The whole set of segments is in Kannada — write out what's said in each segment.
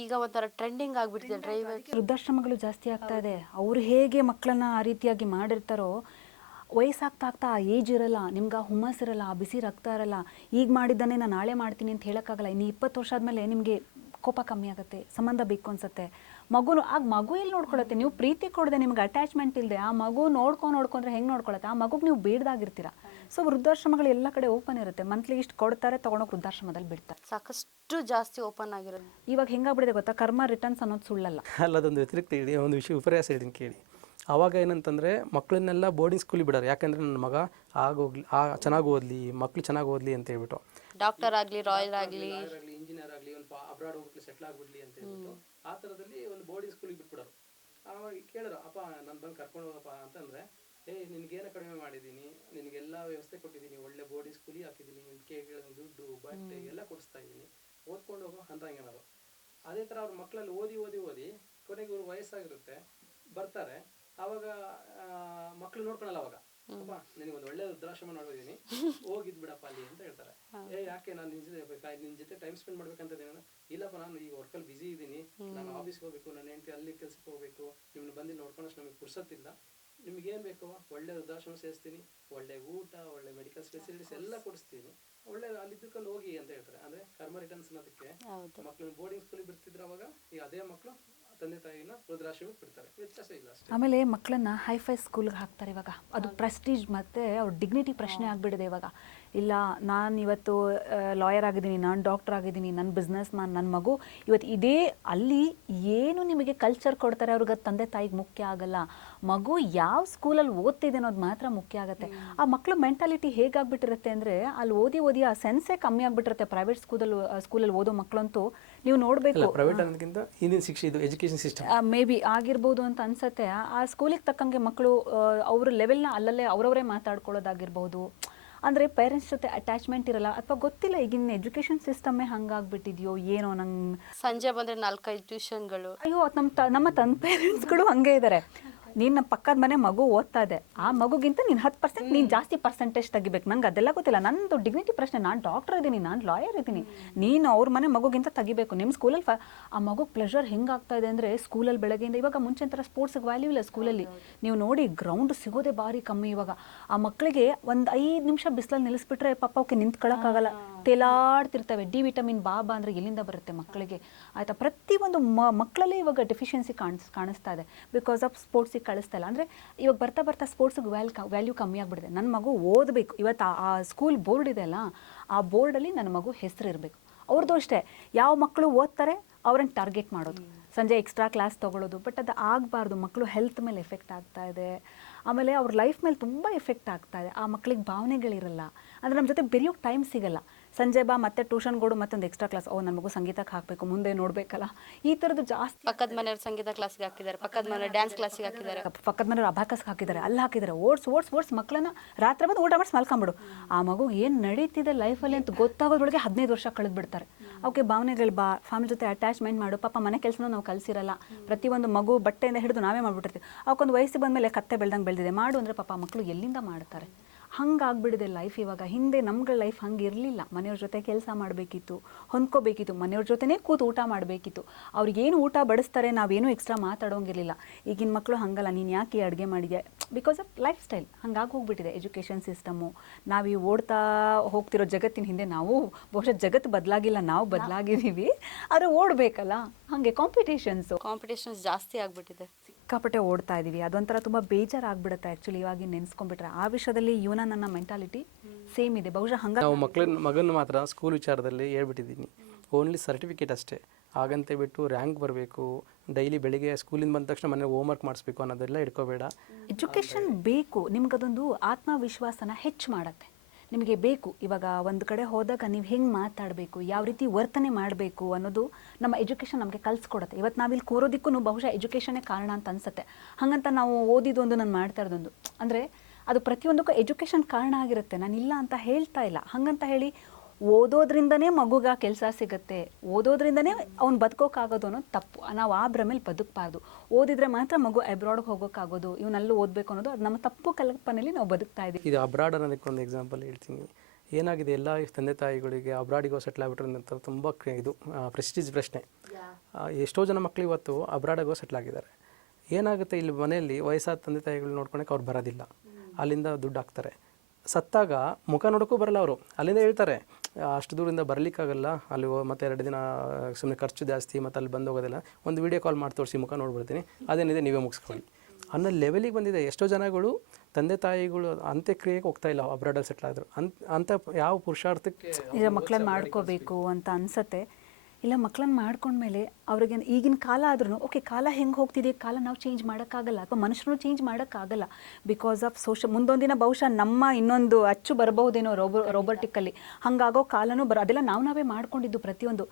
ಈಗ ಒಂಥರ ಟ್ರೆಂಡಿಂಗ್ ಆಗ್ಬಿಟ್ಟಿದೆ ಡ್ರೈವರ್. ವೃದ್ಧಾಶ್ರಮಗಳು ಜಾಸ್ತಿ ಆಗ್ತಾ ಇದೆ. ಅವ್ರು ಹೇಗೆ ಮಕ್ಕಳನ್ನ ಆ ರೀತಿಯಾಗಿ ಮಾಡಿರ್ತಾರೋ, ವಯಸ್ಸಾಗ್ತಾ ಆಗ್ತಾ ಆ ಏಜ್ ಇರಲ್ಲ, ನಿಮ್ಗೆ ಆ ಹುಮ್ಮಸ್ ಇರಲ್ಲ, ಆ ಬಿಸಿ ರಕ್ತ ಇರಲ್ಲ. ಈಗ ಮಾಡಿದ್ದಾನೆ ನಾನು ನಾಳೆ ಮಾಡ್ತೀನಿ ಅಂತ ಹೇಳೋಕ್ಕಾಗಲ್ಲ. ಇನ್ನು 20 ವರ್ಷ ಆದಮೇಲೆ ನಿಮಗೆ ಕೋಪ ಕಮ್ಮಿ ಆಗುತ್ತೆ, ಸಂಬಂಧ ಬೇಕು ಅನ್ಸುತ್ತೆ. ಮಗು ಎಲ್ಲಿ ನೋಡ್ಕೊಳತ್ತೆ? ನೀವು ಪ್ರೀತಿ ಕೊಡದೆ, ನಿಮ್ಗೆ ಅಟ್ಯಾಚ್ಮೆಂಟ್ ಇಲ್ಲದೆ ಆ ಮಗು ನೋಡ್ಕೊಂಡ್ರೆ ಹೆಂಗೆ ನೋಡ್ಕೊಳತ್ತೆ? ಆ ಮಗುಗೆ ನೀವು ಬೇಡ್ದಾಗಿರ್ತೀರ. ಸೊ ವೃದ್ಧಾಶ್ರಮಗಳು ಎಲ್ಲ ಕಡೆ ಓಪನ್ ಇರುತ್ತೆ. ಮಂತ್ಲಿ ಇಷ್ಟು ಕೊಡ್ತಾರೆ, ತೊಗೊಂಡೋಗಿ ವೃದ್ಧಾಶ್ರಮದಲ್ಲಿ ಬಿಡ್ತಾರೆ. ಸಾಕಷ್ಟು ಜಾಸ್ತಿ ಓಪನ್ ಆಗಿರೋದು. ಇವಾಗ ಹೆಂಗಾಗ್ಬಿಡಿದೆ ಗೊತ್ತಾ, ಕರ್ಮ ರಿಟರ್ನ್ಸ್ ಅನ್ನೋದು ಸುಳ್ಳಲ್ಲ. ಅದೊಂದು ವ್ಯತಿರಿಕ್ತ ಇಡಿ ಒಂದು ವಿಷಯ ವಿಪರ್ಯಾಸ ಹೇಳಿದ್ದೀನಿ ಕೇಳಿ. ಆವಾಗ ಏನಂತಂದರೆ ಮಕ್ಕಳನ್ನೆಲ್ಲ ಬೋರ್ಡಿಂಗ್ ಸ್ಕೂಲಿಗೆ ಬಿಡೋರು. ಯಾಕೆಂದರೆ ನನ್ನ ಮಗ ಚೆನ್ನಾಗಿ ಓದಲಿ, ಮಕ್ಕಳು ಚೆನ್ನಾಗಿ ಓದಲಿ ಅಂತ ಹೇಳ್ಬಿಟ್ಟು, ಡಾಕ್ಟರ್ ಆಗಲಿ, ಲಾಯರ್ ಆಗಲಿ, ಇಂಜಿನಿಯರ್ ಆಗಲಿ, ಒಂದು ಅಬ್ರಾಡ್ ಹೋಗ್ಬಿಟ್ಟು ಸೆಟ್ಲ್ ಆಗಿಬಿಡ್ಲಿ ಅಂತ ಹೇಳ್ಬಿಟ್ಟು ಆ ಥರದಲ್ಲಿ ಒಂದು ಬೋರ್ಡಿಂಗ್ ಸ್ಕೂಲಿಗೆ ಬಿಟ್ಬಿಡೋರು. ಆವಾಗ ಕೇಳಿದ್ರು, ಅಪ್ಪ ನಾನು ಬಂದು ಕರ್ಕೊಂಡು ಹೋಗಪ್ಪ ಅಂತಂದರೆ, ನಿನಗೇನು ಕಡಿಮೆ ಮಾಡಿದ್ದೀನಿ, ನಿನಗೆಲ್ಲ ವ್ಯವಸ್ಥೆ ಕೊಟ್ಟಿದ್ದೀನಿ, ಒಳ್ಳೆ ಬೋರ್ಡಿಂಗ್ ಸ್ಕೂಲಿಗೆ ಹಾಕಿದ್ದೀನಿ, ನಿನ್ನ ಕೇಳಿದ ದುಡ್ಡು ಬಟ್ಟೆ ಎಲ್ಲ ಕೊಡಿಸ್ತಾ ಇದ್ದೀನಿ, ಓದ್ಕೊಂಡು ಹೋಗೋ ಅಂತ ಹಂಗೇನಾರು. ಅದೇ ಥರ ಅವ್ರ ಮಕ್ಕಳಲ್ಲಿ ಓದಿ ಕೊನೆಗೆ ಇವ್ರು ವಯಸ್ಸಾಗಿರುತ್ತೆ, ಬರ್ತಾರೆ. ಆವಾಗ ಮಕ್ಳು ನೋಡ್ಕೊಳಲ್ಲ. ಅವಾಗ ಅಪ್ಪ ನಿನಗೊಂದು ಒಳ್ಳೆ ವೃದ್ಧಾಶ್ರಮ ನೋಡಿದ್ದೀನಿ, ಹೋಗಿದ್ ಬಿಡಪ್ಪ ಅಲ್ಲಿ ಅಂತ ಹೇಳ್ತಾರೆ. ಯಾಕೆ ನಾನು ನಿನ್ನ ಜೊತೆ ಟೈಮ್ ಸ್ಪೆಂಡ್ ಮಾಡ್ಬೇಕಂತದೇನು? ಇಲ್ಲಪ್ಪ ನಾನು ಈಗ ವರ್ಕಲ್ಲಿ ಬಿಸಿ ಇದ್ದೀನಿ, ನಾನು ಆಫೀಸ್ಗೆ ಹೋಗ್ಬೇಕು, ನನ್ನ ಹೆಂಡತಿ ಅಲ್ಲಿ ಕೆಲ್ಸಕ್ಕೆ ಹೋಗ್ಬೇಕು, ನಿಮ್ಮನ್ನ ಬಂದು ನೋಡ್ಕೊಂಡಷ್ಟು ನಮಗೆ ಪುರ್ಸತ್ತಿಲ್ಲ, ನಿಮ್ಗೇನು ಬೇಕು ಒಳ್ಳೆ ವೃದ್ಧಾಶ್ರಮ ಸೇರಿಸ್ತೀನಿ, ಒಳ್ಳೆ ಊಟ, ಒಳ್ಳೆ ಮೆಡಿಕಲ್ ಫೆಸಿಲಿಟೀಸ್ ಎಲ್ಲ ಕೊಡಿಸ್ತೀನಿ, ಒಳ್ಳೆ ಅಲ್ಲಿ ಇದ್ದಕೊಂಡು ಹೋಗಿ ಅಂತ ಹೇಳ್ತಾರೆ. ಅಂದ್ರೆ ಕರ್ಮ ರಿಟರ್ನ್ಸ್ ಅನ್ನೋದಕ್ಕೆ ಮಕ್ಕಳನ್ನ ಬೋರ್ಡಿಂಗ್ ಸ್ಕೂಲಿಗೆ ಬಿಡ್ತಿದ್ರು. ಅವಾಗ ಈಗ ಅದೇ ಮಕ್ಕಳು ತಂದೆ ತಾಯಿನ ವೃದ್ಧಾಶ್ರಮಕ್ಕೆ ಬಿಡ್ತಾರೆ. ವ್ಯತ್ಯಾಸ ಇಲ್ಲ ಅಷ್ಟೇ. ಆಮೇಲೆ ಮಕ್ಕಳನ್ನ ಹೈಫೈ ಸ್ಕೂಲ್ಗೆ ಹಾಕ್ತಾರೆ ಇವಾಗ. ಅದು ಪ್ರೆಸ್ಟೀಜ್ ಮತ್ತು ಅವ್ರ ಡಿಗ್ನಿಟಿ ಪ್ರಶ್ನೆ ಆಗಿಬಿಡಿದೆ ಇವಾಗ. ಇಲ್ಲ, ನಾನು ಇವತ್ತು ಲಾಯರ್ ಆಗಿದ್ದೀನಿ, ನಾನು ಡಾಕ್ಟರ್ ಆಗಿದ್ದೀನಿ, ನನ್ನ ಬಿಸ್ನೆಸ್ ಮ್ಯಾನ್, ನನ್ನ ಮಗು ಇವತ್ತು ಇದೇ. ಅಲ್ಲಿ ಏನು ನಿಮಗೆ ಕಲ್ಚರ್ ಕೊಡ್ತಾರೆ ಅವ್ರಿಗೆ ತಂದೆ ತಾಯಿಗೆ ಮುಖ್ಯ ಆಗಲ್ಲ. ಮಗು ಯಾವ ಸ್ಕೂಲಲ್ಲಿ ಓದ್ತಿದೆ ಅನ್ನೋದು ಮಾತ್ರ ಮುಖ್ಯ ಆಗುತ್ತೆ. ಆ ಮಕ್ಕಳ ಮೆಂಟಾಲಿಟಿ ಹೇಗಾಗ್ಬಿಟ್ಟಿರುತ್ತೆ ಅಂದರೆ, ಅಲ್ಲಿ ಓದಿ ಆ ಸೆನ್ಸೇ ಕಮ್ಮಿ ಆಗಿಬಿಟ್ಟಿರುತ್ತೆ. ಪ್ರೈವೇಟ್ ಸ್ಕೂಲಲ್ಲಿ ಓದೋ ಮಕ್ಕಳಂತೂ ನೀವು ನೋಡಬೇಕು. ಪ್ರೈವೇಟ್ ಅನ್ನೋದಕ್ಕಿಂತ ಹಿಂದಿನ ಶಿಕ್ಷೆ ಇದು ಎಜುಕೇಷನ್ ಸಿಸ್ಟಮ್ ಮೇ ಬಿ ಆಗಿರ್ಬೋದು ಅಂತ ಅನ್ಸುತ್ತೆ. ಆ ಸ್ಕೂಲಿಗೆ ತಕ್ಕಂಗೆ ಮಕ್ಕಳು ಅವ್ರ ಲೆವೆಲ್ನ ಅಲ್ಲಲ್ಲೇ ಅವರವರೇ ಮಾತಾಡ್ಕೊಳ್ಳೋದಾಗಿರ್ಬೋದು. ಅಂದರೆ ಪೇರೆಂಟ್ಸ್ ಜೊತೆ ಅಟ್ಯಾಚ್ಮೆಂಟ್ ಇರಲ್ಲ, ಅಥವಾ ಗೊತ್ತಿಲ್ಲ ಈಗಿನ ಎಜುಕೇಷನ್ ಸಿಸ್ಟಮ್ಮೇ ಹಂಗಾಗ್ಬಿಟ್ಟಿದೆಯೋ ಏನೋ. ನಂಗೆ ಸಂಜೆ ಬಂದರೆ 4-5 ಟ್ಯೂಷನ್ಗಳು. ಅಯ್ಯೋ, ನಮ್ಮ ತಂದೆ ಪೇರೆಂಟ್ಸ್ಗಳು ಹಂಗೆ ಇದ್ದಾರೆ. ನೀನು ನಮ್ಮ ಪಕ್ಕದ ಮನೆ ಮಗು ಓದ್ತಾ ಇದೆ, ಆ ಮಗುಗಿಂತ ನೀನು 10% ನೀನು ಜಾಸ್ತಿ ಪರ್ಸೆಂಟೇಜ್ ತೆಗಿಬೇಕು. ನಂಗೆ ಅದೆಲ್ಲ ಗೊತ್ತಿಲ್ಲ, ನಂದು ಡಿಗ್ನಿಟಿ ಪ್ರಶ್ನೆ. ನಾನು ಡಾಕ್ಟರ್ ಇದ್ದೀನಿ, ನಾನು ಲಾಯರ್ ಇದ್ದೀನಿ, ನೀನು ಅವ್ರ ಮನೆ ಮಗುಗಿಂತ ತೆಗಿಬೇಕು. ನಿಮ್ಮ ಸ್ಕೂಲಲ್ಲಿ ಆ ಮಗುಗೆ ಪ್ಲೆಷರ್ ಹೆಂಗಾಗ್ತಾ ಇದೆ ಅಂದರೆ, ಸ್ಕೂಲಲ್ಲಿ ಬೆಳಗ್ಗೆಯಿಂದ ಇವಾಗ ಮುಂಚೆ ಥರ ಸ್ಪೋರ್ಟ್ಸ್ಗೆ ವ್ಯಾಲ್ಯೂ ಇಲ್ಲ ಸ್ಕೂಲಲ್ಲಿ. ನೀವು ನೋಡಿ, ಗ್ರೌಂಡ್ ಸಿಗೋದೇ ಭಾರಿ ಕಮ್ಮಿ ಇವಾಗ. ಆ ಮಕ್ಕಳಿಗೆ ಒಂದು 5 ನಿಮಿಷ ಬಿಸಿಲಲ್ಲಿ ನಿಲ್ಲಿಸ್ಬಿಟ್ರೆ ಪಾಪ ಅವಕ್ಕೆ ನಿಂತ್ಕೊಳ್ಳೋಕ್ಕಾಗಲ್ಲ, ತೇಲಾಡ್ತಿರ್ತವೆ. ಡಿ ವಿಟಮಿನ್ ಬಾಬಾ ಅಂದರೆ ಎಲ್ಲಿಂದ ಬರುತ್ತೆ ಮಕ್ಕಳಿಗೆ? ಆಯಿತಾ, ಪ್ರತಿಯೊಂದು ಮಕ್ಕಳಲ್ಲೇ ಇವಾಗ ಡೆಫಿಷಿಯನ್ಸಿ ಕಾಣಿಸ್ತಾ ಇದೆ, ಬಿಕಾಸ್ ಆಫ್ ಸ್ಪೋರ್ಟ್ಸಿಗೆ ಕಳಿಸ್ತಾ ಇಲ್ಲ. ಅಂದರೆ ಇವಾಗ ಬರ್ತಾ ಸ್ಪೋರ್ಟ್ಸಿಗೆ ವ್ಯಾಲ್ಯೂ ಕಮ್ಮಿ ಆಗಿಬಿಟ್ಟಿದೆ. ನನ್ನ ಮಗು ಓದಬೇಕು, ಇವತ್ತು ಆ ಸ್ಕೂಲ್ ಬೋರ್ಡ್ ಇದೆ ಅಲ್ಲ, ಆ ಬೋರ್ಡಲ್ಲಿ ನನ್ನ ಮಗು ಹೆಸರು ಇರಬೇಕು. ಅವ್ರದ್ದು ಅಷ್ಟೇ, ಯಾವ ಮಕ್ಕಳು ಓದ್ತಾರೆ ಅವ್ರನ್ನ ಟಾರ್ಗೆಟ್ ಮಾಡೋದು, ಸಂಜೆ ಎಕ್ಸ್ಟ್ರಾ ಕ್ಲಾಸ್ ತೊಗೊಳ್ಳೋದು. ಬಟ್ ಅದು ಆಗಬಾರ್ದು. ಮಕ್ಕಳು ಹೆಲ್ತ್ ಮೇಲೆ ಎಫೆಕ್ಟ್ ಆಗ್ತಾ ಇದೆ, ಆಮೇಲೆ ಅವ್ರ ಲೈಫ್ ಮೇಲೆ ತುಂಬ ಎಫೆಕ್ಟ್ ಆಗ್ತಾ ಇದೆ. ಆ ಮಕ್ಕಳಿಗೆ ಭಾವನೆಗಳಿರಲ್ಲ, ಅಂದರೆ ನಮ್ಮ ಜೊತೆ ಬೆರೆಯೋಕ್ಕೆ ಟೈಮ್ ಸಿಗಲ್ಲ. ಸಂಜೆ ಬಾ ಮತ್ತೆ ಟ್ಯೂಷನ್ಗಳು, ಮತ್ತೊಂದು ಎಕ್ಸ್ಟ್ರಾ ಕ್ಲಾಸ್. ನನ್ನ ಮಗು ಸಂಗೀತಕ್ಕೆ ಹಾಕಬೇಕು, ಮುಂದೆ ನೋಡಬೇಕಲ್ಲ, ಈ ಥರದ್ದು ಜಾಸ್ತಿ. ಪಕ್ಕದ ಮನೆಯವ್ರು ಸಂಗೀತ ಕ್ಲಾಸ್ಗೆ ಹಾಕಿದ್ದಾರೆ, ಪಕ್ಕದ ಮನೆ ಡ್ಯಾನ್ಸ್ ಕ್ಲಾಸಿಗೆ ಹಾಕಿದ್ದಾರೆ, ಪಕ್ಕದ ಮನೆಯವ್ರು ಅಬಾಕಸ್ಗೆ ಹಾಕಿದ್ದಾರೆ, ಅಲ್ಲಿ ಹಾಕಿದ್ದಾರೆ. ಓಡ್ಸ್ ಮಕ್ಕಳನ್ನ ರಾತ್ರಿ ಬಂದು ಊಟ ಮಾಡಿಸಿ ಮಲ್ಕೊಂಬಿಡು. ಆ ಮಗುಗೆ ಏನು ನಡೀತಿದೆ ಲೈಫಲ್ಲಿ ಅಂತ ಗೊತ್ತಾಗೋದ್ರೊಳಗೆ 15 ವರ್ಷ ಕಳೆದ್ಬಿಡ್ತಾರೆ. ಅವಕ್ಕೆ ಭಾವನೆಗಳು ಫ್ಯಾಮಿಲಿ ಜೊತೆ ಅಟ್ಯಾಚ್ಮೆಂಟ್ ಮಾಡು. ಪಾಪ ಮನೆ ಕೆಲಸನೂ ನಾವು ಕಲಿಸಿರಲ್ಲ, ಪ್ರತಿಯೊಂದು ಮಗು ಬಟ್ಟೆಯಿಂದ ಹಿಡಿದು ನಾವೇ ಮಾಡಿಬಿಟ್ಟಿರ್ತೀವಿ. ಅವಕ್ಕೊಂದು ವಯಸ್ಸಿಗೆ ಬಂದಮೇಲೆ ಕತ್ತೆ ಬೆಳೆದಿದೆ ಮಾಡು ಅಂದರೆ ಪಾಪ ಮಕ್ಕಳು ಎಲ್ಲಿಂದ ಮಾಡ್ತಾರೆ? ಹಂಗಾಗ್ಬಿಡಿದೆ ಲೈಫ್ ಇವಾಗ. ಹಿಂದೆ ನಮ್ಗಳ ಲೈಫ್ ಹಂಗೆ ಇರಲಿಲ್ಲ. ಮನೆಯವ್ರ ಜೊತೆ ಕೆಲಸ ಮಾಡಬೇಕಿತ್ತು, ಹೊಂದ್ಕೋಬೇಕಿತ್ತು, ಮನೆಯವ್ರ ಜೊತೆನೇ ಕೂತು ಊಟ ಮಾಡಬೇಕಿತ್ತು. ಅವ್ರಿಗೇನು ಊಟ ಬಡಿಸ್ತಾರೆ, ನಾವೇನು ಎಕ್ಸ್ಟ್ರಾ ಮಾತಾಡೋಂಗಿರಲಿಲ್ಲ. ಈಗಿನ ಮಕ್ಕಳು ಹಂಗಲ್ಲ. ನೀನು ಯಾಕೆ ಅಡುಗೆ ಮಾಡಿದೆ? ಬಿಕಾಸ್ ಆಫ್ ಲೈಫ್ ಸ್ಟೈಲ್ ಹಂಗಾಗಿ ಹೋಗ್ಬಿಟ್ಟಿದೆ ಎಜುಕೇಷನ್ ಸಿಸ್ಟಮು. ನಾವು ಈ ಓಡ್ತಾ ಹೋಗ್ತಿರೋ ಜಗತ್ತಿನ ಹಿಂದೆ ನಾವು ಬಹುಶಃ ಜಗತ್ತು ಬದಲಾಗಿಲ್ಲ, ನಾವು ಬದಲಾಗಿದ್ದೀವಿ. ಆದರೆ ಓಡಬೇಕಲ್ಲ, ಹಾಗೆ ಕಾಂಪಿಟೇಷನ್ಸ್ ಜಾಸ್ತಿ ಆಗಿಬಿಟ್ಟಿದೆ. ಸಿಕ್ಕಾಪಟ್ಟೆ ಓಡ್ತಾ ಇದ್ದೀವಿ. ಅದೊಂಥರ ತುಂಬ ಬೇಜಾರಾಗ್ಬಿಡುತ್ತೆ ಆ್ಯಕ್ಚುಲಿ ಇವಾಗ ನೆನೆಸ್ಕೊಂಡ್ಬಿಟ್ರೆ. ಆ ವಿಷಯದಲ್ಲಿ ನನ್ನ ಮೆಂಟಾಲಿಟಿ ಸೇಮ್ ಇದೆ ಬಹುಶಃ. ಹಂಗೆ ನಾವು ಮಗನ ಮಾತ್ರ ಸ್ಕೂಲ್ ವಿಚಾರದಲ್ಲಿ ಹೇಳ್ಬಿಟ್ಟಿದ್ದೀನಿ, ಓನ್ಲಿ ಸರ್ಟಿಫಿಕೇಟ್ ಅಷ್ಟೇ. ಹಾಗಂತ ಬಿಟ್ಟು ರ್ಯಾಂಕ್ ಬರಬೇಕು, ಡೈಲಿ ಬೆಳಿಗ್ಗೆ ಸ್ಕೂಲಿಂದ ಬಂದ ತಕ್ಷಣ ಮನೆ ಹೋಮ್ವರ್ಕ್ ಮಾಡಿಸ್ಬೇಕು ಅನ್ನೋದೆಲ್ಲ ಇಟ್ಕೋಬೇಡ. ಎಜುಕೇಷನ್ ಬೇಕು, ನಿಮ್ಗದೊಂದು ಆತ್ಮವಿಶ್ವಾಸನ ಹೆಚ್ಚು ಮಾಡುತ್ತೆ. ನಿಮಗೆ ಬೇಕು. ಇವಾಗ ಒಂದು ಕಡೆ ಹೋದಾಗ ನೀವು ಹೆಂಗೆ ಮಾತಾಡಬೇಕು, ಯಾವ ರೀತಿ ವರ್ತನೆ ಮಾಡಬೇಕು ಅನ್ನೋದು ನಮ್ಮ ಎಜುಕೇಷನ್ ನಮಗೆ ಕಲಿಸ್ಕೊಡುತ್ತೆ. ಇವತ್ತು ನಾವಿಲ್ಲಿ ಕೂರೋದಕ್ಕೂ ಬಹುಶಃ ಎಜುಕೇಷನ್ನೇ ಕಾರಣ ಅಂತ ಅನ್ಸುತ್ತೆ. ಹಾಗಂತ ನಾವು ಓದಿದೊಂದು, ನಾನು ಮಾಡ್ತಾ ಇರೋದೊಂದು, ಅಂದರೆ ಅದು ಪ್ರತಿಯೊಂದಕ್ಕೂ ಎಜುಕೇಷನ್ ಕಾರಣ ಆಗಿರುತ್ತೆ. ನಾನು ಇಲ್ಲ ಅಂತ ಹೇಳ್ತಾ ಇಲ್ಲ. ಹಾಗಂತ ಹೇಳಿ ಓದೋದ್ರಿಂದನೇ ಮಗುಗ ಕೆಲಸ ಸಿಗುತ್ತೆ, ಓದೋದ್ರಿಂದನೇ ಅವ್ನು ಬದುಕೋಕ್ಕಾಗೋದು ಅನ್ನೋದು ತಪ್ಪು. ನಾವು ಆ ಭ್ರಮೇಲೆ ಬದುಕಬಾರ್ದು. ಓದಿದ್ರೆ ಮಾತ್ರ ಮಗು ಅಬ್ರಾಡ್ಗೆ ಹೋಗೋಕ್ಕಾಗೋದು, ಇವನಲ್ಲೂ ಓದಬೇಕು ಅನ್ನೋದು ಅದು ನಮ್ಮ ತಪ್ಪು ಕಲ್ಪನೆಯಲ್ಲಿ ನಾವು ಬದುಕ್ತಾ ಇದ್ದೀವಿ. ಇದು ಅಬ್ರಾಡ್ ಅನ್ನೋದಕ್ಕೆ ಒಂದು ಎಕ್ಸಾಂಪಲ್ ಹೇಳ್ತೀನಿ. ಏನಾಗಿದೆ ಎಲ್ಲ ತಂದೆ ತಾಯಿಗಳಿಗೆ ಅಬ್ರಾಡಿಗೋ ಸೆಟ್ಲ್ ಆಗ್ಬಿಟ್ರೆ ಅಂತ ತುಂಬ ಇದು ಪ್ರೆಸ್ಟೀಜ್ ಪ್ರಶ್ನೆ. ಎಷ್ಟೋ ಜನ ಮಕ್ಕಳು ಇವತ್ತು ಅಬ್ರಾಡಿಗೋ ಸೆಟ್ಲ್ ಆಗಿದ್ದಾರೆ. ಏನಾಗುತ್ತೆ, ಇಲ್ಲಿ ಮನೆಯಲ್ಲಿ ವಯಸ್ಸಾದ ತಂದೆ ತಾಯಿಗಳು ನೋಡ್ಕೊಳಕ್ಕೆ ಅವ್ರು ಬರೋದಿಲ್ಲ, ಅಲ್ಲಿಂದ ದುಡ್ಡು ಹಾಕ್ತಾರೆ. ಸತ್ತಾಗ ಮುಖ ನೋಡೋಕ್ಕೂ ಬರಲ್ಲ ಅವರು. ಅಲ್ಲಿಂದ ಹೇಳ್ತಾರೆ ಅಷ್ಟು ದೂರದಿಂದ ಬರಲಿಕ್ಕಾಗಲ್ಲ, ಅಲ್ಲಿ ಮತ್ತೆ 2 ದಿನ ಸುಮ್ಮನೆ ಖರ್ಚು ಜಾಸ್ತಿ, ಮತ್ತು ಅಲ್ಲಿ ಬಂದು ಹೋಗೋದಿಲ್ಲ, ಒಂದು ವೀಡಿಯೋ ಕಾಲ್ ಮಾಡಿ ತೋರಿಸಿ ಮುಖ ನೋಡ್ಬಿಡ್ತೀನಿ, ಅದೇನಿದೆ ನೀವೇ ಮುಗಿಸ್ಕೊಳ್ಳಿ ಅನ್ನೋ ಲೆವೆಲಿಗೆ ಬಂದಿದೆ. ಎಷ್ಟೋ ಜನಗಳು ತಂದೆ ತಾಯಿಗಳು ಅಂತ್ಯಕ್ರಿಯೆಗೆ ಹೋಗ್ತಾ ಇಲ್ಲ, ಅಬ್ರಾಡಲ್ಲಿ ಸೆಟ್ಲ್ ಆದರು. ಅಂತ ಯಾವ ಪುರುಷಾರ್ಥಕ್ಕೆ ಈಗ ಮಕ್ಕಳನ್ನ ಮಾಡ್ಕೋಬೇಕು ಅಂತ ಅನ್ಸತ್ತೆ. ಇಲ್ಲ ಮಕ್ಕಳನ್ನ ಮಾಡ್ಕೊಂಡ್ಮೇಲೆ ಅವ್ರಿಗೆ ಈಗಿನ ಕಾಲ ಆದ್ರೂ ಓಕೆ, ಕಾಲ ಹೆಂಗೆ ಹೋಗ್ತಿದೆ, ಕಾಲ ನಾವು ಚೇಂಜ್ ಮಾಡೋಕ್ಕಾಗಲ್ಲ, ಅಥವಾ ಮನುಷ್ಯರು ಚೇಂಜ್ ಮಾಡೋಕ್ಕಾಗಲ್ಲ ಬಿಕಾಸ್ ಆಫ್ ಮುಂದೊಂದು ದಿನ ಬಹುಶಃ ನಮ್ಮ ಇನ್ನೊಂದು ಅಚ್ಚು ಬರಬಹುದೇನೋ ರೋಬೋಟಿಕಲ್ಲಿ, ಹಾಗಾಗೋ ಕಾಲನೂ ಅದೆಲ್ಲ ನಾವೇ ಮಾಡ್ಕೊಂಡಿದ್ದು ಪ್ರತಿಯೊಂದು.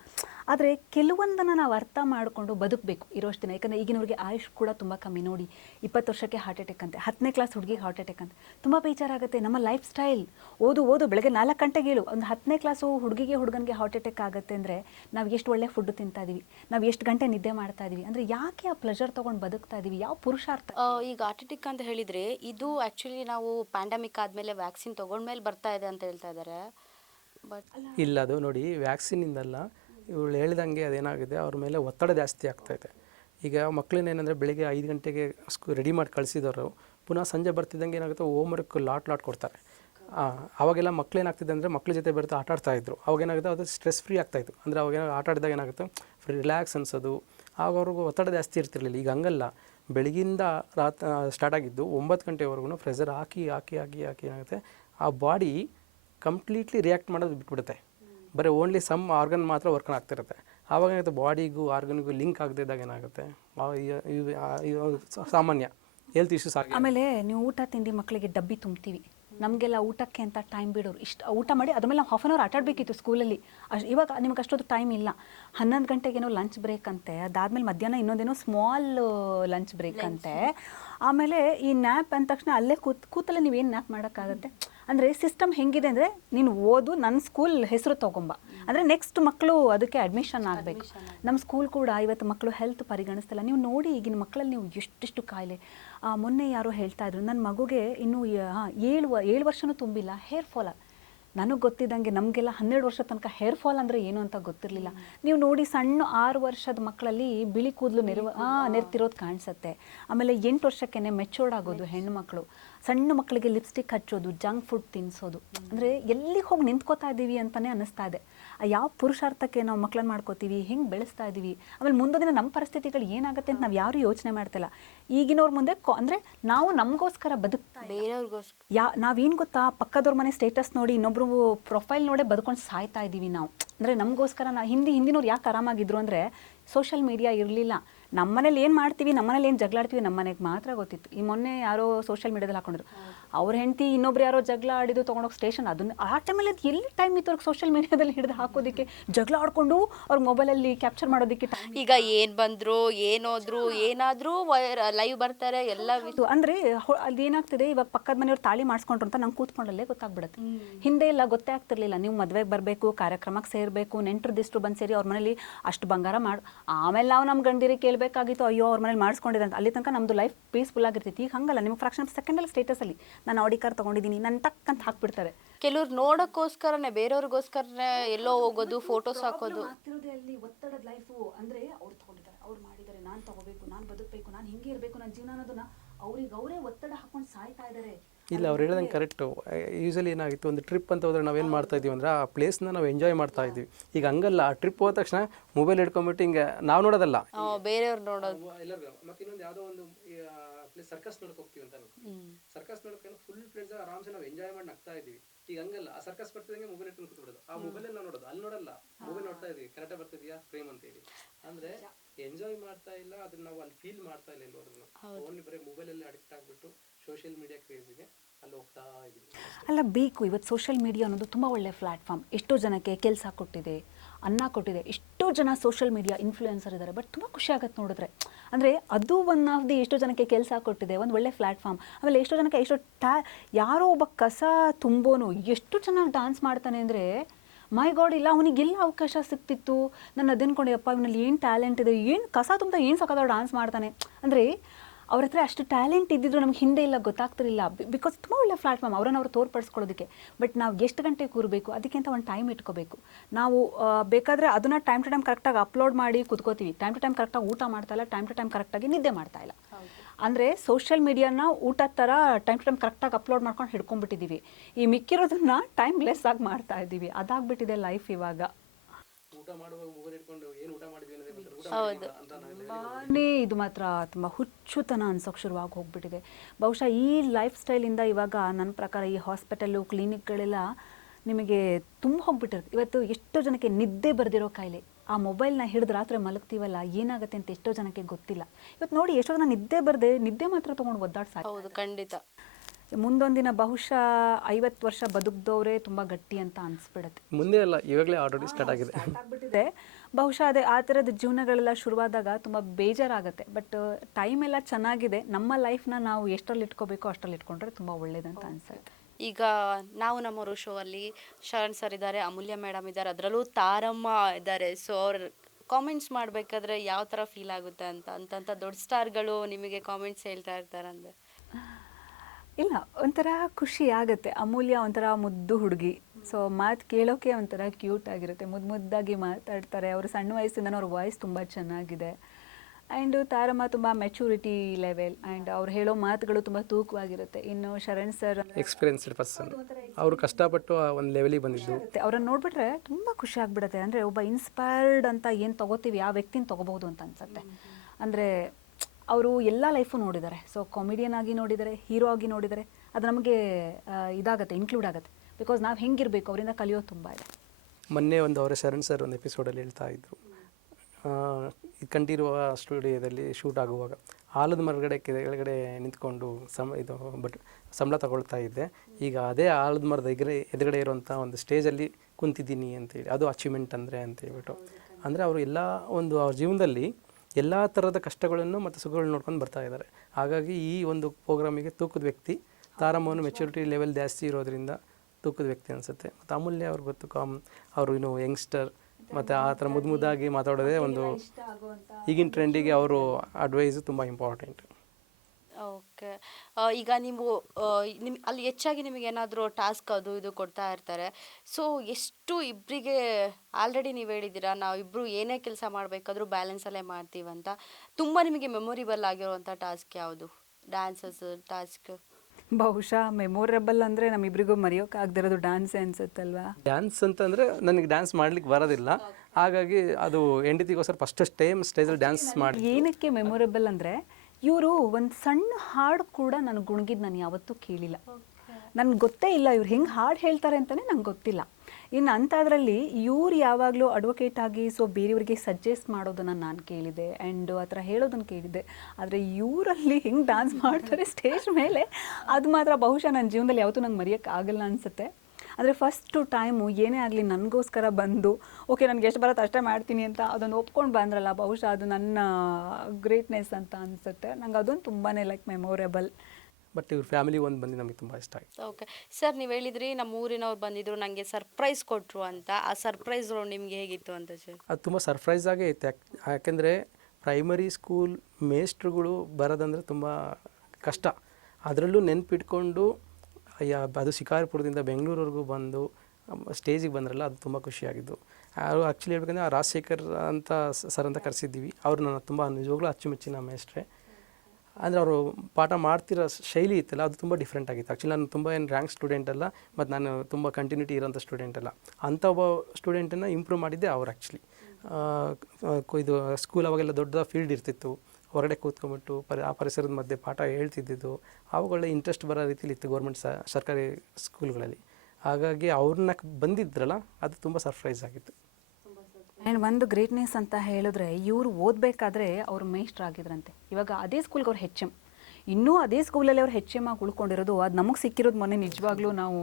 ಆದರೆ ಕೆಲವೊಂದನ್ನು ನಾವು ಅರ್ಥ ಮಾಡಿಕೊಂಡು ಬದುಕಬೇಕು ಇರೋಷ್ಟು ದಿನ. ಯಾಕಂದರೆ ಈಗಿನವ್ರಿಗೆ ಆಯುಷ್ ಕೂಡ ತುಂಬ ಕಮ್ಮಿ. ನೋಡಿ 20 ವರ್ಷಕ್ಕೆ ಹಾರ್ಟ್ ಅಟ್ಯಾಕ್ ಅಂತೆ, 10ನೇ ಕ್ಲಾಸ್ ಹುಡುಗಿಗೆ ಹಾರ್ಟ್ ಅಟ್ಯಾಕ್ ಅಂತೆ. ತುಂಬ ಬೇಜಾರಾಗುತ್ತೆ. ನಮ್ಮ ಲೈಫ್ ಸ್ಟೈಲ್ ಓದು ಬೆಳಗ್ಗೆ 4 ಗಂಟೆಗೆ ಹೇಳು, ಒಂದು 10ನೇ ಕ್ಲಾಸು ಹುಡುಗನಿಗೆ ಹಾರ್ಟ್ ಅಟ್ಯಾಕ್ ಆಗುತ್ತೆ ಅಂದರೆ ನಾವು ಎಷ್ಟು ಒಳ್ಳೆ ಫುಡ್ ತಿಂತಾ ಇದೀವಿ, ನಾವು ಎಷ್ಟು ಗಂಟೆ ನಿದ್ದೆ ಮಾಡ್ತಾ ಇದೀವಿ, ಅಂದರೆ ಯಾಕೆ ಆ ಪ್ಲೆಜರ್ ತೊಗೊಂಡು ಬದುಕ್ತಾ ಇದೀವಿ, ಯಾವ ಪುರುಷಾರ್ಥ? ಈಗ ಹಾರ್ಟ್ ಅಟ್ಯಾಕ್ ಅಂತ ಹೇಳಿದರೆ ಇದು ಆ್ಯಕ್ಚುಲಿ ನಾವು ಪ್ಯಾಂಡಮಿಕ್ ಆದಮೇಲೆ ವ್ಯಾಕ್ಸಿನ್ ತೊಗೊಂಡ್ಮೇಲೆ ಬರ್ತಾ ಇದೆ ಅಂತ ಹೇಳ್ತಾ ಇದ್ದಾರೆ. ಬಟ್ ಇಲ್ಲ, ಅದು ನೋಡಿ ವ್ಯಾಕ್ಸಿನಿಂದಲ್ಲ, ಇವಳು ಹೇಳ್ದಂಗೆ ಅದೇನಾಗಿದೆ ಅವ್ರ ಮೇಲೆ ಒತ್ತಡ ಜಾಸ್ತಿ ಆಗ್ತಾಯಿದೆ. ಈಗ ಮಕ್ಕಳನ್ನೇನೆಂದರೆ ಬೆಳಿಗ್ಗೆ 5 ಗಂಟೆಗೆ ರೆಡಿ ಮಾಡಿ ಕಳಿಸಿದವರು ಪುನಃ ಸಂಜೆ ಬರ್ತಿದ್ದಂಗೆ ಏನಾಗುತ್ತೆ, ಹೋಮ್ವರ್ಕ್ ಲಾಟ್ ಕೊಡ್ತಾರೆ. ಅವಾಗೆಲ್ಲ ಮಕ್ಕಳೇನಾಗ್ತಿದೆ ಅಂದರೆ ಮಕ್ಕಳ ಜೊತೆ ಬರ್ತಾ ಆಟ ಆಡ್ತಾಯಿದ್ರು. ಅವಾಗೇನಾಗುತ್ತೆ ಅದು ಸ್ಟ್ರೆಸ್ ಫ್ರೀ ಆಗ್ತಾಯಿತ್ತು. ಅಂದರೆ ಅವಾಗೇನೋ ಆಟ ಆಡಿದಾಗ ಏನಾಗುತ್ತೆ ರಿಲ್ಯಾಕ್ಸ್ ಅನ್ಸೋದು, ಆಗ ಅವ್ರಿಗೂ ಒತ್ತಡ ಜಾಸ್ತಿ ಇರ್ತಿರ್ಲಿಲ್ಲ. ಈಗ ಹಂಗಲ್ಲ, ಬೆಳಗಿಂದ ಸ್ಟಾರ್ಟ್ ಆಗಿದ್ದು 9 ಗಂಟೆವರೆಗೂ ಪ್ರೆಷರ್ ಹಾಕಿ ಏನಾಗುತ್ತೆ ಆ ಬಾಡಿ ಕಂಪ್ಲೀಟ್ಲಿ ರಿಯಾಕ್ಟ್ ಮಾಡೋದು ಬಿಟ್ಬಿಡುತ್ತೆ. ಬರೀ ಓನ್ಲಿ ಸಮ್ ಆರ್ಗನ್ ಮಾತ್ರ ವರ್ಕ್ ಆಗ್ತಿರುತ್ತೆ. ಆವಾಗ ಏನಾಗುತ್ತೆ ಬಾಡಿಗೂ ಆರ್ಗನ್ಗೂ ಲಿಂಕ್ ಆಗದಿದ್ದಾಗ ಏನಾಗುತ್ತೆ ಸಾಮಾನ್ಯ ಹೆಲ್ತ್ ಇಶ್ಯೂಸ್ ಆಗಿ. ಆಮೇಲೆ ನೀವು ಊಟ ತಿಂಡಿ ಮಕ್ಕಳಿಗೆ ಡಬ್ಬಿ ತುಂಬ್ತೀವಿ, ನಮಗೆಲ್ಲ ಊಟಕ್ಕೆ ಅಂತ ಟೈಮ್ ಬಿಡೋರು. ಇಷ್ಟು ಊಟ ಮಾಡಿ ಅದ್ಮೇಲೆ ನಾವು 1/2 ಆಟ ಆಡಬೇಕಿತ್ತು ಸ್ಕೂಲಲ್ಲಿ. ಇವಾಗ ನಿಮ್ಗೆ ಅಷ್ಟೊಂದು ಟೈಮ್ ಇಲ್ಲ. 11 ಗಂಟೆಗೇನೋ ಲಂಚ್ ಬ್ರೇಕ್ ಅಂತೆ, ಅದಾದಮೇಲೆ ಮಧ್ಯಾಹ್ನ ಇನ್ನೊಂದೇನೋ ಸ್ಮಾಲ್ ಲಂಚ್ ಬ್ರೇಕ್ ಅಂತೆ. ಆಮೇಲೆ ಈ ನ್ಯಾಪ್ ಅಂದ ತಕ್ಷಣ ಅಲ್ಲೇ ಕೂತಲ್ಲೇ ನೀವೇನು ನ್ಯಾಪ್ ಮಾಡೋಕ್ಕಾಗತ್ತೆ? ಅಂದರೆ ಸಿಸ್ಟಮ್ ಹೆಂಗಿದೆ ಅಂದರೆ ನೀನು ಓದು, ನನ್ನ ಸ್ಕೂಲ್ ಹೆಸರು ತೊಗೊಂಬ ಅಂದರೆ ನೆಕ್ಸ್ಟ್ ಮಕ್ಕಳು ಅದಕ್ಕೆ ಅಡ್ಮಿಷನ್ ಆಗಬೇಕು. ನಮ್ಮ ಸ್ಕೂಲ್ ಕೂಡ ಇವತ್ತು ಮಕ್ಕಳು ಹೆಲ್ತ್ ಪರಿಗಣಿಸ್ತಿಲ್ಲ. ನೀವು ನೋಡಿ ಈಗಿನ ಮಕ್ಕಳಲ್ಲಿ ನೀವು ಎಷ್ಟೆಷ್ಟು ಕಾಯಿಲೆ. ಮೊನ್ನೆ ಯಾರೋ ಹೇಳ್ತಾ ಇದ್ರು, ನನ್ನ ಮಗುಗೆ ಇನ್ನೂ 7 ವರ್ಷನೂ ತುಂಬಿಲ್ಲ, ಹೇರ್ ಫಾಲ್. ನನಗೆ ಗೊತ್ತಿದ್ದಂಗೆ ನಮಗೆಲ್ಲ 12 ವರ್ಷ ತನಕ ಹೇರ್ ಫಾಲ್ ಅಂದರೆ ಏನು ಅಂತ ಗೊತ್ತಿರಲಿಲ್ಲ. ನೀವು ನೋಡಿ ಸಣ್ಣ 6 ವರ್ಷದ ಮಕ್ಕಳಲ್ಲಿ ಬಿಳಿ ಕೂದಲು ನೆರ್ತಿರೋದು ಕಾಣಿಸುತ್ತೆ. ಆಮೇಲೆ 8 ವರ್ಷಕ್ಕೇ ಮೆಚೂರ್ಡ್ ಆಗೋದು ಹೆಣ್ಣು ಮಕ್ಕಳು. ಸಣ್ಣ ಮಕ್ಕಳಿಗೆ ಲಿಪ್ಸ್ಟಿಕ್ ಹಚ್ಚೋದು, ಜಂಕ್ ಫುಡ್ ತಿನ್ನಿಸೋದು. ಅಂದರೆ ಎಲ್ಲಿಗೆ ಹೋಗಿ ನಿಂತ್ಕೋತಾ ಇದ್ದೀವಿ ಅಂತಲೇ ಅನ್ನಿಸ್ತಾ ಇದೆ. ಯಾವ ಪುರುಷಾರ್ಥಕ್ಕೆ ನಾವು ಮಕ್ಕಳನ್ನ ಮಾಡ್ಕೋತೀವಿ, ಹೆಂಗೆ ಬೆಳೆಸ್ತಾ ಇದ್ದೀವಿ, ಆಮೇಲೆ ಮುಂದೊಂದು ದಿನ ನಮ್ಮ ಪರಿಸ್ಥಿತಿಗಳು ಏನಾಗುತ್ತೆ ಅಂತ ನಾವು ಯಾರೂ ಯೋಚನೆ ಮಾಡ್ತಿಲ್ಲ. ಈಗಿನವ್ರ ಮುಂದೆ ಅಂದರೆ ನಾವು ನಮಗೋಸ್ಕರ ಬದುಕ್ತಾ ಬೇರೆಯವ್ರಿಗೋಸ್ಕರ ನಾವೇನು ಗೊತ್ತಾ, ಪಕ್ಕದವ್ರ ಮನೆ ಸ್ಟೇಟಸ್ ನೋಡಿ ಇನ್ನೊಬ್ರು ಪ್ರೊಫೈಲ್ ನೋಡೇ ಬದುಕೊಂಡು ಸಾಯ್ತಾ ಇದ್ದೀವಿ ನಾವು. ಅಂದರೆ ನಮಗೋಸ್ಕರ ಹಿಂದಿನವ್ರು ಯಾಕೆ ಆರಾಮಾಗಿದ್ರು ಅಂದರೆ ಸೋಷಿಯಲ್ ಮೀಡಿಯಾ ಇರಲಿಲ್ಲ. ನಮ್ಮನೇಲಿ ಏನು ಮಾಡ್ತೀವಿ, ನಮ್ಮನೇಲಿ ಏನು ಜಗಳಾಡ್ತೀವಿ ನಮ್ಮ ಮನೆಗೆ ಮಾತ್ರ ಗೊತ್ತಿತ್ತು. ಈ ಮೊನ್ನೆ ಯಾರೋ ಸೋಷಿಯಲ್ ಮೀಡಿಯಾದಲ್ಲಿ ಹಾಕೊಂಡಿದ್ರು, ಅವ್ರ ಹೆಂಡತಿ ಇನ್ನೊಬ್ರು ಯಾರೋ ಜಗಳ ಆಡಿದ್ದು ತೊಗೊಂಡೋಗಿ ಸ್ಟೇಷನ್. ಅದನ್ನು ಆ ಟೈಮಲ್ಲಿ ಅದು ಎಲ್ಲಿ ಟೈಮ್ ಇತ್ತು ಅವ್ರಿಗೆ ಸೋಷಿಯಲ್ ಮೀಡಿಯಾದಲ್ಲಿ ಹಿಡಿದು ಹಾಕೋದಕ್ಕೆ, ಜಗಳ ಆಡ್ಕೊಂಡು ಅವ್ರ ಮೊಬೈಲಲ್ಲಿ ಕ್ಯಾಪ್ಚರ್ ಮಾಡೋದಕ್ಕೆ ಟೈಮ್. ಈಗ ಏನು ಬಂದರು ಏನೋದ್ರು ಏನಾದರೂ ಲೈವ್ ಬರ್ತಾರೆ ಎಲ್ಲ. ಅಂದರೆ ಅದೇನಾಗ್ತಿದೆ, ಇವಾಗ ಪಕ್ಕದ ಮನೆಯವ್ರು ತಾಳಿ ಮಾಡಿಸ್ಕೊಂಡ್ರು ಅಂತ ನಂಗೆ ಕೂತ್ಕೊಂಡಲ್ಲೇ ಗೊತ್ತಾಗ್ಬಿಡುತ್ತೆ. ಹಿಂದೆ ಎಲ್ಲ ಗೊತ್ತೇ ಆಗ್ತಿರ್ಲಿಲ್ಲ. ನೀವು ಮದುವೆಗೆ ಬರಬೇಕು, ಕಾರ್ಯಕ್ರಮಕ್ಕೆ ಸೇರಬೇಕು, ನೆಂಟರದಿಷ್ಟು ಬಂದು ಸೇರಿ ಅವ್ರ ಮನೇಲಿ ಅಷ್ಟು ಬಂಗಾರ ಮಾಡಿ ಆಮೇಲೆ ನಾವು ನಮ್ಮ ಗಂಡಿರಿಗೆ ಕೇಳಬೇಕಾಗಿತ್ತು, ಅಯ್ಯೋ ಅವ್ರ ಮನೇಲಿ ಮಾಡಿಸ್ಕೊಂಡಿದೆ ಅಂತ. ಅಲ್ಲಿ ತನಕ ನಮ್ಮದು ಲೈಫ್ ಪೀಸ್ಫುಲ್ ಆಗಿರ್ತೈತಿ. ಈಗ ಹಂಗಲ್ಲ, ನಿಮ್ಗೆ ಫ್ರಾಕ್ಷನ್ ಆಫ್ ಸೆಕೆಂಡಲ್ಲಿ ಸ್ಟೇಟಸಲ್ಲಿ ನಾನು ಆಡಿ ಕಾರ್ ತೊಗೊಂಡಿದ್ದೀನಿ ನನ್ನ ಟಕ್ ಅಂತ ಹಾಕ್ಬಿಡ್ತಾರೆ. ಕೆಲವ್ರು ನೋಡೋಕ್ಕೋಸ್ಕರನೇ, ಬೇರೆಯವ್ರಿಗೋಸ್ಕರನೇ ಎಲ್ಲೋ ಹೋಗೋದು, ಫೋಟೋಸ್ ಹಾಕೋದು. ಆಗ್ತಿರೋದೇ ಅಲ್ಲಿ ಒತ್ತಡದ ಲೈಫು. ಅಂದರೆ ಅವ್ರು ತೊಗೊಂಡಿದ್ದಾರೆ, ಅವ್ರು ಮಾಡಿದ್ದಾರೆ, ನಾನು ತೊಗೋಬೇಕು, ನಾನು ಬದುಕಬೇಕು, ನಾನು ಹಿಂಗೆ ಇರಬೇಕು, ನನ್ನ ಜೀವನ ಅನ್ನೋದನ್ನ ಅವ್ರಿಗೆ ಅವರೇ ಒತ್ತಡ ಹಾಕೊಂಡು ಸಾಯ್ತಾ ಇದ್ದಾರೆ. ಇಲ್ಲ, ಅವ್ರು ಹೇಳ್ದಂಗೆ ಕರೆಕ್ಟು. ಯೂಸಲಿ ಏನಾಗಿತ್ತು, ಒಂದು ಟ್ರಿಪ್ ಅಂತ ಹೋದ್ರೆ ನಾವೇನು ಮಾಡ್ತಾ ಇದೀವಿ ಅಂದರೆ ಆ ಪ್ಲೇಸ್ನ ನಾವು ಎಂಜಾಯ್ ಮಾಡ್ತಾ ಇದ್ದೀವಿ. ಈಗ ಹಂಗಲ್ಲ, ಆ ಟ್ರಿಪ್ ಹೋದ ತಕ್ಷಣ ಮೊಬೈಲ್ ಹಿಡ್ಕೊಂಡ್ಬಿಟ್ಟು ಹಿಂಗೆ ನಾವು ನೋಡೋದಲ್ಲ, ಬೇರೆಯವ್ರು ನೋಡೋದು. ಎಲ್ಲರಿಗೂ ಮತ್ತೆ ಇನ್ನೊಂದು ಯಾವುದೋ ಒಂದು ಪ್ಲೇಸ್ ಸರ್ಕಸ್ ನೋಡಕ್ಕೆ ಹೋಗ್ತೀವಿ ಅಂತ ಸರ್ಕಸ್ ನೋಡಕ್ಕೆ ಫುಲ್ ಪ್ಲೇಸ್ ಆರಾಮ್ಸೆ ನಾವು ಎಂಜಾಯ್ ಮಾಡಿ ನಗ್ತಾ ಇದೀವಿ. ಈಗ ಹಂಗಲ್ಲ, ಆ ಸರ್ಕಸ್ ಬರ್ತಿದಂಗೆ ಮೊಬೈಲ್ ಇಟ್ಕೊಂಡು ಕೂತ್ಬಿಡೋದು. ಆ ಮೊಬೈಲ್ ನಾವು ನೋಡೋದು, ಅಲ್ಲಿ ನೋಡಲ್ಲ, ಮೊಬೈಲ್ ನೋಡ್ತಾ ಇದೀವಿ, ಕರೆಕ್ಟಾಗಿ ಬರ್ತಿದ್ಯಾ ಫ್ರೇಮ್ ಅಂತ ಹೇಳಿ. ಅಂದ್ರೆ ಎಂಜಾಯ್ ಮಾಡ್ತಾ ಇಲ್ಲ, ಅದನ್ನ ನಾವು ಅಲ್ಲಿ ಫೀಲ್ ಮಾಡ್ತಾ ಇಲ್ಲ ಎಲ್ಲೋದ್ರೂ. ಓನ್ಲಿ ಬರೀ ಮೊಬೈಲಲ್ಲಿ ಅಡಿಕ್ಟ್ ಆಗಿಬಿಟ್ಟು ಸೋಷಿಯಲ್ ಮೀಡಿಯಾ ಕ್ರೇಜಿಗೆ ಅಲ್ಲಿ ಹೋಗ್ತಾ ಇದ್ದೀವಿ. ಅಲ್ಲ ಬೇಕು, ಇವತ್ತು ಸೋಷಿಯಲ್ ಮೀಡಿಯಾ ಅನ್ನೋದು ತುಂಬ ಒಳ್ಳೆಯ ಪ್ಲ್ಯಾಟ್ಫಾರ್ಮ್. ಎಷ್ಟೋ ಜನಕ್ಕೆ ಕೆಲಸ ಕೊಟ್ಟಿದೆ, ಅನ್ನ ಕೊಟ್ಟಿದೆ. ಎಷ್ಟೋ ಜನ ಸೋಷಿಯಲ್ ಮೀಡಿಯಾ ಇನ್ಫ್ಲೂಯೆನ್ಸರ್ ಇದ್ದಾರೆ. ಬಟ್ ತುಂಬ ಖುಷಿ ಆಗುತ್ತೆ ನೋಡಿದ್ರೆ. ಅಂದರೆ ಅದು ಒನ್ ಆಫ್ ದಿ ಎಷ್ಟೋ ಜನಕ್ಕೆ ಕೆಲಸ ಕೊಟ್ಟಿದೆ, ಒಂದು ಒಳ್ಳೆ ಪ್ಲ್ಯಾಟ್ಫಾರ್ಮ್. ಆಮೇಲೆ ಎಷ್ಟೋ ಜನಕ್ಕೆ ಯಾರೋ ಒಬ್ಬ ಕಸ ತುಂಬೋನು ಎಷ್ಟು ಚೆನ್ನಾಗಿ ಡಾನ್ಸ್ ಮಾಡ್ತಾನೆ ಅಂದರೆ ಮೈ ಗಾಡ್, ಇಲ್ಲ ಅವನಿಗೆಲ್ಲ ಅವಕಾಶ ಸಿಗ್ತಿತ್ತು. ನಾನು ಅದನ್ಕೊಂಡೆ, ಅಪ್ಪ ಇವನಲ್ಲಿ ಏನು ಟ್ಯಾಲೆಂಟ್ ಇದೆ, ಏನು ಕಸ ತುಂಬ ಏನು ಸಕ್ಕತ್ತಾಗಿ ಡಾನ್ಸ್ ಮಾಡ್ತಾನೆ. ಅಂದರೆ ಅವ್ರ ಹತ್ರ ಅಷ್ಟು ಟ್ಯಾಲೆಂಟ್ ಇದ್ದಿದ್ರು ನಮ್ಗೆ ಹಿಂದೆ ಇಲ್ಲ ಗೊತ್ತಾಗ್ತಿರಲಿಲ್ಲ. ಬಿಕಾಸ್ ತುಂಬ ಒಳ್ಳೆ ಪ್ಲಾಟ್ಫಾರ್ಮ್ ಅವ್ರನ್ನ ಅವ್ರು ತೋರ್ಪಡಿಸ್ಕೊಳ್ಳೋದಕ್ಕೆ. ಬಟ್ ನಾವು ಎಷ್ಟು ಗಂಟೆಗೆ ಕೂರಬೇಕು ಅದಕ್ಕಿಂತ ಒಂದು ಟೈಮ್ ಇಟ್ಕೋಬೇಕು. ನಾವು ಬೇಕಾದರೆ ಅದನ್ನು ಟೈಮ್ ಟು ಟೈಮ್ ಕರೆಕ್ಟಾಗಿ ಅಪ್ಲೋಡ್ ಮಾಡಿ ಕೂತ್ಕೋತೀವಿ, ಟೈಮ್ ಟು ಟೈಮ್ ಕರೆಕ್ಟಾಗಿ ಊಟ ಮಾಡ್ತಾ ಇಲ್ಲ, ಟೈಮ್ ಟು ಟೈಮ್ ಕರೆಕ್ಟಾಗಿ ನಿದ್ದೆ ಮಾಡ್ತಾ ಇಲ್ಲ. ಅಂದರೆ ಸೋಷಿಯಲ್ ಮೀಡಿಯಾನ ಊಟದ ಥರ ಟೈಮ್ ಟು ಟೈಮ್ ಕರೆಕ್ಟಾಗಿ ಅಪ್ಲೋಡ್ ಮಾಡ್ಕೊಂಡು ಹಿಡ್ಕೊಂಡ್ಬಿಟ್ಟಿದ್ದೀವಿ. ಈ ಮಿಕ್ಕಿರೋದನ್ನ ಟೈಮ್ ಲೆಸ್ ಆಗಿ ಮಾಡ್ತಾ ಇದ್ದೀವಿ. ಅದಾಗ್ಬಿಟ್ಟಿದೆ ಲೈಫ್ ಇವಾಗ. ಊಟ ಮಾಡುವಾಗ ಮೊಬೈಲ್ ಇಟ್ಕೊಂಡು ಏನು ಊಟ ಮಾಡಿದ್ವಿ ಅನ್ನೋದೇ ಗೊತ್ತಿಲ್ಲ, ಊಟ ಹೌದು. ಮಾಡಿದ್ವಿ ಅಂತ ನಾವೆಲ್ಲ ತುಂಬಾನೇ ಇದು ಮಾತ್ರ ತುಂಬ ಹುಚ್ಚುತನ ಅನ್ಸೋಕೆ ಶುರುವಾಗಿ ಹೋಗ್ಬಿಟ್ಟಿದೆ. ಬಹುಶಃ ಈ ಲೈಫ್ ಸ್ಟೈಲಿಂದ ಇವಾಗ ನನ್ನ ಪ್ರಕಾರ ಈ ಹಾಸ್ಪಿಟಲ್ಲು ಕ್ಲಿನಿಕ್ಗಳೆಲ್ಲ ನಿಮಗೆ ತುಂಬ ಹೋಗ್ಬಿಟ್ಟಿರುತ್ತೆ. ಇವತ್ತು ಎಷ್ಟೋ ಜನಕ್ಕೆ ನಿದ್ದೆ ಬರೆದಿರೋ ಕಾಯಿಲೆ, ಆ ಮೊಬೈಲ್ನ ಹಿಡಿದು ರಾತ್ರಿ ಮಲಗ್ತೀವಲ್ಲ ಏನಾಗುತ್ತೆ ಅಂತ ಎಷ್ಟೋ ಜನಕ್ಕೆ ಗೊತ್ತಿಲ್ಲ. ಇವತ್ತು ನೋಡಿ ಎಷ್ಟೋ ಜನ ನಿದ್ದೆ ಮಾತ್ರ ತೊಗೊಂಡು ಒದ್ದಾಡ್ಸಾಕ. ಹೌದು, ಖಂಡಿತ. ಮುಂದೊಂದಿನ ಬಹುಶಃ 50 ವರ್ಷ ಬದುಕ್ದವರೇ ತುಂಬ ಗಟ್ಟಿ ಅಂತ ಅನಿಸ್ಬಿಡುತ್ತೆ. ಮುಂದೆ ಅಲ್ಲ, ಇವಾಗಲೇ ಆಲ್ರೆಡಿ ಸ್ಟಾರ್ಟ್ ಆಗಿದೆ. ಆಗ್ಬಿಟ್ಟಿದೆ. ಬಹುಶಃ ಅದೇ ಆ ಥರದ ಜೀವನಗಳೆಲ್ಲ ಶುರುವಾದಾಗ ತುಂಬ ಬೇಜಾರಾಗುತ್ತೆ. ಬಟ್ ಟೈಮ್ ಎಲ್ಲ ಚೆನ್ನಾಗಿದೆ. ನಮ್ಮ ಲೈಫ್ನ ನಾವು ಎಷ್ಟರಲ್ಲಿ ಇಟ್ಕೋಬೇಕೋ ಅಷ್ಟರಲ್ಲಿ ಇಟ್ಕೊಂಡ್ರೆ ತುಂಬ ಒಳ್ಳೇದಂತ ಅನ್ಸುತ್ತೆ. ಈಗ ನಾವು ನಮ್ಮವರು ಶೋ ಅಲ್ಲಿ ಶರಣ್ ಸರ್ ಇದ್ದಾರೆ, ಅಮೂಲ್ಯ ಮೇಡಮ್ ಇದ್ದಾರೆ, ಅದರಲ್ಲೂ ತಾರಮ್ಮ ಇದ್ದಾರೆ. ಸೊ ಅವ್ರ ಕಾಮೆಂಟ್ಸ್ ಮಾಡಬೇಕಾದ್ರೆ ಯಾವ ಥರ ಫೀಲ್ ಆಗುತ್ತೆ ಅಂತ ದೊಡ್ಡ ಸ್ಟಾರ್ಗಳು ನಿಮಗೆ ಕಾಮೆಂಟ್ಸ್ ಹೇಳ್ತಾ ಇರ್ತಾರೆ ಅಂದರೆ? ಇಲ್ಲ, ಒಂಥರ ಖುಷಿ ಆಗುತ್ತೆ. ಅಮೂಲ್ಯ ಒಂಥರ ಮುದ್ದು ಹುಡುಗಿ. ಸೊ ಮಾತು ಕೇಳೋಕೆ ಒಂಥರ ಕ್ಯೂಟ್ ಆಗಿರುತ್ತೆ, ಮುದ್ದಾಗಿ ಮಾತಾಡ್ತಾರೆ. ಅವರು ಸಣ್ಣ ವಯಸ್ಸಿಂದ ಅವ್ರ ವಾಯ್ಸ್ ತುಂಬ ಚೆನ್ನಾಗಿದೆ. ಆ್ಯಂಡ್ ತಾರಮ್ಮ ತುಂಬ ಮೆಚುರಿಟಿ ಲೆವೆಲ್ ಆ್ಯಂಡ್ ಅವ್ರು ಹೇಳೋ ಮಾತುಗಳು ತುಂಬ ತೂಕವಾಗಿರುತ್ತೆ. ಇನ್ನು ಶರಣ್ ಸರ್ ಎಕ್ಸ್ಪೀರಿಯನ್ಸ್ಡ್ ಪರ್ಸನ್, ಅವರು ಕಷ್ಟಪಟ್ಟು ಒಂದು ಲೆವೆಲಿಗೆ ಬಂದಿದ್ದು. ಅವ್ರನ್ನ ನೋಡ್ಬಿಟ್ರೆ ತುಂಬ ಖುಷಿ ಆಗ್ಬಿಡುತ್ತೆ. ಅಂದರೆ ಒಬ್ಬ ಇನ್ಸ್ಪೈರ್ಡ್ ಅಂತ ಏನು ತೊಗೋತೀವಿ ಆ ವ್ಯಕ್ತಿನ ತೊಗೋಬಹುದು ಅಂತ ಅನ್ಸುತ್ತೆ. ಅಂದರೆ ಅವರು ಎಲ್ಲ ಲೈಫು ನೋಡಿದ್ದಾರೆ. ಸೊ ಕಾಮಿಡಿಯನ್ ಆಗಿ ನೋಡಿದ್ದಾರೆ, ಹೀರೋ ಆಗಿ ನೋಡಿದ್ದಾರೆ. ಅದು ನಮಗೆ ಇದಾಗುತ್ತೆ, ಇನ್ಕ್ಲೂಡ್ ಆಗುತ್ತೆ. ಬಿಕಾಸ್ ನಾವು ಹೆಂಗಿರಬೇಕು ಅವರಿಂದ ಕಲಿಯೋದು ತುಂಬ ಇದೆ. ಮೊನ್ನೆ ಒಂದು ಅವರ ಶರಣ್ ಸರ್ ಒಂದು ಎಪಿಸೋಡಲ್ಲಿ ಹೇಳ್ತಾ ಇದ್ರು, ಇದು ಕಂಠೀರವ ಸ್ಟುಡಿಯೋದಲ್ಲಿ ಶೂಟ್ ಆಗುವಾಗ ಆಲದ ಮರಗಡೆ ಕೆಳಗಡೆ ನಿಂತ್ಕೊಂಡು ಸಂಬಳ ತಗೊಳ್ತಾ ಇದ್ದೆ. ಈಗ ಅದೇ ಆಲದ ಮರದ ಎದುರುಗಡೆ ಇರುವಂಥ ಒಂದು ಸ್ಟೇಜಲ್ಲಿ ಕುಂತಿದ್ದೀನಿ ಅಂತೇಳಿ, ಅದು ಅಚೀವ್ಮೆಂಟ್ ಅಂದರೆ ಅಂತ ಹೇಳ್ಬಿಟ್ಟು. ಅಂದರೆ ಅವರು ಎಲ್ಲ ಒಂದು ಅವ್ರ ಜೀವನದಲ್ಲಿ ಎಲ್ಲ ಥರದ ಕಷ್ಟಗಳನ್ನು ಮತ್ತು ಸುಖಗಳನ್ನು ನೋಡ್ಕೊಂಡು ಬರ್ತಾ ಇದ್ದಾರೆ. ಹಾಗಾಗಿ ಈ ಒಂದು ಪ್ರೋಗ್ರಾಮಿಗೆ ತೂಕದ ವ್ಯಕ್ತಿ ತಾರಮ್ಮನ ಮೆಚುರಿಟಿ ಲೆವೆಲ್ ಜಾಸ್ತಿ ಇರೋದ್ರಿಂದ ತೂಕದ ವ್ಯಕ್ತಿ ಅನಿಸುತ್ತೆ. ಮತ್ತು ಅಮೂಲ್ಯ ಅವ್ರಿಗೆ ಗೊತ್ತು, ಅವರು ಇನ್ನು ಯಂಗ್ಸ್ಟರ್ ಮತ್ತು ಆ ಥರ ಮುದ್ದಾಗಿ ಮಾತಾಡೋದೇ ಒಂದು ಈಗಿನ ಟ್ರೆಂಡಿಗೆ ಅವರು ಅಡ್ವೈಸು ತುಂಬ ಇಂಪಾರ್ಟೆಂಟ್. ಓಕೆ. ಈಗ ನೀವು ಅಲ್ಲಿ ಹೆಚ್ಚಾಗಿ ನಿಮಗೆ ಏನಾದರೂ ಟಾಸ್ಕ್ ಅದು ಇದು ಕೊಡ್ತಾ ಇರ್ತಾರೆ. ಸೊ ಎಷ್ಟು ಇಬ್ಬರಿಗೆ ಆಲ್ರೆಡಿ ನೀವು ಹೇಳಿದ್ದೀರಾ ನಾವು ಇಬ್ಬರು ಏನೇ ಕೆಲಸ ಮಾಡಬೇಕಾದ್ರೂ ಬ್ಯಾಲೆನ್ಸಲ್ಲೇ ಮಾಡ್ತೀವಂತ. ತುಂಬ ನಿಮಗೆ ಮೆಮೊರಿಬಲ್ ಆಗಿರುವಂಥ ಟಾಸ್ಕ್ ಯಾವುದು? ಡ್ಯಾನ್ಸಸ್ ಟಾಸ್ಕ್ ಬಹುಶಃ ಮೆಮೊರೇಬಲ್ ಅಂದರೆ ನಮ್ಮಿಬ್ಬರಿಗೂ ಮರೆಯೋಕ್ಕಾಗದಿರೋದು ಡ್ಯಾನ್ಸೇ ಅನ್ಸುತ್ತಲ್ವಾ? ಡ್ಯಾನ್ಸ್ ಅಂತಂದರೆ ನನಗೆ ಡ್ಯಾನ್ಸ್ ಮಾಡ್ಲಿಕ್ಕೆ ಬರೋದಿಲ್ಲ. ಹಾಗಾಗಿ ಅದು ಹೆಂಡತಿಗೋಸ್ಕರ ಫಸ್ಟ್ ಟೈಮ್ ಸ್ಟೇಜಲ್ಲಿ ಡ್ಯಾನ್ಸ್ ಮಾಡಿ. ಏನಕ್ಕೆ ಮೆಮೊರೇಬಲ್ ಅಂದರೆ ಇವರು ಒಂದು ಸಣ್ಣ ಹಾಡು ಕೂಡ ನನಗೆ ಗುಣಗಿದ್ದು ನಾನು ಯಾವತ್ತೂ ಕೇಳಿಲ್ಲ. ನನಗೆ ಗೊತ್ತೇ ಇಲ್ಲ ಇವ್ರು ಹೆಂಗೆ ಹಾಡು ಹೇಳ್ತಾರೆ ಅಂತಲೇ ನಂಗೆ ಗೊತ್ತಿಲ್ಲ. ಇನ್ನು ಅಂಥದ್ರಲ್ಲಿ ಇವ್ರು ಯಾವಾಗಲೂ ಅಡ್ವೊಕೇಟ್ ಆಗಿ ಸೊ ಬೇರೆಯವ್ರಿಗೆ ಸಜೆಸ್ಟ್ ಮಾಡೋದನ್ನು ನಾನು ಕೇಳಿದೆ ಆ್ಯಂಡ್ ಆ ಥರ ಹೇಳೋದನ್ನು ಕೇಳಿದ್ದೆ. ಆದರೆ ಇವರಲ್ಲಿ ಹೆಂಗೆ ಡ್ಯಾನ್ಸ್ ಮಾಡ್ತಾರೆ ಸ್ಟೇಜ್ ಮೇಲೆ, ಅದು ಮಾತ್ರ ಬಹುಶಃ ನನ್ನ ಜೀವನದಲ್ಲಿ ಯಾವತ್ತೂ ನಂಗೆ ಮರೆಯೋಕ್ಕಾಗಲ್ಲ ಅನಿಸುತ್ತೆ. ಅಂದರೆ ಫಸ್ಟು ಟೈಮು ಏನೇ ಆಗಲಿ ನನಗೋಸ್ಕರ ಬಂದು ಓಕೆ ನನಗೆ ಎಷ್ಟು ಬರುತ್ತೆ ಅಷ್ಟೇ ಮಾಡ್ತೀನಿ ಅಂತ ಅದೊಂದು ಒಪ್ಕೊಂಡು ಬಂದ್ರಲ್ಲ, ಬಹುಶಃ ಅದು ನನ್ನ ಗ್ರೇಟ್ನೆಸ್ ಅಂತ ಅನಿಸುತ್ತೆ. ನಂಗೆ ಅದೊಂದು ತುಂಬಾ ಮೆಮೊರೇಬಲ್. ಬಟ್ ಇವ್ರ ಫ್ಯಾಮಿಲಿ ಒಂದು ಬಂದು ನಮಗೆ ತುಂಬ ಇಷ್ಟ ಆಯಿತು. ಓಕೆ ಸರ್, ನೀವು ಹೇಳಿದ್ರಿ ನಮ್ಮ ಊರಿನವ್ರು ಬಂದಿದ್ರು ನನಗೆ ಸರ್ಪ್ರೈಸ್ ಕೊಟ್ಟರು ಅಂತ. ಆ ಸರ್ಪ್ರೈಸ್ ನಿಮಗೆ ಹೇಗಿತ್ತು ಅಂತ ಸರ್? ಅದು ತುಂಬ ಸರ್ಪ್ರೈಸ್ ಆಗೇ ಇತ್ತು. ಯಾಕೆಂದರೆ ಪ್ರೈಮರಿ ಸ್ಕೂಲ್ ಮೇಸ್ಟ್ರುಗಳು ಬರೋದಂದರೆ ತುಂಬ ಕಷ್ಟ. ಅದರಲ್ಲೂ ನೆನಪಿಟ್ಕೊಂಡು ಅದು ಶಿಕಾರಿಪುರದಿಂದ ಬೆಂಗಳೂರವರೆಗೂ ಬಂದು ಸ್ಟೇಜಿಗೆ ಬಂದ್ರಲ್ಲ, ಅದು ತುಂಬ ಖುಷಿಯಾಗಿದ್ದು. ಅವರು ಆ್ಯಕ್ಚುಲಿ ಹೇಳ್ಬೇಕಂದ್ರೆ ಆ ರಾಜಶೇಖರ್ ಅಂತ ಸರ್ ಅಂತ ಕರೆಸಿದ್ದೀವಿ. ಅವರು ನನ್ನ ತುಂಬ ನಿಜವಾಗ್ಲೂ ಅಚ್ಚುಮೆಚ್ಚಿನ ಮೇಸ್ಟ್ರೆ. ಅಂದರೆ ಅವರು ಪಾಠ ಮಾಡ್ತಿರೋ ಶೈಲಿ ಇತ್ತಲ್ಲ, ಅದು ತುಂಬ ಡಿಫ್ರೆಂಟ್ ಆಗಿತ್ತು. ಆ್ಯಕ್ಚುಲಿ ನಾನು ತುಂಬ ಏನು ರ್ಯಾಂಕ್ ಸ್ಟೂಡೆಂಟ್ ಅಲ್ಲ, ಮತ್ತು ನಾನು ತುಂಬ ಕಂಟಿನ್ಯೂಟಿ ಇರೋಂಥ ಸ್ಟೂಡೆಂಟ್ ಅಲ್ಲ. ಅಂಥ ಒಬ್ಬ ಸ್ಟೂಡೆಂಟನ್ನು ಇಂಪ್ರೂವ್ ಮಾಡಿದ್ದೆ ಅವ್ರು. ಆ್ಯಕ್ಚುಲಿ ಇದು ಸ್ಕೂಲ್ ಅವಾಗೆಲ್ಲ ದೊಡ್ಡ ಫೀಲ್ಡ್ ಇರ್ತಿತ್ತು, ಹೊರಗಡೆ ಕೂತ್ಕೊಂಡ್ಬಿಟ್ಟು ಆ ಪರಿಸರದ ಮಧ್ಯೆ ಪಾಠ ಹೇಳ್ತಿದ್ದಿದ್ದು, ಅವುಗಳ ಇಂಟ್ರೆಸ್ಟ್ ಬರೋ ರೀತಿಲಿ ಇತ್ತು ಗೌರ್ಮೆಂಟ್ ಸರ್ಕಾರಿ ಸ್ಕೂಲ್ಗಳಲ್ಲಿ. ಹಾಗಾಗಿ ಅವ್ರನ್ನ ಬಂದಿದ್ರಲ್ಲ, ಅದು ತುಂಬ ಸರ್ಪ್ರೈಸ್ ಆಗಿತ್ತು. ಆ್ಯಂಡ್ ಒಂದು ಗ್ರೇಟ್ನೆಸ್ ಅಂತ ಹೇಳಿದ್ರೆ ಇವರು ಓದಬೇಕಾದ್ರೆ ಅವರು ಮೇಸ್ಟ್ರ್ ಆಗಿದ್ರಂತೆ. ಇವಾಗ ಅದೇ ಸ್ಕೂಲ್ಗೆ ಅವ್ರು HM, ಇನ್ನೂ ಅದೇ ಸ್ಕೂಲಲ್ಲಿ ಅವ್ರು HM ಆಗಿ ಉಳ್ಕೊಂಡಿರೋದು, ಅದು ನಮಗೆ ಸಿಕ್ಕಿರೋದು ಮೊನ್ನೆ ನಿಜವಾಗ್ಲೂ ನಾವು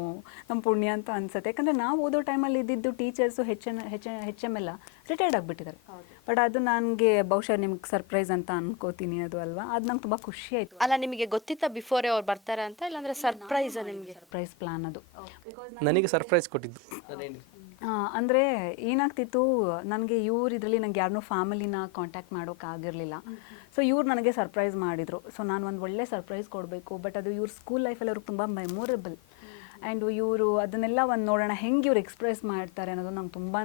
ನಮ್ಮ ಪುಣ್ಯ ಅಂತ ಅನ್ಸುತ್ತೆ. ಯಾಕಂದರೆ ನಾವು ಓದೋ ಟೈಮಲ್ಲಿ ಇದ್ದಿದ್ದು ಟೀಚರ್ಸು HM ಎಲ್ಲ ರಿಟೈರ್ಡ್ ಆಗಿಬಿಟ್ಟಿದ್ದಾರೆ. ಬಟ್ ಅದು ನನಗೆ ಬಹುಶಃ ನಿಮ್ಗೆ ಸರ್ಪ್ರೈಸ್ ಅಂತ ಅನ್ಕೋತೀನಿ, ಅದು ಅಲ್ವಾ? ಅದು ನಂಗೆ ತುಂಬ ಖುಷಿ ಆಯಿತು. ಅಲ್ಲ, ನಿಮಗೆ ಗೊತ್ತಿತ್ತಾ ಬಿಫೋರೇ ಅವ್ರು ಬರ್ತಾರೆ ಅಂತ, ಇಲ್ಲಾಂದರೆ ಸರ್ಪ್ರೈಸ್ ನಿಮಗೆ? ಸರ್ಪ್ರೈಸ್ ಪ್ಲಾನ್ ಅದು. ನನಗೆ ಸರ್ಪ್ರೈಸ್ ಕೊಟ್ಟಿದ್ದು ಅಂದರೆ ಏನಾಗ್ತಿತ್ತು, ನನಗೆ ಇವ್ರು ಇದರಲ್ಲಿ ನಂಗೆ ಯಾರನ್ನೂ ಫ್ಯಾಮಿಲಿನ ಕಾಂಟ್ಯಾಕ್ಟ್ ಮಾಡೋಕ್ಕಾಗಿರಲಿಲ್ಲ. ಸೊ ಇವ್ರು ನನಗೆ ಸರ್ಪ್ರೈಸ್ ಮಾಡಿದರು. ಸೊ ನಾನು ಒಂದು ಒಳ್ಳೆ ಸರ್ಪ್ರೈಸ್ ಕೊಡಬೇಕು, ಬಟ್ ಅದು ಇವ್ರ ಸ್ಕೂಲ್ ಲೈಫಲ್ಲಿ ಅವ್ರಿಗೆ ತುಂಬ ಮೆಮೊರೇಬಲ್. ಆ್ಯಂಡ್ ಇವರು ಅದನ್ನೆಲ್ಲ ಒಂದು ನೋಡೋಣ ಹೆಂಗೆ ಇವ್ರು ಎಕ್ಸ್ಪ್ರೆಸ್ ಮಾಡ್ತಾರೆ ಅನ್ನೋದು ನಂಗೆ ತುಂಬಾ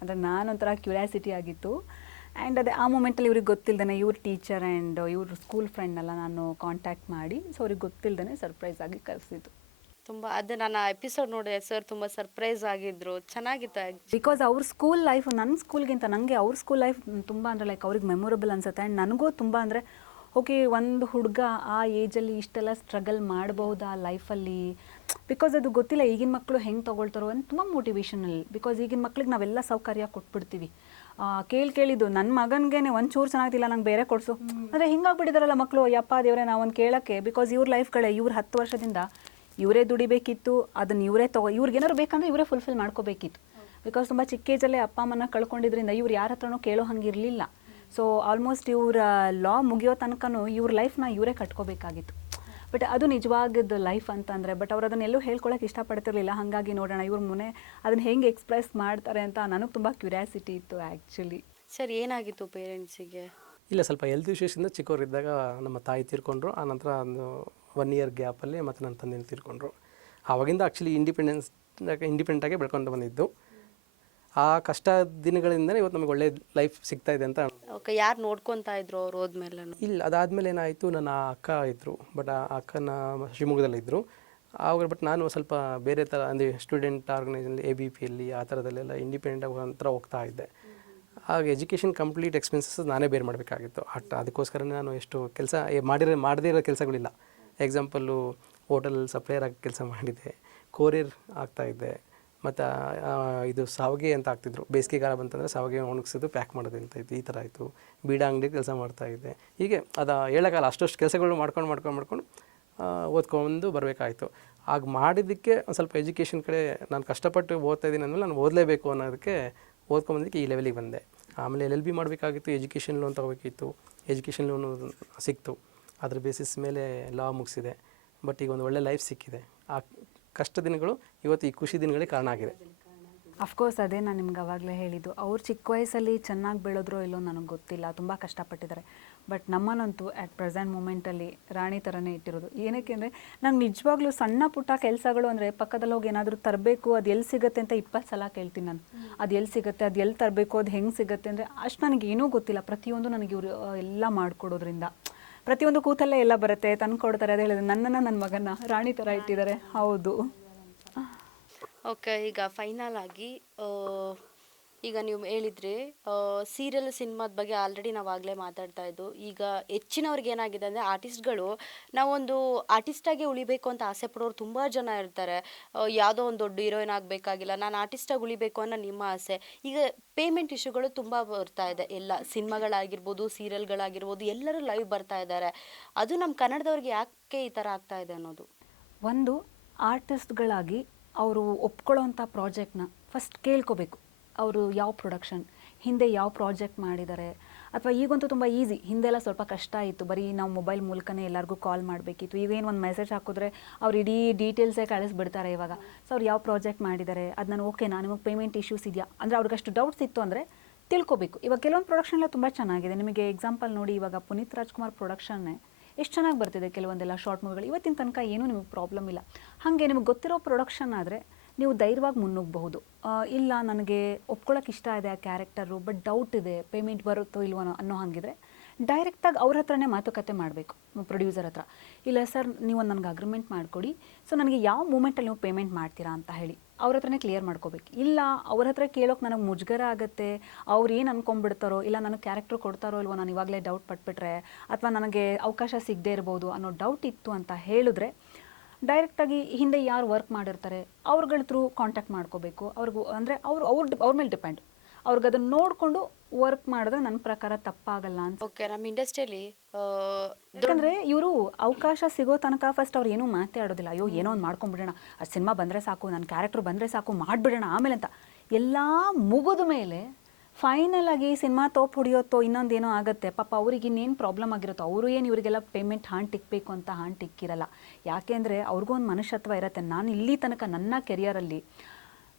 ಅಂದರೆ ನಾನೊಂಥರ ಕ್ಯೂರಿಯಾಸಿಟಿ ಆಗಿತ್ತು. ಆ್ಯಂಡ್ ಅದೇ ಆ ಮೂಮೆಂಟಲ್ಲಿ ಇವ್ರಿಗೆ ಗೊತ್ತಿಲ್ಲದೇ ಇವ್ರ ಟೀಚರ್ ಆ್ಯಂಡ್ ಇವ್ರ ಸ್ಕೂಲ್ ಫ್ರೆಂಡ್ನೆಲ್ಲ ನಾನು ಕಾಂಟ್ಯಾಕ್ಟ್ ಮಾಡಿ, ಸೊ ಅವ್ರಿಗೆ ಗೊತ್ತಿಲ್ಲದೇ ಸರ್ಪ್ರೈಸ್ ಆಗಿ ಕರೆಸಿದ್ದು. ತುಂಬ ಅದು ನಾನು ಆ ಎಪಿಸೋಡ್ ನೋಡಿದೆ ಸರ್, ತುಂಬ ಸರ್ಪ್ರೈಸ್ ಆಗಿದ್ರು, ಚೆನ್ನಾಗಿತ್ತು. ಬಿಕಾಸ್ ಅವ್ರ ಸ್ಕೂಲ್ ಲೈಫ್ ನನ್ನ ಸ್ಕೂಲ್ಗಿಂತ ನನಗೆ ಅವ್ರ ಸ್ಕೂಲ್ ಲೈಫ್ ತುಂಬ ಅಂದರೆ ಲೈಕ್ ಅವ್ರಿಗೆ ಮೆಮೊರೇಬಲ್ ಅನ್ಸುತ್ತೆ. ಆ್ಯಂಡ್ ನನಗೂ ತುಂಬ ಅಂದರೆ ಓಕೆ, ಒಂದು ಹುಡುಗ ಆ ಏಜಲ್ಲಿ ಇಷ್ಟೆಲ್ಲ ಸ್ಟ್ರಗಲ್ ಮಾಡ್ಬೋದಾ ಲೈಫಲ್ಲಿ, ಬಿಕಾಸ್ ಅದು ಗೊತ್ತಿಲ್ಲ ಈಗಿನ ಮಕ್ಕಳು ಹೆಂಗೆ ತೊಗೊಳ್ತಾರೋ ಅಂತ ತುಂಬ ಮೋಟಿವೇಶನಲ್. ಬಿಕಾಸ್ ಈಗಿನ ಮಕ್ಳಿಗೆ ನಾವೆಲ್ಲ ಸೌಕರ್ಯ ಕೊಟ್ಬಿಡ್ತೀವಿ. ಕೇಳಿದ್ದು ನನ್ನ ಮಗನಿಗೆ ಒಂಚೂರು ಚೆನ್ನಾಗಿಲ್ಲ ನಂಗೆ ಬೇರೆ ಕೊಡಿಸು ಅಂದರೆ ಹಿಂಗಾಗ್ಬಿಟ್ಟಿದಾರಲ್ಲ ಮಕ್ಕಳು. ಯಪ್ಪ ದೇವರೇ, ನಾವೊಂದು ಕೇಳೋಕ್ಕೆ, ಬಿಕಾಸ್ ಇವ್ರ ಲೈಫ್ಗಳೇ ಇವ್ರು 10 ವರ್ಷದಿಂದ ಇವರೇ ದುಡಿಬೇಕಿತ್ತು, ಅದನ್ನು ಇವರೇ ಇವ್ರಿಗೇನಾದ್ರು ಬೇಕಂದ್ರೆ ಇವರೇ ಫುಲ್ಫಿಲ್ ಮಾಡ್ಕೋಬೇಕಿತ್ತು. ಬಿಕಾಸ್ ತುಂಬ ಚಿಕ್ಕ ಏಜಲ್ಲೇ ಅಪ್ಪ ಅಮ್ಮನ ಕಳ್ಕೊಂಡಿದ್ರಿಂದ ಇವ್ರು ಯಾರ ಹತ್ರನೂ ಕೇಳೋ ಹಂಗಿರಲಿಲ್ಲ. ಸೊ ಆಲ್ಮೋಸ್ಟ್ ಇವರ ಲಾ ಮುಗಿಯೋ ತನಕನೂ ಇವ್ರ ಲೈಫ್ನ ಇವರೇ ಕಟ್ಕೋಬೇಕಾಗಿತ್ತು. ಬಟ್ ಅದು ನಿಜವಾಗಿದ್ದು ಲೈಫ್ ಅಂತಂದರೆ, ಬಟ್ ಅವ್ರು ಅದನ್ನೆಲ್ಲೂ ಹೇಳ್ಕೊಳಕ್ಕೆ ಇಷ್ಟಪಡ್ತಿರ್ಲಿಲ್ಲ. ಹಾಗಾಗಿ ನೋಡೋಣ ಇವ್ರ ಮುನೆ ಅದನ್ನು ಹೆಂಗೆ ಎಕ್ಸ್ಪ್ರೆಸ್ ಮಾಡ್ತಾರೆ ಅಂತ ನನಗೆ ತುಂಬ ಕ್ಯೂರಿಯಾಸಿಟಿ ಇತ್ತು ಆ್ಯಕ್ಚುಲಿ. ಸರ್ ಏನಾಗಿತ್ತು ಪೇರೆಂಟ್ಸಿಗೆ? ಇಲ್ಲ, ಸ್ವಲ್ಪ ಹೆಲ್ತ್ ಇಶ್ಯೂಸಿಂದ ಚಿಕ್ಕವರಿದ್ದಾಗ ನಮ್ಮ ತಾಯಿ ತೀರ್ಕೊಂಡ್ರು. ಆನಂತರ ಒಂದು 1 ಇಯರ್ ಗ್ಯಾಪಲ್ಲಿ ಮತ್ತು ನನ್ನ ತಂದೆನ ತೀರ್ಕೊಂಡ್ರು. ಆವಾಗಿಂದ ಆ್ಯಕ್ಚುಲಿ ಇಂಡಿಪೆಂಡೆಂಟಾಗಿ ಬೆಳ್ಕೊಂಡು ಬಂದಿದ್ದು. ಆ ಕಷ್ಟ ದಿನಗಳಿಂದನೇ ಇವತ್ತು ನಮಗೆ ಒಳ್ಳೆ ಲೈಫ್ ಸಿಗ್ತಾ ಇದೆ ಅಂತ. ಓಕೆ, ಯಾರು ನೋಡ್ಕೊತಾ ಇದ್ರು ಅವ್ರು ಹೋದ್ಮೇಲೆ? ಇಲ್ಲ, ಅದಾದಮೇಲೆ ಏನಾಯಿತು, ನನ್ನ ಅಕ್ಕ ಇದ್ದರು, ಬಟ್ ಆ ಅಕ್ಕನ ಶಿವಮೊಗ್ಗದಲ್ಲಿದ್ದರು. ಆವಾಗ ಬಟ್ ನಾನು ಸ್ವಲ್ಪ ಬೇರೆ ಥರ ಅಂದರೆ ಸ್ಟೂಡೆಂಟ್ ಆರ್ಗನೈಸೇಷನಲ್ಲಿ ABPಯಲ್ಲಿ ಆ ಥರದಲ್ಲೆಲ್ಲ ಇಂಡಿಪೆಂಡೆಂಟಾಗಿ ಒಂಥರ ಹೋಗ್ತಾ ಇದ್ದೆ. ಆಗ ಎಜುಕೇಷನ್ ಕಂಪ್ಲೀಟ್ ಎಕ್ಸ್ಪೆನ್ಸಸ್ ನಾನೇ ಬೇರೆ ಮಾಡಬೇಕಾಗಿತ್ತು. ಅದಕ್ಕೋಸ್ಕರನೇ ನಾನು ಎಷ್ಟು ಕೆಲಸ ಮಾಡದೇ ಇರೋ ಕೆಲಸಗಳಿಲ್ಲ. ಎಕ್ಸಾಂಪಲ್ಲು ಹೋಟೆಲ್ ಸಪ್ಲೈಯರ್ ಆಗಿ ಕೆಲಸ ಮಾಡಿದ್ದೆ, ಕೊರಿಯರ್ ಆಗ್ತಾಯಿದ್ದೆ, ಮತ್ತು ಇದು ಸಾವಿಗೆ ಅಂತ ಆಗ್ತಿದ್ರು. ಬೇಸಿಗೆಗಾಲ ಬಂತಂದರೆ ಸಾವಿಗೆ ಒಣಗಿಸೋದು, ಪ್ಯಾಕ್ ಮಾಡೋದು ಅಂತ ಇತ್ತು. ಈ ಥರ ಆಯಿತು. ಬೀಡ ಅಂಗಡಿ ಕೆಲಸ ಮಾಡ್ತಾಯಿದ್ದೆ. ಹೀಗೆ ಅದು ಹೇಳೋಕ್ಕಲ್ಲ, ಅಷ್ಟು ಕೆಲಸಗಳು ಮಾಡ್ಕೊಂಡು ಓದ್ಕೊಂಡು ಬರಬೇಕಾಯಿತು. ಆಗ ಮಾಡಿದ್ದಕ್ಕೆ ಒಂದು ಸ್ವಲ್ಪ ಎಜುಕೇಷನ್ ಕಡೆ ನಾನು ಕಷ್ಟಪಟ್ಟು ಓದ್ತಾ ಇದ್ದೀನಿ ಅಂದಮೇಲೆ ನಾನು ಓದಲೇಬೇಕು ಅನ್ನೋದಕ್ಕೆ ಓದ್ಕೊಂಬಂದಕ್ಕೆ ಈ ಲೆವೆಲಿಗೆ ಬಂದೆ. ಆಮೇಲೆ LLB ಮಾಡಬೇಕಾಗಿತ್ತು, ಎಜುಕೇಷನ್ ಲೋನ್ ತೊಗೋಬೇಕಿತ್ತು. ಎಜುಕೇಷನ್ ಲೋನು ಸಿಕ್ತು. ಅದ್ರ ಬೇಸಿಸ್ ಮೇಲೆ ಲಾ ಮುಗಿಸಿದೆ. ಬಟ್ ಈಗ ಒಂದು ಒಳ್ಳೆ ಲೈಫ್ ಸಿಕ್ಕಿದೆ. ಆ ಕಷ್ಟ ದಿನಗಳು ಇವತ್ತು ಈ ಖುಷಿ ದಿನಗಳಿಗೆ ಕಾರಣ ಆಗಿದೆ. ಅಫ್ಕೋರ್ಸ್ ಅದೇ ನಾನು ನಿಮ್ಗೆ ಅವಾಗಲೇ ಹೇಳಿದ್ದು, ಅವ್ರು ಚಿಕ್ಕ ವಯಸ್ಸಲ್ಲಿ ಚೆನ್ನಾಗಿ ಬೆಳೆದ್ರೋ ಇಲ್ಲೋ ನನಗೆ ಗೊತ್ತಿಲ್ಲ, ತುಂಬ ಕಷ್ಟಪಟ್ಟಿದ್ದಾರೆ. ಬಟ್ ನಮ್ಮನ್ನಂತೂ ಅಟ್ ಪ್ರೆಸೆಂಟ್ ಮೂಮೆಂಟಲ್ಲಿ ರಾಣಿ ಥರನೇ ಇಟ್ಟಿರೋದು. ಏನಕ್ಕೆ ಅಂದರೆ ನಂಗೆ ನಿಜವಾಗ್ಲೂ ಸಣ್ಣ ಪುಟ್ಟ ಕೆಲಸಗಳು ಅಂದರೆ ಪಕ್ಕದಲ್ಲಿ ಹೋಗಿ ಏನಾದರೂ ತರಬೇಕು, ಅದು ಎಲ್ಲಿ ಸಿಗುತ್ತೆ ಅಂತ 20 ಸಲ ಕೇಳ್ತೀನಿ ನಾನು. ಅದು ಎಲ್ಲಿ ಸಿಗುತ್ತೆ, ಅದು ಎಲ್ಲಿ ತರಬೇಕು, ಅದು ಹೆಂಗೆ ಸಿಗುತ್ತೆ ಅಂದರೆ ಅಷ್ಟು ನನಗೇನೂ ಗೊತ್ತಿಲ್ಲ. ಪ್ರತಿಯೊಂದು ನನಗೆ ಇವರು ಎಲ್ಲ ಮಾಡಿಕೊಡೋದ್ರಿಂದ ಪ್ರತಿಯೊಂದು ಕೂತಲ್ಲೇ ಎಲ್ಲ ಬರುತ್ತೆ, ತಂದು ಕೊಡ್ತಾರೆ. ಅದು ಹೇಳಿದ್ರೆ ನನ್ನನ್ನು ನನ್ನ ಮಗನ ರಾಣಿ ಥರ ಇಟ್ಟಿದ್ದಾರೆ. ಹೌದು. ಓಕೆ, ಈಗ ಫೈನಲ್ ಆಗಿ ಈಗ ನೀವು ಹೇಳಿದ್ರಿ ಸೀರಿಯಲ್ ಸಿನಿಮಾದ ಬಗ್ಗೆ ಆಲ್ರೆಡಿ ನಾವು ಆಗಲೇ ಮಾತಾಡ್ತಾ ಇದ್ದು. ಈಗ ಹೆಚ್ಚಿನವ್ರಿಗೆ ಏನಾಗಿದೆ ಅಂದರೆ ಆರ್ಟಿಸ್ಟ್ಗಳು ನಾವೊಂದು ಆರ್ಟಿಸ್ಟಾಗೆ ಉಳಿಬೇಕು ಅಂತ ಆಸೆ ಪಡೋರು ತುಂಬ ಜನ ಇರ್ತಾರೆ. ಯಾವುದೋ ಒಂದು ದೊಡ್ಡ ಹೀರೋಯಿನ್ ಆಗಬೇಕಾಗಿಲ್ಲ, ನಾನು ಆರ್ಟಿಸ್ಟಾಗಿ ಉಳಿಬೇಕು ಅನ್ನೋ ನಿಮ್ಮ ಆಸೆ. ಈಗ ಪೇಮೆಂಟ್ ಇಶ್ಯೂಗಳು ತುಂಬ ಬರ್ತಾ ಇದೆ. ಎಲ್ಲ ಸಿನಿಮಾಗಳಾಗಿರ್ಬೋದು, ಸೀರಿಯಲ್ಗಳಾಗಿರ್ಬೋದು, ಎಲ್ಲರೂ ಲೈವ್ ಬರ್ತಾ ಇದ್ದಾರೆ. ಅದು ನಮ್ಮ ಕನ್ನಡದವ್ರಿಗೆ ಯಾಕೆ ಈ ಥರ ಆಗ್ತಾ ಇದೆ ಅನ್ನೋದು. ಒಂದು ಆರ್ಟಿಸ್ಟ್ಗಳಾಗಿ ಅವರು ಒಪ್ಕೊಳ್ಳೋವಂಥ ಪ್ರಾಜೆಕ್ಟ್ನ ಫಸ್ಟ್ ಕೇಳ್ಕೋಬೇಕು. ಅವರು ಯಾವ ಪ್ರೊಡಕ್ಷನ್ ಹಿಂದೆ ಯಾವ ಪ್ರಾಜೆಕ್ಟ್ ಮಾಡಿದ್ದಾರೆ, ಅಥವಾ ಈಗಂತೂ ತುಂಬ ಈಸಿ. ಹಿಂದೆಲ್ಲ ಸ್ವಲ್ಪ ಕಷ್ಟ ಇತ್ತು, ಬರೀ ನಾವು ಮೊಬೈಲ್ ಮೂಲಕನೇ ಎಲ್ಲರಿಗೂ ಕಾಲ್ ಮಾಡಬೇಕಿತ್ತು. ಇವೇನು ಒಂದು ಮೆಸೇಜ್ ಹಾಕಿದ್ರೆ ಅವ್ರು ಇಡೀ ಡೀಟೇಲ್ಸೇ ಕಳಿಸ್ಬಿಡ್ತಾರೆ ಇವಾಗ. ಸೊ ಅವ್ರು ಯಾವ ಪ್ರಾಜೆಕ್ಟ್ ಮಾಡಿದ್ದಾರೆ, ಅದು ನಾನು ಓಕೆನಾ, ನಿಮಗೆ ಪೇಮೆಂಟ್ ಇಶ್ಯೂಸ್ ಇದೆಯಾ ಅಂದರೆ ಅವ್ರಿಗಷ್ಟು ಡೌಟ್ಸ್ ಇತ್ತು ಅಂದರೆ ತಿಳ್ಕೊಬೇಕು. ಇವಾಗ ಕೆಲವೊಂದು ಪ್ರೊಡಕ್ಷನ್ ಎಲ್ಲ ತುಂಬ ಚೆನ್ನಾಗಿದೆ. ನಿಮಗೆ ಎಕ್ಸಾಂಪಲ್ ನೋಡಿ, ಇವಾಗ ಪುನೀತ್ ರಾಜ್ಕುಮಾರ್ ಪ್ರೊಡಕ್ಷನ್ನೇ ಎಷ್ಟು ಚೆನ್ನಾಗಿ ಬರ್ತಿದೆ. ಕೆಲವೊಂದೆಲ್ಲ ಶಾರ್ಟ್ ಮೂವಿಗಳು ಇವತ್ತಿನ ತನಕ ಏನೂ ನಿಮಗೆ ಪ್ರಾಬ್ಲಮ್ ಇಲ್ಲ. ಹಾಗೆ ನಿಮಗೆ ಗೊತ್ತಿರೋ ಪ್ರೊಡಕ್ಷನ್ ಆದರೆ ನೀವು ಧೈರ್ಯವಾಗಿ ಮುನ್ನುಗ್ಗಬಹುದು. ಇಲ್ಲ ನನಗೆ ಒಪ್ಕೊಳ್ಳೋಕೆ ಇಷ್ಟ ಇದೆ ಆ ಕ್ಯಾರೆಕ್ಟರು, ಬಟ್ ಡೌಟ್ ಇದೆ ಪೇಮೆಂಟ್ ಬರುತ್ತೋ ಇಲ್ವೋ ಅನ್ನೋ ಹಾಗಿದ್ರೆ ಡೈರೆಕ್ಟಾಗಿ ಅವ್ರ ಹತ್ರನೇ ಮಾತುಕತೆ ಮಾಡಬೇಕು, ಪ್ರೊಡ್ಯೂಸರ್ ಹತ್ರ. ಇಲ್ಲ ಸರ್, ನೀವು ನನಗೆ ಅಗ್ರಿಮೆಂಟ್ ಮಾಡಿಕೊಡಿ, ಸೊ ನನಗೆ ಯಾವ ಮೂಮೆಂಟಲ್ಲಿ ನೀವು ಪೇಮೆಂಟ್ ಮಾಡ್ತೀರಾ ಅಂತ ಹೇಳಿ ಅವ್ರ ಹತ್ರನೇ ಕ್ಲಿಯರ್ ಮಾಡ್ಕೋಬೇಕು. ಇಲ್ಲ ಅವ್ರ ಹತ್ರ ಕೇಳೋಕೆ ನನಗೆ ಮುಜುಗರ ಆಗುತ್ತೆ, ಅವ್ರು ಏನು ಅಂದ್ಕೊಂಡ್ಬಿಡ್ತಾರೋ, ಇಲ್ಲ ನನಗೆ ಕ್ಯಾರೆಕ್ಟರ್ ಕೊಡ್ತಾರೋ ಇಲ್ವೋ, ನಾನು ಇವಾಗಲೇ ಡೌಟ್ ಪಟ್ಬಿಟ್ರೆ, ಅಥವಾ ನನಗೆ ಅವಕಾಶ ಸಿಗದೇ ಇರ್ಬೋದು ಅನ್ನೋ ಡೌಟ್ ಇತ್ತು ಅಂತ ಹೇಳಿದ್ರೆ ಡೈರೆಕ್ಟಾಗಿ ಹಿಂದೆ ಯಾರು ವರ್ಕ್ ಮಾಡಿರ್ತಾರೆ ಅವ್ರಗಳ ಥ್ರೂ ಕಾಂಟ್ಯಾಕ್ಟ್ ಮಾಡ್ಕೋಬೇಕು. ಅವ್ರಿಗೂ ಅಂದರೆ ಅವ್ರ ಮೇಲೆ ಡಿಪೆಂಡ್. ಅವ್ರಿಗೆ ಅದನ್ನು ನೋಡಿಕೊಂಡು ವರ್ಕ್ ಮಾಡಿದ್ರೆ ನನ್ನ ಪ್ರಕಾರ ತಪ್ಪಾಗಲ್ಲ ಅಂತ. ಓಕೆ, ನಮ್ಮ ಇಂಡಸ್ಟ್ರಿಯಲ್ಲಿ ಯಾಕಂದರೆ ಇವರು ಅವಕಾಶ ಸಿಗೋ ತನಕ ಫಸ್ಟ್ ಅವ್ರು ಏನೂ ಮಾತಾಡೋದಿಲ್ಲ. ಅಯ್ಯೋ ಏನೋ ಒಂದು ಮಾಡ್ಕೊಂಡ್ಬಿಡೋಣ, ಅದು ಸಿನಿಮಾ ಬಂದರೆ ಸಾಕು, ನನ್ನ ಕ್ಯಾರೆಕ್ಟರ್ ಬಂದರೆ ಸಾಕು, ಮಾಡಿಬಿಡೋಣ ಆಮೇಲೆ ಅಂತ. ಎಲ್ಲ ಮುಗಿದ ಮೇಲೆ ಫೈನಲ್ ಆಗಿ ಸಿನಿಮಾ ತೋಪ್ ಹೊಡಿಯೋತ್ತೋ ಇನ್ನೊಂದೇನೋ ಆಗುತ್ತೆ. ಪಾಪ ಅವ್ರಿಗೆ ಇನ್ನೇನು ಪ್ರಾಬ್ಲಮ್ ಆಗಿರುತ್ತೋ, ಅವರು ಏನು ಇವರಿಗೆಲ್ಲ ಪೇಮೆಂಟ್ ಟಿಕ್ಕಬೇಕು ಅಂತ ಟಿಕ್ಕಿರಲ್ಲ. ಯಾಕೆಂದರೆ ಅವ್ರಿಗೂ ಒಂದು ಮನುಷ್ಯತ್ವ ಇರುತ್ತೆ. ನಾನು ಇಲ್ಲಿ ತನಕ ನನ್ನ ಕೆರಿಯರಲ್ಲಿ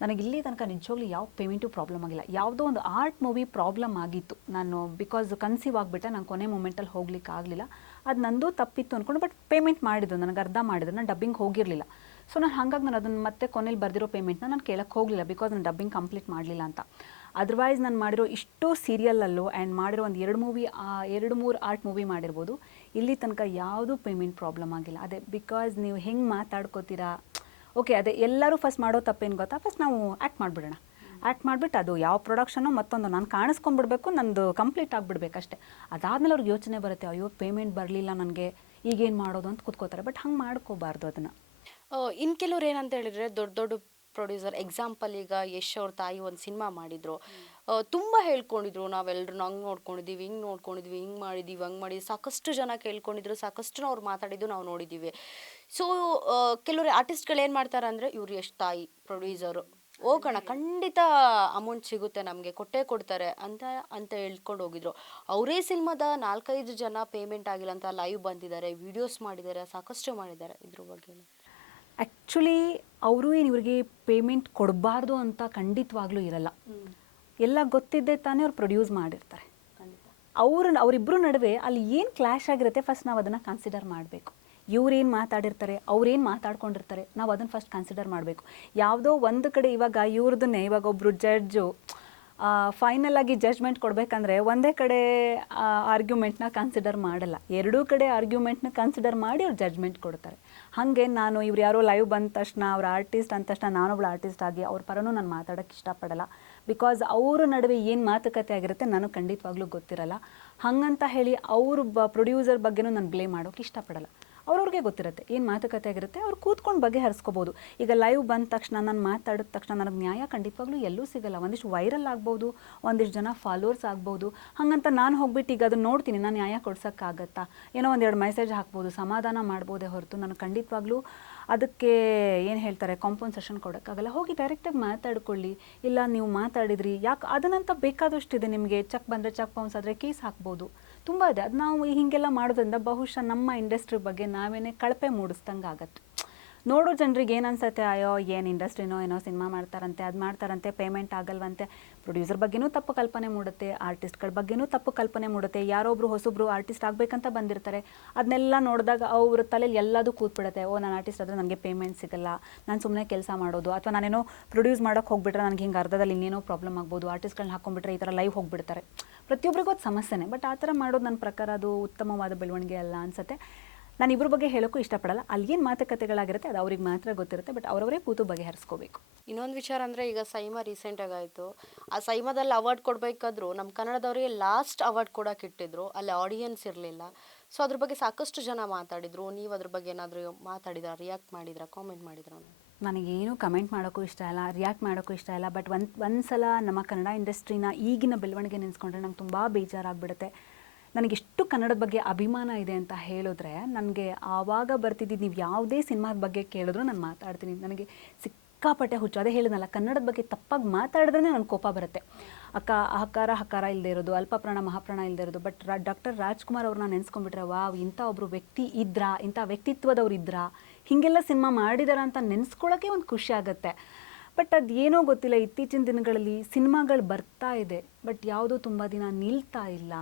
ನನಗೆ ಇಲ್ಲಿ ತನಕ ನಿಜವಾಗ್ಲೂ ಯಾವ ಪೇಮೆಂಟು ಪ್ರಾಬ್ಲಮ್ ಆಗಿಲ್ಲ. ಯಾವುದೋ ಒಂದು ಆರ್ಟ್ ಮೂವಿ ಪ್ರಾಬ್ಲಮ್ ಆಗಿತ್ತು, ನಾನು ಬಿಕಾಸ್ ಕನ್ಸೀವ್ ಆಗಿಬಿಟ್ಟೆ, ನಾನು ಕೊನೆ ಮೂಮೆಂಟಲ್ಲಿ ಹೋಗ್ಲಿಕ್ಕೆ ಆಗಲಿಲ್ಲ. ಅದು ನಂದು ತಪ್ಪಿತ್ತು ಅಂದ್ಕೊಂಡು, ಬಟ್ ಪೇಮೆಂಟ್ ಮಾಡಿದ್ದು ನನಗೆ ಅರ್ಧ ಮಾಡಿದ್ರು, ನಾನು ಡಬ್ಬಿಂಗ್ ಹೋಗಿರಲಿಲ್ಲ. ಸೊ ನಾನು ಹಾಗಾಗಿ ನಾನು ಅದನ್ನು ಮತ್ತೆ ಕೊನೆಯಲ್ಲಿ ಬರೆದಿರೋ ಪೇಮೆಂಟ್ನ ನಾನು ಕೇಳಕ್ಕೆ ಹೋಗಲಿಲ್ಲ, ಬಿಕಾಸ್ ನಾನು ಡಬ್ಬಿಂಗ್ ಕಂಪ್ಲೀಟ್ ಮಾಡಲಿಲ್ಲ ಅಂತ. ಅದರ್ವೈಸ್ ನಾನು ಮಾಡಿರೋ ಇಷ್ಟು ಸೀರಿಯಲಲ್ಲೂ ಆ್ಯಂಡ್ ಮಾಡಿರೋ ಒಂದು 2-3 ಆರ್ಟ್ ಮೂವಿ ಮಾಡಿರ್ಬೋದು, ಇಲ್ಲಿ ತನಕ ಯಾವುದೂ ಪೇಮೆಂಟ್ ಪ್ರಾಬ್ಲಮ್ ಆಗಿಲ್ಲ. ಅದೇ ಬಿಕಾಸ್ ನೀವು ಹೆಂಗೆ ಮಾತಾಡ್ಕೋತೀರಾ, ಓಕೆ ಅದೇ ಎಲ್ಲರೂ ಫಸ್ಟ್ ಮಾಡೋ ತಪ್ಪೇನು ಗೊತ್ತಾ, ಫಸ್ಟ್ ನಾವು ಆ್ಯಕ್ಟ್ ಮಾಡಿಬಿಡೋಣ, ಆ್ಯಕ್ಟ್ ಮಾಡಿಬಿಟ್ಟು ಅದು ಯಾವ ಪ್ರೊಡಕ್ಷನೋ ಮತ್ತೊಂದು ನಾನು ಕಾಣಿಸ್ಕೊಂಡ್ಬಿಡ್ಬೇಕು, ನಂದು ಕಂಪ್ಲೀಟ್ ಆಗಿಬಿಡ್ಬೇಕು ಅಷ್ಟೇ. ಅದಾದಮೇಲೆ ಅವ್ರಿಗೆ ಯೋಚನೆ ಬರುತ್ತೆ, ಅಯ್ಯೋ ಪೇಮೆಂಟ್ ಬರಲಿಲ್ಲ ನನಗೆ, ಈಗೇನು ಮಾಡೋದು ಅಂತ ಕೂತ್ಕೋತಾರೆ. ಬಟ್ ಹಂಗೆ ಮಾಡ್ಕೋಬಾರ್ದು ಅದನ್ನು. ಇನ್ನು ಕೆಲವ್ರು ಏನಂತ ಹೇಳಿದರೆ, ದೊಡ್ಡ ದೊಡ್ಡ ಪ್ರೊಡ್ಯೂಸರ್, ಎಕ್ಸಾಂಪಲ್ ಈಗ ಯಶ್ ಅವ್ರ ತಾಯಿ ಒಂದು ಸಿನಿಮಾ ಮಾಡಿದ್ರು, ತುಂಬ ಹೇಳ್ಕೊಂಡಿದ್ರು, ನಾವೆಲ್ಲರೂ ಹಂಗೆ ನೋಡ್ಕೊಂಡಿದ್ದೀವಿ, ಹಿಂಗೆ ನೋಡ್ಕೊಂಡಿದ್ವಿ, ಹಿಂಗೆ ಮಾಡಿದ್ದೀವಿ, ಹಂಗೆ ಮಾಡಿದ್ವಿ, ಸಾಕಷ್ಟು ಜನ ಕೇಳ್ಕೊಂಡಿದ್ರು, ಸಾಕಷ್ಟು ಅವ್ರು ಮಾತಾಡಿದ್ದು ನಾವು ನೋಡಿದ್ದೀವಿ. ಸೊ ಕೆಲವರು ಆರ್ಟಿಸ್ಟ್ಗಳು ಏನು ಮಾಡ್ತಾರೆ ಅಂದರೆ, ಇವ್ರು ಯಶ್ ತಾಯಿ ಪ್ರೊಡ್ಯೂಸರು, ಹೋಗೋಣ ಖಂಡಿತ ಅಮೌಂಟ್ ಸಿಗುತ್ತೆ ನಮಗೆ, ಕೊಟ್ಟೇ ಕೊಡ್ತಾರೆ ಅಂತ ಹೇಳ್ಕೊಂಡು ಹೋಗಿದ್ರು. ಅವರೇ ಸಿನಿಮಾದ 4-5 ಜನ ಪೇಮೆಂಟ್ ಆಗಿಲ್ಲ ಅಂತ ಲೈವ್ ಬಂದಿದ್ದಾರೆ, ವಿಡಿಯೋಸ್ ಮಾಡಿದ್ದಾರೆ, ಸಾಕಷ್ಟು ಮಾಡಿದ್ದಾರೆ. ಇದ್ರ ಬಗ್ಗೆ ಆ್ಯಕ್ಚುಲಿ ಅವರು ಏನು ಇವ್ರಿಗೆ ಪೇಮೆಂಟ್ ಕೊಡಬಾರ್ದು ಅಂತ ಖಂಡಿತವಾಗ್ಲೂ ಇರಲ್ಲ. ಎಲ್ಲ ಗೊತ್ತಿದ್ದೆ ತಾನೇ ಅವ್ರು ಪ್ರೊಡ್ಯೂಸ್ ಮಾಡಿರ್ತಾರೆ. ಅವರಿಬ್ಬರು ನಡುವೆ ಅಲ್ಲಿ ಏನು ಕ್ಲ್ಯಾಶ್ ಆಗಿರುತ್ತೆ, ಫಸ್ಟ್ ನಾವು ಅದನ್ನು ಕನ್ಸಿಡರ್ ಮಾಡಬೇಕು. ಇವ್ರೇನು ಮಾತಾಡಿರ್ತಾರೆ, ಅವ್ರೇನು ಮಾತಾಡ್ಕೊಂಡಿರ್ತಾರೆ, ನಾವು ಅದನ್ನು ಫಸ್ಟ್ ಕನ್ಸಿಡರ್ ಮಾಡಬೇಕು. ಯಾವುದೋ ಒಂದು ಕಡೆ ಇವಾಗ ಇವ್ರದನ್ನೇ ಇವಾಗ ಒಬ್ಬರು ಜಡ್ಜು ಫೈನಲ್ ಆಗಿ ಜಡ್ಜ್ಮೆಂಟ್ ಕೊಡಬೇಕಂದ್ರೆ ಒಂದೇ ಕಡೆ ಆರ್ಗ್ಯುಮೆಂಟ್ನ ಕನ್ಸಿಡರ್ ಮಾಡಲ್ಲ, ಎರಡೂ ಕಡೆ ಆರ್ಗ್ಯುಮೆಂಟ್ನ ಕನ್ಸಿಡರ್ ಮಾಡಿ ಅವ್ರು ಜಡ್ಜ್ಮೆಂಟ್ ಕೊಡ್ತಾರೆ. ಹಾಗೆ ನಾನು ಇವ್ರು ಯಾರೋ ಲೈವ್ ಬಂದ ತಕ್ಷಣ ಅವ್ರು ಆರ್ಟಿಸ್ಟ್ ಅಂದ ತಕ್ಷಣ ನಾನೊಬ್ಳು ಆರ್ಟಿಸ್ಟ್ ಆಗಿ ಅವ್ರ ಪರನೂ ನಾನು ಮಾತಾಡೋಕ್ಕೆ ಇಷ್ಟಪಡಲ್ಲ. ಬಿಕಾಸ್ ಅವ್ರ ನಡುವೆ ಏನು ಮಾತುಕತೆ ಆಗಿರುತ್ತೆ ನನಗೆ ಖಂಡಿತವಾಗ್ಲೂ ಗೊತ್ತಿರಲ್ಲ. ಹಾಗಂತ ಹೇಳಿ ಅವರು ಪ್ರೊಡ್ಯೂಸರ್ ಬಗ್ಗೆನೂ ನಾನು ಬ್ಲೇಮ್ ಮಾಡೋಕ್ಕೆ ಇಷ್ಟಪಡಲ್ಲ. ಅವ್ರವ್ರಿಗೆ ಗೊತ್ತಿರುತ್ತೆ ಏನು ಮಾತುಕತೆ ಆಗಿರುತ್ತೆ, ಅವ್ರು ಕೂತ್ಕೊಂಡು ಬಗೆಹರಿಸ್ಕೋಬೋದು. ಈಗ ಲೈವ್ ಬಂದ ತಕ್ಷಣ ನಾನು ಮಾತಾಡಿದ ತಕ್ಷಣ ನನಗೆ ನ್ಯಾಯ ಖಂಡಿತವಾಗ್ಲೂ ಎಲ್ಲೂ ಸಿಗಲ್ಲ. ಒಂದಿಷ್ಟು ವೈರಲ್ ಆಗ್ಬೋದು, ಒಂದಿಷ್ಟು ಜನ ಫಾಲೋವರ್ಸ್ ಆಗ್ಬೋದು. ಹಾಗಂತ ನಾನು ಹೋಗ್ಬಿಟ್ಟು ಈಗ ಅದನ್ನು ನೋಡ್ತೀನಿ, ನಾನು ನ್ಯಾಯ ಕೊಡ್ಸೋಕ್ಕಾಗತ್ತಾ? ಏನೋ ಒಂದೆರಡು ಮೆಸೇಜ್ ಹಾಕ್ಬೋದು, ಸಮಾಧಾನ ಮಾಡ್ಬೋದೇ ಹೊರತು ನಾನು ಖಂಡಿತವಾಗ್ಲೂ ಅದಕ್ಕೆ ಏನು ಹೇಳ್ತಾರೆ ಕಾಂಪನ್ಸೇಷನ್ ಕೊಡೋಕ್ಕಾಗಲ್ಲ. ಹೋಗಿ ಡೈರೆಕ್ಟಾಗಿ ಮಾತಾಡ್ಕೊಳ್ಳಿ. ಇಲ್ಲ ನೀವು ಮಾತಾಡಿದ್ರಿ ಯಾಕೆ ಅದನ್ನಂತ ಬೇಕಾದಷ್ಟಿದೆ, ನಿಮಗೆ ಚೆಕ್ ಬಂದರೆ ಚೆಕ್ ಬೌನ್ಸ್ ಆದರೆ ಕೇಸ್ ಹಾಕ್ಬೋದು, ತುಂಬ ಇದೆ. ಅದು ನಾವು ಹೀಗೆಲ್ಲ ಮಾಡೋದ್ರಿಂದ ಬಹುಶಃ ನಮ್ಮ ಇಂಡಸ್ಟ್ರಿ ಬಗ್ಗೆ ನಾವೇನೇ ಕಳಪೆ ಮೂಡಿಸ್ದಂಗೆ ಆಗತ್ತೆ. ನೋಡೋ ಜನರಿಗೆ ಏನು ಅನ್ಸುತ್ತೆ, ಅಯ್ಯೋ ಏನು ಇಂಡಸ್ಟ್ರಿನೋ ಏನೋ ಸಿನಿಮಾ ಮಾಡ್ತಾರಂತೆ, ಅದು ಮಾಡ್ತಾರಂತೆ, ಪೇಮೆಂಟ್ ಆಗಲ್ವಂತೆ. ಪ್ರೊಡ್ಯೂಸರ್ ಬಗ್ಗೆನೂ ತಪ್ಪು ಕಲ್ಪನೆ ಮೂಡುತ್ತೆ, ಆರ್ಟಿಸ್ಟ್ಗಳ ಬಗ್ಗೆನೂ ತಪ್ಪು ಕಲ್ಪನೆ ಮೂಡುತ್ತೆ. ಯಾರೊಬ್ರು ಹೊಸೊಬ್ರು ಆರ್ಟಿಸ್ಟ್ ಆಗಬೇಕಂತ ಬಂದಿರ್ತಾರೆ, ಅದನ್ನೆಲ್ಲ ನೋಡಿದಾಗ ಅವ್ರ ತಲೆಯಲ್ಲಿ ಎಲ್ಲದೂ ಕೂತ್ಬಿಡುತ್ತೆ. ಓ ನಾನು ಆರ್ಟಿಸ್ಟ್ ಆದರೆ ನನಗೆ ಪೇಮೆಂಟ್ ಸಿಗಲ್ಲ, ನಾನು ಸುಮ್ಮನೆ ಕೆಲಸ ಮಾಡೋದು, ಅಥವಾ ನಾನೇನೋ ಪ್ರೊಡ್ಯೂಸ್ ಮಾಡೋಕ್ಕೆ ಹೋಗ್ಬಿಟ್ರೆ ನನಗೆ ಹಿಂಗೆ ಅರ್ಧದಲ್ಲಿ ಇನ್ನೇನೋ ಪ್ರಾಬ್ಲಮ್ ಆಗ್ಬೋದು, ಆರ್ಟಿಸ್ಟ್ಗಳನ್ನ ಹಾಕೊಂಡ್ಬಿಟ್ರೆ ಈ ಥರ ಲೈವ್ ಹೋಗ್ಬಿಡ್ತಾರೆ. ಪ್ರತಿಯೊಬ್ಬರಿಗೂ ಅದು ಸಮಸ್ಯೆನೇ. ಬಟ್ ಆ ಥರ ಮಾಡೋದು ನನ್ನ ಪ್ರಕಾರ ಅದು ಉತ್ತಮವಾದ ಬೆಳವಣಿಗೆ ಅಲ್ಲ ಅನಿಸುತ್ತೆ. ನಾನು ಇಬ್ಬರ ಬಗ್ಗೆ ಹೇಳೋಕ್ಕೂ ಇಷ್ಟಪಡಲ್ಲ. ಅಲ್ಲಿಗೇನು ಮಾತುಕತೆಗಳಾಗಿರುತ್ತೆ ಅದು ಅವ್ರಿಗೆ ಮಾತ್ರ ಗೊತ್ತಿರುತ್ತೆ. ಬಟ್ ಅವರವರೇ ಕೂತು ಬಗೆಹರಿಸ್ಕೋಬೇಕು. ಇನ್ನೊಂದು ವಿಚಾರ ಅಂದರೆ, ಈಗ ಸೈಮಾ ರೀಸೆಂಟಾಗಿ ಆಯಿತು, ಆ ಸೈಮಾದಲ್ಲಿ ಅವಾರ್ಡ್ ಕೊಡಬೇಕಾದ್ರೂ ನಮ್ಮ ಕನ್ನಡದವರಿಗೆ ಲಾಸ್ಟ್ ಅವಾರ್ಡ್ ಕೊಡೋಕೆ ಇಟ್ಟಿದ್ರು, ಅಲ್ಲಿ ಆಡಿಯನ್ಸ್ ಇರಲಿಲ್ಲ. ಸೊ ಅದ್ರ ಬಗ್ಗೆ ಸಾಕಷ್ಟು ಜನ ಮಾತಾಡಿದರು. ನೀವು ಅದ್ರ ಬಗ್ಗೆ ಏನಾದರೂ ಮಾತಾಡಿದ್ರಾ, ರಿಯಾಕ್ಟ್ ಮಾಡಿದ್ರಾ, ಕಾಮೆಂಟ್ ಮಾಡಿದ್ರಾ? ನನಗೇನು ಕಮೆಂಟ್ ಮಾಡೋಕ್ಕೂ ಇಷ್ಟ ಇಲ್ಲ, ರಿಯಾಕ್ಟ್ ಮಾಡೋಕ್ಕೂ ಇಷ್ಟ ಇಲ್ಲ. ಬಟ್ ಒಂದು ಸಲ ನಮ್ಮ ಕನ್ನಡ ಇಂಡಸ್ಟ್ರಿನ ಈಗಿನ ಬೆಳವಣಿಗೆ ನೆನೆಸ್ಕೊಂಡ್ರೆ ನಂಗೆ ತುಂಬ ಬೇಜಾರಾಗ್ಬಿಡುತ್ತೆ. ನನಗೆಷ್ಟು ಕನ್ನಡದ ಬಗ್ಗೆ ಅಭಿಮಾನ ಇದೆ ಅಂತ ಹೇಳಿದ್ರೆ, ನನಗೆ ಆವಾಗ ಬರ್ತಿದ್ದಿದ್ದು ನೀವು ಯಾವುದೇ ಸಿನಿಮಾದ ಬಗ್ಗೆ ಕೇಳಿದ್ರು ನಾನು ಮಾತಾಡ್ತೀನಿ. ನನಗೆ ಸಿಕ್ಕಾಪಟ್ಟೆ ಹುಚ್ಚು. ಅದೇ ಹೇಳಿದ್ನಲ್ಲ, ಕನ್ನಡದ ಬಗ್ಗೆ ತಪ್ಪಾಗಿ ಮಾತಾಡಿದ್ರೆ ನನಗೆ ಕೋಪ ಬರುತ್ತೆ. ಹಕಾರ ಇಲ್ಲದೆ ಇರೋದು, ಅಲ್ಪಪ್ರಾಣ ಮಹಾಪ್ರಾಣ ಇಲ್ಲದೆ ಇರೋದು. ಬಟ್ ಡಾಕ್ಟರ್ ರಾಜ್ಕುಮಾರ್ ಅವ್ರನ್ನ ನೆನೆಸ್ಕೊಂಡ್ಬಿಟ್ರೆ, ವಾವ್ ಇಂಥ ಒಬ್ಬರು ವ್ಯಕ್ತಿ ಇದ್ರಾ, ಇಂಥ ವ್ಯಕ್ತಿತ್ವದವ್ರು ಇದ್ರಾ, ಹೀಗೆಲ್ಲ ಸಿನಿಮಾ ಮಾಡಿದಾರ ಅಂತ ನೆನೆಸ್ಕೊಳ್ಳೋಕ್ಕೆ ಒಂದು ಖುಷಿ ಆಗುತ್ತೆ. ಬಟ್ ಅದು ಏನೋ ಗೊತ್ತಿಲ್ಲ, ಇತ್ತೀಚಿನ ದಿನಗಳಲ್ಲಿ ಸಿನಿಮಾಗಳು ಬರ್ತಾ ಇದೆ, ಬಟ್ ಯಾವುದೂ ತುಂಬ ದಿನ ನಿಲ್ತಾ ಇಲ್ಲ.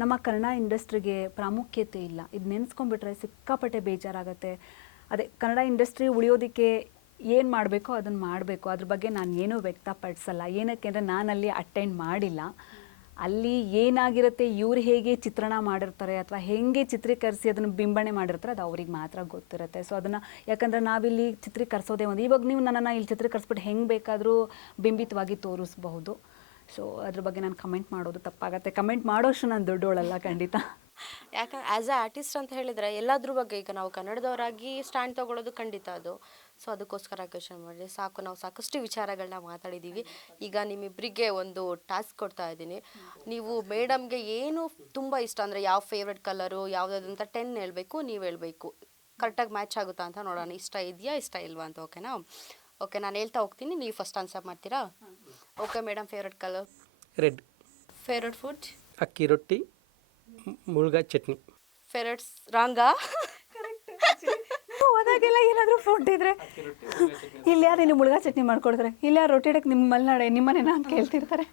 ನಮ್ಮ ಕನ್ನಡ ಇಂಡಸ್ಟ್ರಿಗೆ ಪ್ರಾಮುಖ್ಯತೆ ಇಲ್ಲ. ಇದು ನೆನೆಸ್ಕೊಂಡ್ಬಿಟ್ರೆ ಸಿಕ್ಕಾಪಟ್ಟೆ ಬೇಜಾರಾಗುತ್ತೆ. ಅದೇ ಕನ್ನಡ ಇಂಡಸ್ಟ್ರಿ ಉಳಿಯೋದಕ್ಕೆ ಏನು ಮಾಡಬೇಕೋ ಅದನ್ನು ಮಾಡಬೇಕು. ಅದ್ರ ಬಗ್ಗೆ ನಾನು ಏನೂ ವ್ಯಕ್ತಪಡಿಸಲ್ಲ. ಏನಕ್ಕೆ ಅಂದರೆ ನಾನಲ್ಲಿ ಅಟೆಂಡ್ ಮಾಡಿಲ್ಲ. ಅಲ್ಲಿ ಏನಾಗಿರುತ್ತೆ, ಇವ್ರು ಹೇಗೆ ಚಿತ್ರಣ ಮಾಡಿರ್ತಾರೆ ಅಥವಾ ಹೇಗೆ ಚಿತ್ರೀಕರಿಸಿ ಅದನ್ನು ಬಿಂಬಣೆ ಮಾಡಿರ್ತಾರೆ, ಅದು ಅವ್ರಿಗೆ ಮಾತ್ರ ಗೊತ್ತಿರುತ್ತೆ. ಸೊ ಅದನ್ನು ಯಾಕಂದರೆ ನಾವಿಲ್ಲಿ ಚಿತ್ರೀಕರಿಸೋದೇ ಒಂದು, ಇವಾಗ ನೀವು ನನ್ನನ್ನು ಇಲ್ಲಿ ಚಿತ್ರೀಕರಿಸ್ಬಿಟ್ಟು ಹೆಂಗೆ ಬೇಕಾದರೂ ಬಿಂಬಿತವಾಗಿ ತೋರಿಸ್ಬಹುದು. ಸೊ ಅದ್ರ ಬಗ್ಗೆ ನಾನು ಕಮೆಂಟ್ ಮಾಡೋದು ತಪ್ಪಾಗತ್ತೆ. ಕಮೆಂಟ್ ಮಾಡೋಷ್ಟು ನಾನು ದೊಡ್ಡೋಳಲ್ಲ ಖಂಡಿತ. ಯಾಕಂದ್ರೆ ಆ್ಯಸ್ ಎ ಆರ್ಟಿಸ್ಟ್ ಅಂತ ಹೇಳಿದರೆ ಎಲ್ಲದ್ರ ಬಗ್ಗೆ ಈಗ ನಾವು ಕನ್ನಡದವರಾಗಿ ಸ್ಟ್ಯಾಂಡ್ ತೊಗೊಳ್ಳೋದು ಖಂಡಿತ ಅದು. ಸೊ ಅದಕ್ಕೋಸ್ಕರ ಕ್ವೆಶ್ಚನ್ ಮಾಡಿದೆ. ಸಾಕು, ನಾವು ಸಾಕಷ್ಟು ವಿಚಾರಗಳನ್ನ ಮಾತಾಡಿದ್ದೀವಿ. ಈಗ ನಿಮ್ಮಿಬ್ಬರಿಗೆ ಒಂದು ಟಾಸ್ಕ್ ಕೊಡ್ತಾ ಇದ್ದೀನಿ. ನೀವು ಮೇಡಮ್ಗೆ ಏನು ತುಂಬ ಇಷ್ಟ ಅಂದರೆ ಯಾವ ಫೇವ್ರೆಟ್ ಕಲರು ಯಾವುದಂತ 10 ಹೇಳಬೇಕು, ನೀವು ಹೇಳಬೇಕು. ಕರೆಕ್ಟಾಗಿ ಮ್ಯಾಚ್ ಆಗುತ್ತಾ ಅಂತ ನೋಡೋಣ. ಇಷ್ಟ ಇದೆಯಾ ಇಷ್ಟ ಇಲ್ವಾ ಅಂತ. ಓಕೆನಾ? ಓಕೆ, ನಾನು ಹೇಳ್ತಾ ಹೋಗ್ತೀನಿ, ನೀವು ಫಸ್ಟ್ ಆನ್ಸರ್ ಮಾಡ್ತೀರಾ? Okay madam, favourite colour? Red. Favourite food? ಅಕ್ಕಿ ರೊಟ್ಟಿ, ಮುಳ್ಗಾಯಿ ಚಟ್ನಿ. ಫೇವ್ರೆಟ್ಸ್ ರಾಂಗಾ? ಇವಾಗೆಲ್ಲ ಏನಾದರೂ ಫುಡ್ ಇದ್ರೆ ಇಲ್ಲಿ ಯಾರು ನೀವು ಮುಳುಗಾ ಚಟ್ನಿ ಮಾಡ್ಕೊಡ್ತಾರೆ, ಇಲ್ಲಿ ಯಾರು ರೊಟ್ಟಿ ಇಡಕ್ಕೆ ನಿಮ್ಮ ಮಲೆನಾಡೆ ನಿಮ್ಮನೇನ ಅಂತ ಕೇಳ್ತಿರ್ತಾರೆ.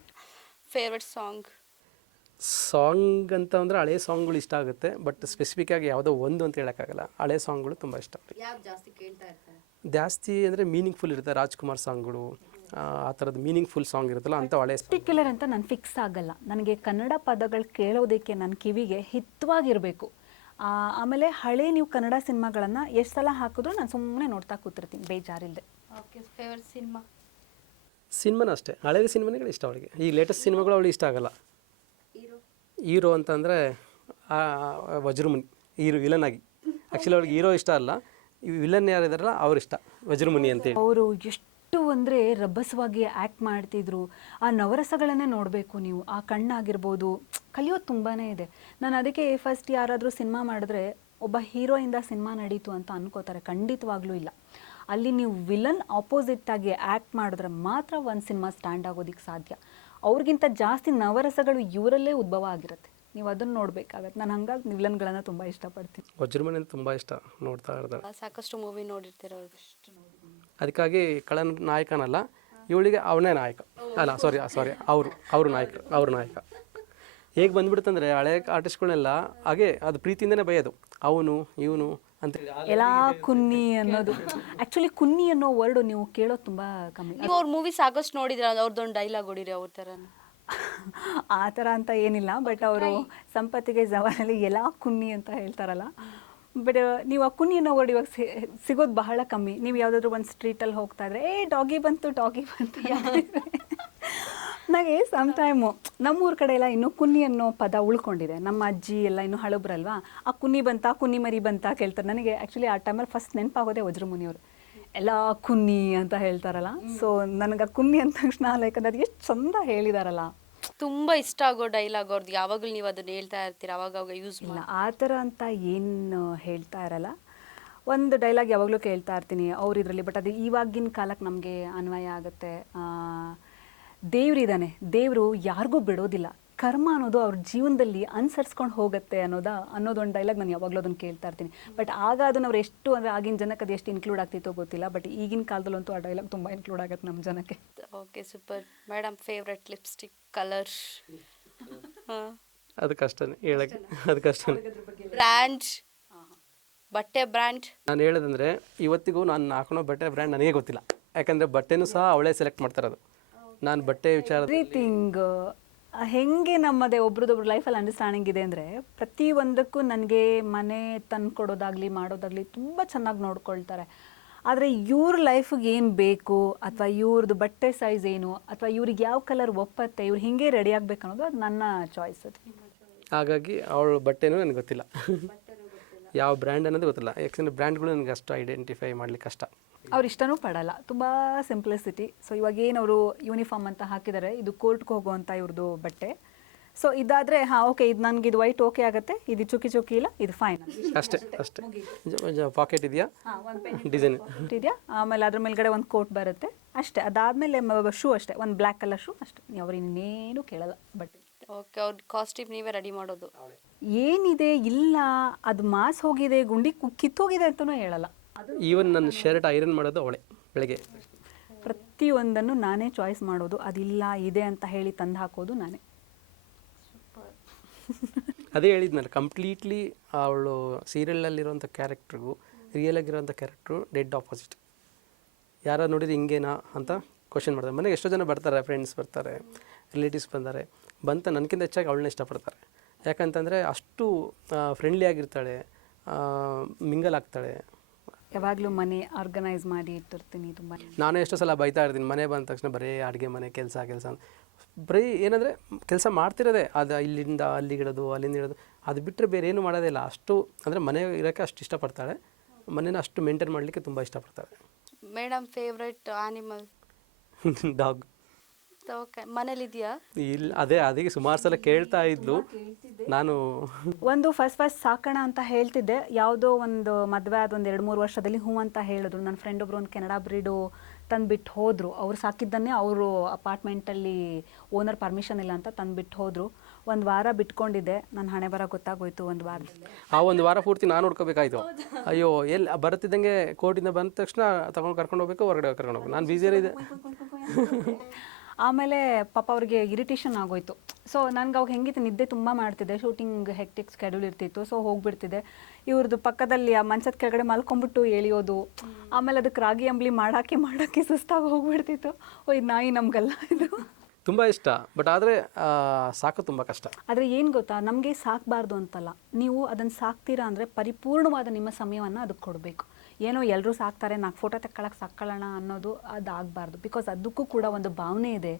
Favourite song? ಸಾಂಗ್ ಅಂತ ಅಂದರೆ ಹಳೆ ಸಾಂಗ್ಗಳು ಇಷ್ಟ ಆಗುತ್ತೆ, ಬಟ್ ಸ್ಪೆಸಿಫಿಕ್ಕಾಗಿ ಯಾವುದೋ ಒಂದು ಅಂತ ಹೇಳೋಕ್ಕಾಗಲ್ಲ. ಹಳೆ ಸಾಂಗ್ಗಳು ತುಂಬ ಇಷ್ಟ. ಯಾವ್ದು ಜಾಸ್ತಿ ಕೇಳ್ತಾ ಇರ್ತಾರೆ? ಜಾಸ್ತಿ ಅಂದರೆ ಮೀನಿಂಗ್ಫುಲ್ ಇರುತ್ತೆ, ರಾಜ್ಕುಮಾರ್ ಸಾಂಗ್ಗಳು, ಆ ಥರದ್ದು ಮೀನಿಂಗ್ಫುಲ್ ಸಾಂಗ್ ಇರುತ್ತಲ್ಲ ಅಂಥ ಹಳೆ ಪರ್ಟಿಕ್ಯುಲರ್ ಅಂತ ನಾನು ಫಿಕ್ಸ್ ಆಗಲ್ಲ. ನನಗೆ ಕನ್ನಡ ಪದಗಳು ಕೇಳೋದಕ್ಕೆ ನನ್ನ ಕಿವಿಗೆ ಹಿತವಾಗಿರಬೇಕು. ಆಮೇಲೆ ಹಳೆ ನೀವು ಕನ್ನಡ ಸಿನಿಮಾಗಳನ್ನು ಎಷ್ಟು ಸಲ ಹಾಕಿದ್ರು ನಾನು ಸುಮ್ಮನೆ ನೋಡ್ತಾ ಕೂತಿರ್ತೀನಿ ಬೇಜಾರಿಲ್ಲದೆ. Okay, favourite cinema? ಸಿನಿಮಾನ ಅಷ್ಟೇ, ಹಳೆಯ ಸಿನಿಮಾಗಳು ಇಷ್ಟ ಅವಳಿಗೆ. ಈ ಲೇಟೆಸ್ಟ್ ಸಿನಿಮಾಗಳು ಅವಳಿಗೆ ಇಷ್ಟ ಆಗಲ್ಲ. ಹೀರೋ ಅಂತಂದರೆ ವಜ್ರಮುನಿ, ವಿಲನ್ ಆಗಿ. ಆ್ಯಕ್ಚುಲಿ ಅವ್ಳಿಗೆ ಹೀರೋ ಇಷ್ಟ ಅಲ್ಲ, ಈ ವಿಲನ್ ಯಾರಿದಾರಲ್ಲ ಅವ್ರು ಇಷ್ಟ, ವಜ್ರಮುನಿ ಅಂತೇಳಿ. ಅವರು ಎಷ್ಟು ಅಂದರೆ ರಭಸವಾಗಿ ಆ್ಯಕ್ಟ್ ಮಾಡ್ತಿದ್ರು. ಆ ನವರಸಗಳನ್ನೇ ನೋಡಬೇಕು ನೀವು. ಆ ಕಣ್ಣಾಗಿರ್ಬೋದು, ಕಲಿಯೋದು ತುಂಬಾ ಇದೆ. ನಾನು ಅದಕ್ಕೆ ಫಸ್ಟ್ ಯಾರಾದರೂ ಸಿನಿಮಾ ಮಾಡಿದ್ರೆ ಒಬ್ಬ ಹೀರೋಯಿಂದ ಸಿನಿಮಾ ನಡೀತು ಅಂತ ಅನ್ಕೋತಾರೆ. ಖಂಡಿತವಾಗ್ಲೂ ಇಲ್ಲ. ಅಲ್ಲಿ ನೀವು ವಿಲನ್ ಆಪೋಸಿಟ್ಟಾಗಿ ಆ್ಯಕ್ಟ್ ಮಾಡಿದ್ರೆ ಮಾತ್ರ ಒಂದು ಸಿನಿಮಾ ಸ್ಟ್ಯಾಂಡ್ ಆಗೋದಕ್ಕೆ ಸಾಧ್ಯ. ಅವ್ರಿಗಿಂತ ಜಾಸ್ತಿ ನವರಸಗಳು ಇವರಲ್ಲೇ ಉದ್ಭವ ಆಗಿರುತ್ತೆ. ನೀವು ಅದನ್ನು ನೋಡಬೇಕಾಗತ್ತೆ. ನಾನು ಹಂಗಾಗಿ ವಿಲನ್ಗಳನ್ನು ತುಂಬ ಇಷ್ಟಪಡ್ತೀನಿ. ವಜ್ರಮುನಿ ಅಂತ ತುಂಬ ಇಷ್ಟ, ನೋಡ್ತಾ ಇರ್ತಾರೆ. ಸಾಕಷ್ಟು ಮೂವಿ ನೋಡಿರ್ತೀರ? ಅದಕ್ಕಾಗಿ ನಾಯಕನಲ್ಲ, ಇವಳಿಗೆ ಅವನೇ ನಾಯಕ ಅಲ್ಲ, ಸಾರಿ ಅವರು ನಾಯಕ. ಹೇಗೆ ಬಂದ್ಬಿಡುತ್ತಂದರೆ ಹಳೆ ಆರ್ಟಿಸ್ಟ್ಗಳನ್ನೆಲ್ಲ ಹಾಗೆ ಅದು ಪ್ರೀತಿಯಿಂದನೇ ಬೈಯೋದು, ಅವನು ಇವನು ಅಂತ. ಎಲ್ಲ ಕುನ್ನಿ ಅನ್ನೋದು, ಆ್ಯಕ್ಚುಲಿ ಕುನ್ನಿ ಅನ್ನೋ ವರ್ಡು ನೀವು ಕೇಳೋದು ತುಂಬ ಕಮ್ಮಿ. ನೀವು ಅವ್ರ ಮೂವಿ ಸಾಕಷ್ಟು ನೋಡಿದ್ರೆ ಅವ್ರದ್ದೊಂದು ಡೈಲಾಗ್ ಹೊಡಿರಿ ಅವ್ರ ಥರ? ಆ ಥರ ಅಂತ ಏನಿಲ್ಲ, ಬಟ್ ಅವರು ಸಂಪತ್ತಿಗೆ ಜವಾನಲ್ಲಿ ಎಲ್ಲ ಕುನ್ನಿ ಅಂತ ಹೇಳ್ತಾರಲ್ಲ. ಬಟ್ ನೀವು ಆ ಕುನ್ನಿ ಅನ್ನೋ ವರ್ಡ್ ಇವಾಗ ಸಿಗೋದು ಬಹಳ ಕಮ್ಮಿ. ನೀವು ಯಾವುದಾದ್ರೂ ಒಂದು ಸ್ಟ್ರೀಟಲ್ಲಿ ಹೋಗ್ತಾ ಇದ್ರೆ ಡಾಗಿ ಬಂತು ನನಗೆ ಸಮ್ಟೈಮು ನಮ್ಮೂರ ಕಡೆ ಎಲ್ಲ ಇನ್ನೂ ಕುನ್ನಿ ಅನ್ನೋ ಪದ ಉಳ್ಕೊಂಡಿದೆ. ನಮ್ಮ ಅಜ್ಜಿ ಎಲ್ಲ ಇನ್ನೂ ಹಳಬ್ರಲ್ವಾ, ಆ ಕುನ್ನಿ ಕುನ್ನಿ ಮರಿ ಬಂತ ಕೇಳ್ತಾರೆ. ನನಗೆ ಆ್ಯಕ್ಚುಲಿ ಆ ಟೈಮಲ್ಲಿ ಫಸ್ಟ್ ನೆನಪಾಗೋದೇ ವಜ್ರಮುನಿಯವರು. ಎಲ್ಲ ಕುನ್ನಿ ಅಂತ ಹೇಳ್ತಾರಲ್ಲ. ಸೊ ನನಗೆ ಆ ಕುನ್ನಿ ಅಂದ ತಕ್ಷಣ ಲೈಕ್ ಅದು ಎಷ್ಟು ಚಂದ ಹೇಳಿದಾರಲ್ಲ. ತುಂಬ ಇಷ್ಟ ಆಗೋ ಡೈಲಾಗ್ ಅವ್ರದ್ದು ಯಾವಾಗಲೂ ನೀವು ಅದನ್ನ ಹೇಳ್ತಾ ಇರ್ತೀರ, ಅವಾಗ ಯೂಸ್ ಇಲ್ಲ ಆ ಥರ ಅಂತ ಏನು ಹೇಳ್ತಾ ಇರಲ್ಲ. ಒಂದು ಡೈಲಾಗ್ ಯಾವಾಗಲೂ ಕೇಳ್ತಾ ಇರ್ತೀನಿ ಅವ್ರು ಇದರಲ್ಲಿ, ಬಟ್ ಅದು ಇವಾಗಿನ ಕಾಲಕ್ಕೆ ನಮಗೆ ಅನ್ವಯ ಆಗುತ್ತೆ. ದೇವ್ರಿದ್ದಾನೆ, ದೇವರು ಯಾರಿಗೂ ಬಿಡೋದಿಲ್ಲ, ಕರ್ಮ ಅನ್ನೋದು ಅವ್ರ ಜೀವನದಲ್ಲಿ ಅನುಸರಿಸ್ಕೊಂಡು ಹೋಗುತ್ತೆ ಅನ್ನೋದೊಂದು ಡೈಲಾಗ್ ನಾನು ಯಾವಾಗಲೂ ಅದನ್ನು ಕೇಳ್ತಾ ಇರ್ತೀನಿ. ಬಟ್ ಆಗ ಅದನ್ನು ಅವ್ರು ಎಷ್ಟು ಅಂದರೆ ಆಗಿನ ಜನಕ್ಕೆ ಅದು ಎಷ್ಟು ಇನ್ಕ್ಲೂಡ್ ಆಗ್ತಿತ್ತೋ ಗೊತ್ತಿಲ್ಲ, ಬಟ್ ಈಗಿನ ಕಾಲದಲ್ಲಂತೂ ಆ ಡೈಲಾಗ್ ತುಂಬ ಇನ್ಕ್ಲೂಡ್ ಆಗುತ್ತೆ ನಮ್ಮ ಜನಕ್ಕೆ. Okay, super. Madam, favourite lipstick colour? ಅದು ಕಷ್ಟನೇ ಹೇಳಕ್ಕೆ, ಅದು ಕಷ್ಟನೇ. ಬ್ರ್ಯಾಂಡ್, ಬಟ್ಟೆ ಬ್ರ್ಯಾಂಡ್? ನಾನು ಹೇಳೋದಂದರೆ ಇವತ್ತಿಗೂ ನಾನು ಹಾಕೊಳೋ ಬಟ್ಟೆ ಬ್ರ್ಯಾಂಡ್ ನನಗೆ ಗೊತ್ತಿಲ್ಲ, ಯಾಕಂದರೆ ಬಟ್ಟೆನೂ ಸಹ ಅವಳೇ ಸೆಲೆಕ್ಟ್ ಮಾಡ್ತಾರದು. ನಾನು ಬಟ್ಟೆ ವಿಚಾರ ಎವ್ರಿಥಿಂಗ್ ಹೆಂಗೆ ನಮ್ಮದೇ ಒಬ್ರದೊಬ್ರು ಲೈಫಲ್ಲಿ ಅಂಡರ್ಸ್ಟ್ಯಾಂಡಿಂಗ್ ಇದೆ ಅಂದರೆ ಪ್ರತಿಯೊಂದಕ್ಕೂ ನನಗೆ ಮನೆ ತಂದು ಕೊಡೋದಾಗಲಿ ಮಾಡೋದಾಗಲಿ ತುಂಬ ಚೆನ್ನಾಗಿ ನೋಡ್ಕೊಳ್ತಾರೆ. ಆದರೆ ಇವ್ರ ಲೈಫಿಗೆ ಏನು ಬೇಕು, ಅಥವಾ ಇವ್ರದ್ದು ಬಟ್ಟೆ ಸೈಜ್ ಏನು, ಅಥವಾ ಇವ್ರಿಗೆ ಯಾವ ಕಲರ್ ಒಪ್ಪತ್ತೆ, ಇವ್ರು ಹಿಂಗೆ ರೆಡಿ ಆಗ್ಬೇಕು ಅನ್ನೋದು ಅದು ನನ್ನ ಚಾಯ್ಸ್. ಅದು ಹಾಗಾಗಿ ಅವಳ ಬಟ್ಟೆನೂ ನನಗೆ ಗೊತ್ತಿಲ್ಲ, ಯಾವ ಬ್ರ್ಯಾಂಡ್ ಅನ್ನೋದು ಗೊತ್ತಿಲ್ಲ. ಯಾಕಂದರೆ ಬ್ರ್ಯಾಂಡ್ಗಳು ನನಗೆ ಅಷ್ಟು ಐಡೆಂಟಿಫೈ ಮಾಡಲಿಕ್ಕೆ ಕಷ್ಟ. ಅವ್ರು ಇಷ್ಟನೂ ಪಡಲ್ಲ, ತುಂಬ ಸಿಂಪ್ಲಿಸಿಟಿ. ಸೊ ಇವಾಗ ಏನು ಅವರು ಯೂನಿಫಾರ್ಮ್ ಅಂತ ಹಾಕಿದ್ದಾರೆ, ಇದು ಕೋರ್ಟ್ಗೆ ಹೋಗುವಂಥ ಇವ್ರದ್ದು ಬಟ್ಟೆ. ಸೊ ಇದಾದರೆ ಓಕೆ, ಇದು ನನಗೆ ಇದು ವೈಟ್ ಓಕೆ ಆಗುತ್ತೆ, ಇದು ಚುಕ್ಕಿ ಇಲ್ಲ, ಇದು ಫೈನ್ ಅಷ್ಟೇ. ಪಾಕೆಟ್ ಇದೆಯಾ, ಡಿಸೈನ್ ಇದೆಯಾ, ಆಮೇಲೆ ಅದ್ರ ಮೇಲ್ಗಡೆ ಒಂದು ಕೋಟ್ ಬರುತ್ತೆ ಅಷ್ಟೇ. ಅದಾದಮೇಲೆ ಶೂ ಅಷ್ಟೇ, ಒಂದು ಬ್ಲ್ಯಾಕ್ ಕಲರ್ ಶೂ ಅಷ್ಟೇ. ಅವ್ರು ಇನ್ನೇನು ಕೇಳಲ್ಲ ಬಟ್ಟೆ. ಓಕೆ, ಅವ್ರ ಕಾಸ್ಟ್ಯೂಮ್ ನೀವೇ ರೆಡಿ ಮಾಡೋದು? ಏನಿದೆ ಇಲ್ಲ, ಅದು ಮಾಸ್ ಹೋಗಿದೆ, ಗುಂಡಿ ಕಿತ್ತೋಗಿದೆ ಅಂತಲೂ ಹೇಳಲ್ಲ. ಈವನ್ ನನ್ನ ಶರ್ಟ್ ಐರನ್ ಮಾಡೋದು ಅವಳೇ ಬೆಳಗ್ಗೆ. ಪ್ರತಿಯೊಂದನ್ನು ನಾನೇ ಚಾಯ್ಸ್ ಮಾಡೋದು, ಅದಿಲ್ಲ ಇದೆ ಅಂತ ಹೇಳಿ ತಂದು ಹಾಕೋದು ನಾನೇ. ಅದೇ ಹೇಳಿದ್ನಲ್ಲ, ಕಂಪ್ಲೀಟ್ಲಿ ಅವಳು ಸೀರಿಯಲಲ್ಲಿರೋಂಥ ಕ್ಯಾರೆಕ್ಟ್ರಿಗೂ ರಿಯಲ್ ಆಗಿರೋಂಥ ಕ್ಯಾರೆಕ್ಟ್ರು ಡೆಡ್ ಆಪೋಸಿಟ್. ಯಾರು ನೋಡಿದ್ರೆ ಹಿಂಗೇನಾ ಅಂತ ಕ್ವಶನ್ ಮಾಡ್ತಾರೆ. ಮನೆಗೆ ಎಷ್ಟೋ ಜನ ಬರ್ತಾರೆ, ಫ್ರೆಂಡ್ಸ್ ಬರ್ತಾರೆ, ರಿಲೇಟಿವ್ಸ್ ಬಂತ ನನಗಿಂತ ಹೆಚ್ಚಾಗಿ ಅವಳನ್ನ ಇಷ್ಟಪಡ್ತಾರೆ. ಯಾಕಂತಂದರೆ ಅಷ್ಟು ಫ್ರೆಂಡ್ಲಿ ಆಗಿರ್ತಾಳೆ, ಮಿಂಗಲ್ ಆಗ್ತಾಳೆ. ಯಾವಾಗಲೂ ಮನೆ ಆರ್ಗನೈಸ್ ಮಾಡಿ ಇಟ್ಟಿರ್ತೀನಿ ತುಂಬ. ನಾನೇ ಎಷ್ಟೋ ಸಲ ಬೈತಾ ಇರ್ತೀನಿ, ಮನೆ ಬಂದ ತಕ್ಷಣ ಬರೀ ಅಡುಗೆ ಮನೆ ಕೆಲಸ ಬರೀ ಏನಂದರೆ ಕೆಲಸ ಮಾಡ್ತಿರೋದೆ, ಅದು ಇಲ್ಲಿಂದ ಅಲ್ಲಿಗಿಡೋದು, ಅಲ್ಲಿಂದ ಇಡೋದು, ಅದು ಬಿಟ್ಟರೆ ಬೇರೆ ಏನು ಮಾಡೋದೇ ಇಲ್ಲ. ಅಷ್ಟು ಅಂದರೆ ಮನೆ ಇರೋಕ್ಕೆ ಅಷ್ಟು ಇಷ್ಟಪಡ್ತಾಳೆ, ಮನೇನ ಅಷ್ಟು ಮೇಂಟೈನ್ ಮಾಡಲಿಕ್ಕೆ ತುಂಬ ಇಷ್ಟಪಡ್ತಾಳೆ. Madam, favourite animal? Dog. Okay, ಮನೇಲಿದೆಯಾ? ಇಲ್ಲ, ಅದಕ್ಕೆ ಸುಮಾರು ಸಲ ಕೇಳ್ತಾ ಇದ್ಲು. ನಾನು ಒಂದು ಫಸ್ಟ್ ಸಾಕೋಣ ಅಂತ ಹೇಳ್ತಿದ್ದೆ. ಯಾವುದೋ ಒಂದು ಮದುವೆ ಆದ ಒಂದು 2-3 ವರ್ಷದಲ್ಲಿ ಹ್ಞೂ ಅಂತ ಹೇಳಿದ್ರು. ನನ್ನ ಫ್ರೆಂಡ್ ಒಬ್ಬರು ಒಂದು ಕೆನಡಾ ಬ್ರೀಡು ತಂದುಬಿಟ್ಟು ಹೋದರು. ಅವ್ರು ಸಾಕಿದ್ದನ್ನೇ ಅವರು ಅಪಾರ್ಟ್ಮೆಂಟಲ್ಲಿ ಓನರ್ ಪರ್ಮಿಷನ್ ಇಲ್ಲ ಅಂತ ತಂದುಬಿಟ್ಟು ಹೋದರು. ಒಂದು ವಾರ ಬಿಟ್ಕೊಂಡಿದ್ದೆ, ನನ್ನ ಹಣೆ ಬರ ಗೊತ್ತಾಗೋಯ್ತು ಒಂದು ವಾರದಲ್ಲಿ. ಆ ಒಂದು ವಾರ ಪೂರ್ತಿ ನಾನು ನೋಡ್ಕೋಬೇಕಾಯ್ತು. ಅಯ್ಯೋ ಎಲ್ಲಿ ಬರುತ್ತಿದ್ದಂಗೆ ಕೋರ್ಟಿಂದ ಬಂದ ತಕ್ಷಣ ಕರ್ಕೊಂಡು ಹೋಗ್ಬೇಕು, ಹೊರಗಡೆ ಕರ್ಕೊಂಡು ಹೋಗ್ಬೇಕು. ನಾನು ಬ್ಯುಸಿಯಲ್ಲಿದ್ದೆ. ಆಮೇಲೆ ಪಾಪ ಅವ್ರಿಗೆ ಇರಿಟೇಷನ್ ಆಗೋಯ್ತು. ಸೊ ನನಗೆ ಅವಾಗ ಹೆಂಗಿತ್ತು, ನಿದ್ದೆ ತುಂಬ ಮಾಡ್ತಿದ್ದೆ, ಶೂಟಿಂಗ್ ಹೆಕ್ಟಿಕ್ ಸ್ಕೆಡ್ಯೂಲ್ ಇರ್ತಿತ್ತು. ಸೊ ಹೋಗ್ಬಿಡ್ತಿದ್ದೆ. ಇವ್ರದ್ದು ಪಕ್ಕದಲ್ಲಿ ಆ ಮಂಚದ ಕೆಳಗಡೆ ಮಲ್ಕೊಂಡ್ಬಿಟ್ಟು ಎಳಿಯೋದು, ಆಮೇಲೆ ಅದಕ್ಕೆ ರಾಗಿ ಅಂಬ್ಲಿ ಮಾಡಾಕಿ ಸುಸ್ತಾಗಿ ಹೋಗ್ಬಿಡ್ತಿತ್ತು. ಓ ಇದು ನಾಯಿ ನಮಗಲ್ಲ ಇದು. ತುಂಬ ಇಷ್ಟ, ಬಟ್ ಆದರೆ ಸಾಕು ತುಂಬ ಕಷ್ಟ. ಆದರೆ ಏನು ಗೊತ್ತಾ, ನಮಗೆ ಸಾಕಬಾರ್ದು ಅಂತಲ್ಲ, ನೀವು ಅದನ್ನು ಸಾಕ್ತೀರಾ ಅಂದರೆ ಪರಿಪೂರ್ಣವಾದ ನಿಮ್ಮ ಸಮಯವನ್ನು ಅದಕ್ಕೆ ಕೊಡಬೇಕು. ಏನೋ ಎಲ್ಲರೂ ಸಾಕ್ತಾರೆ, 4 ಫೋಟೋ ತಕ್ಕೊಳ್ಳೋಕೆ ಸಾಕೊಳ್ಳೋಣ ಅನ್ನೋದು ಅದು ಆಗಬಾರ್ದು. ಬಿಕಾಸ್ ಅದಕ್ಕೂ ಕೂಡ ಒಂದು ಭಾವನೆ ಇದೆ.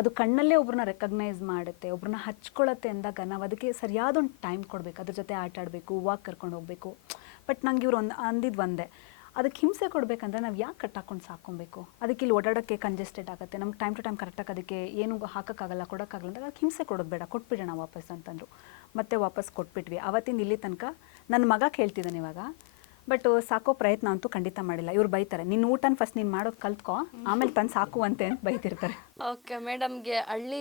ಅದು ಕಣ್ಣಲ್ಲೇ ಒಬ್ರನ್ನ ರೆಕಗ್ನೈಸ್ ಮಾಡುತ್ತೆ, ಒಬ್ರನ್ನ ಹಚ್ಕೊಳ್ಳುತ್ತೆ ಅಂದಾಗ ನಾವು ಅದಕ್ಕೆ ಸರಿಯಾದ ಒಂದು ಟೈಮ್ ಕೊಡಬೇಕು. ಅದ್ರ ಜೊತೆ ಆಟ ಆಡಬೇಕು, ವಾಕ್ ಕರ್ಕೊಂಡು ಹೋಗಬೇಕು. ಬಟ್ ನಂಗೆ ಇವ್ರು ಅಂದಿದ್ದು ಒಂದೇ, ಅದಕ್ಕೆ ಹಿಂಸೆ ಕೊಡಬೇಕಂದ್ರೆ ನಾವು ಯಾಕೆ ಕಟ್ಟಾಕೊಂಡು ಸಾಕೊಬೇಕು? ಅದಕ್ಕೆ ಇಲ್ಲಿ ಓಡಾಡೋಕ್ಕೆ ಕಂಜೆಸ್ಟೆಡ್ ಆಗುತ್ತೆ, ನಮ್ಗೆ ಟೈಮ್ ಟು ಟೈಮ್ ಕರೆಕ್ಟಾಗಿ ಅದಕ್ಕೆ ಏನು ಹಾಕೋಕ್ಕಾಗಲ್ಲ, ಕೊಡೋಕ್ಕಾಗಲ್ಲ ಅಂದಾಗ ಅದಕ್ಕೆ ಹಿಂಸೆ ಕೊಡೋದು ಬೇಡ, ಕೊಟ್ಬಿಡೋಣ ವಾಪಸ್ ಅಂತಂದರು. ಮತ್ತೆ ವಾಪಸ್ ಕೊಟ್ಬಿಟ್ವಿ. ಅವತ್ತಿಂದ ಇಲ್ಲಿ ತನಕ ನನ್ನ ಮಗ ಕೇಳ್ತಿದ್ದಾನೆ ಇವಾಗ. ಬಟ್ ಸಾಕೋ ಪ್ರಯತ್ನ ಅಂತೂ ಖಂಡಿತ ಮಾಡಿಲ್ಲ. ಇವ್ರು ಬೈತಾರೆ, ನಿನ್ನ ಊಟನ ಫಸ್ಟ್ ನೀನು ಮಾಡೋದು ಕಲ್ತ್ಕೊ, ಆಮೇಲೆ ತಂದು ಸಾಕುವಂತೆ ಅಂತ ಬೈತಿರ್ತಾರೆ. ಓಕೆ, ಮೇಡಮ್ಗೆ ಹಳ್ಳಿ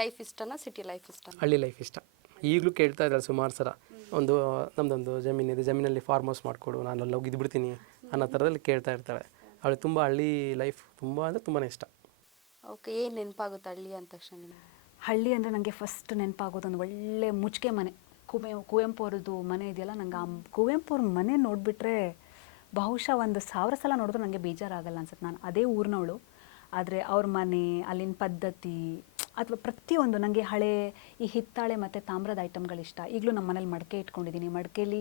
ಲೈಫ್ ಇಷ್ಟನಾ ಸಿಟಿ ಲೈಫ್ ಇಷ್ಟನಾ? ಹಳ್ಳಿ ಲೈಫ್ ಇಷ್ಟ. ಈಗಲೂ ಕೇಳ್ತಾ ಇದ್ದಾರೆ ಸುಮಾರು ಸಲ, ನಮ್ಮದೊಂದು ಜಮೀನಿದೆ, ಜಮೀನಲ್ಲಿ ಫಾರ್ಮ್ ಹೌಸ್ ಮಾಡಿಕೊಡು, ನಾನು ಅಲ್ಲಿ ಹೋಗಿ ಇದ್ಬಿಡ್ತೀನಿ ಅನ್ನೋ ಥರದಲ್ಲಿ ಕೇಳ್ತಾ ಇರ್ತಾಳೆ. ಅವಳು ತುಂಬ ಹಳ್ಳಿ ಲೈಫ್ ತುಂಬ ಅಂದರೆ ತುಂಬಾ ಇಷ್ಟ. ಓಕೆ, ಏನು ನೆನಪಾಗುತ್ತೆ ಹಳ್ಳಿ ಅಂದ ತಕ್ಷಣ ನಿಮಗೆ? ಹಳ್ಳಿ ಅಂದರೆ ನನಗೆ ಫಸ್ಟ್ ನೆನಪಾಗೋದು ಒಂದು ಒಳ್ಳೆ ಮುಚ್ಚಿಗೆ ಮನೆ. ಕುವೆಂಪು ಅವ್ರದ್ದು ಮನೆ ಇದೆಯಲ್ಲ, ನಂಗೆ ಆ ಕುವೆಂಪು ಅವ್ರ ಮನೆ ನೋಡಿಬಿಟ್ರೆ ಬಹುಶಃ 1,000 ಸಲ ನೋಡಿದ್ರು ನನಗೆ ಬೇಜಾರಾಗಲ್ಲ ಅನ್ಸುತ್ತೆ. ನಾನು ಅದೇ ಊರಿನವಳು, ಆದರೆ ಅವ್ರ ಮನೆ, ಅಲ್ಲಿನ ಪದ್ಧತಿ ಅಥವಾ ಪ್ರತಿಯೊಂದು ನನಗೆ ಹಳೆ ಈ ಹಿತ್ತಾಳೆ ಮತ್ತು ತಾಮ್ರದ ಐಟಮ್ಗಳಿಷ್ಟ. ಈಗಲೂ ನಮ್ಮ ಮನೇಲಿ ಮಡಿಕೆ ಇಟ್ಕೊಂಡಿದ್ದೀನಿ. ಮಡಿಕೆಯಲ್ಲಿ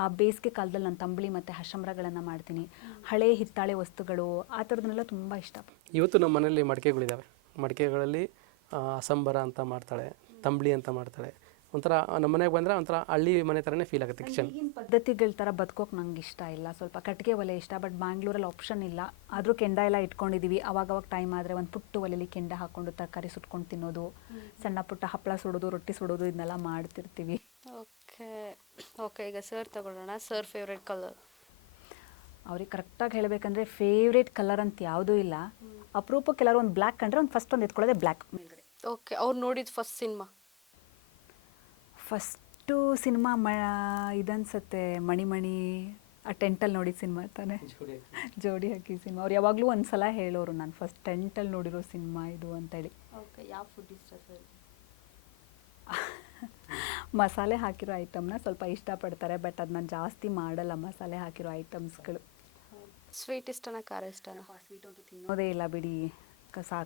ಆ ಬೇಸಿಗೆ ಕಾಲದಲ್ಲಿ ನಾನು ತಂಬಳಿ ಮತ್ತು ಹಶಂಬ್ರಗಳನ್ನು ಮಾಡ್ತೀನಿ. ಹಳೆ ಹಿತ್ತಾಳೆ ವಸ್ತುಗಳು ಆ ಥರದನ್ನೆಲ್ಲ ತುಂಬ ಇಷ್ಟ. ಇವತ್ತು ನಮ್ಮ ಮನೇಲಿ ಮಡಿಕೆಗಳಿದ್ದಾವೆ. ಮಡಿಕೆಗಳಲ್ಲಿ ಅಸಂಬರ ಅಂತ ಮಾಡ್ತಾಳೆ, ತಂಬಳಿ ಅಂತ ಮಾಡ್ತಾಳೆ. ಒಂಥರ ನಮ್ಮ ಮನೆಗೆ ಬಂದರೆ ಒಂಥರ ಹಳ್ಳಿ ಮನೆ ಥರನೇ ಫೀಲ್ ಆಗುತ್ತೆ ಕಿಚನ್. ಈಗಿನ ಪದ್ಧತಿಗಳ ಥರ ಬದುಕೋಕೆ ನಂಗೆ ಇಷ್ಟ ಇಲ್ಲ. ಸ್ವಲ್ಪ ಕಟ್ಟಿಗೆ ಒಲೆ ಇಷ್ಟ, ಬಟ್ ಬ್ಯಾಂಗ್ಳೂರಲ್ಲಿ ಆಪ್ಷನ್ ಇಲ್ಲ. ಆದರೂ ಕೆಂಡ ಎಲ್ಲ ಇಟ್ಕೊಂಡಿದ್ದೀವಿ. ಅವಾಗವಾಗ ಟೈಮ್ ಆದರೆ ಒಂದು ಪುಟ್ಟು ಒಲೆಯಲ್ಲಿ ಕೆಂಡ ಹಾಕ್ಕೊಂಡು ತರಕಾರಿ ಸುಟ್ಕೊಂಡು ತಿನ್ನೋದು, ಸಣ್ಣ ಪುಟ್ಟ ಹಪ್ಪಳ ಸುಡೋದು, ರೊಟ್ಟಿ ಸುಡೋದು, ಇದನ್ನೆಲ್ಲ ಮಾಡ್ತಿರ್ತೀವಿ. ಓಕೆ ಓಕೆ, ಈಗ ಸರ್ ತಗೊಳ್ಳೋಣ. Sir favourite colour? ಅವ್ರಿಗೆ ಕರೆಕ್ಟಾಗಿ ಹೇಳಬೇಕಂದ್ರೆ ಫೇವ್ರೇಟ್ ಕಲರ್ ಅಂತ ಯಾವುದೂ ಇಲ್ಲ. ಅಪರೂಪಕ್ಕೆ ಎಲ್ಲರೂ ಒಂದು ಬ್ಲ್ಯಾಕ್ ಕಂಡ್ರೆ ಫಸ್ಟ್ ಒಂದು ಎತ್ಕೊಳ್ಳೋದೆ ಬ್ಲ್ಯಾಕ್. ಓಕೆ, ಅವ್ರು ನೋಡಿದ ಫಸ್ಟು ಸಿನಿಮಾ ಇದನ್ಸುತ್ತೆ ಮಣಿಮಣಿ, ಆ ಟೆಂಟಲ್ಲಿ ನೋಡಿದ ಸಿನಿಮಾ ತಾನೆ, ಜೋಡಿ ಹಾಕಿ ಸಿನಿಮಾ. ಅವ್ರು ಯಾವಾಗಲೂ ಒಂದು ಸಲ ಹೇಳೋರು, ನಾನು ಫಸ್ಟ್ ಟೆಂಟಲ್ಲಿ ನೋಡಿರೋ ಸಿನಿಮಾ ಇದು ಅಂತೇಳಿ. ಓಕೆ, ಯಾವ ಫುಡ್ ಇಷ್ಟ ಸರ್? ಮಸಾಲೆ ಹಾಕಿರೋ ಐಟಮ್ನ ಸ್ವಲ್ಪ ಇಷ್ಟಪಡ್ತಾರೆ, ಬಟ್ ಅದು ನಾನು ಜಾಸ್ತಿ ಮಾಡಲ್ಲ ಮಸಾಲೆ ಹಾಕಿರೋ ಐಟಮ್ಸ್ಗಳು. ಸ್ವೀಟ್ ಇಷ್ಟನಾ ಖಾರ ಇಷ್ಟನಾ? ಸ್ವೀಟ್ ಅಂತೂ ತಿನ್ನೋದೇ ಇಲ್ಲ ಬಿಡಿ,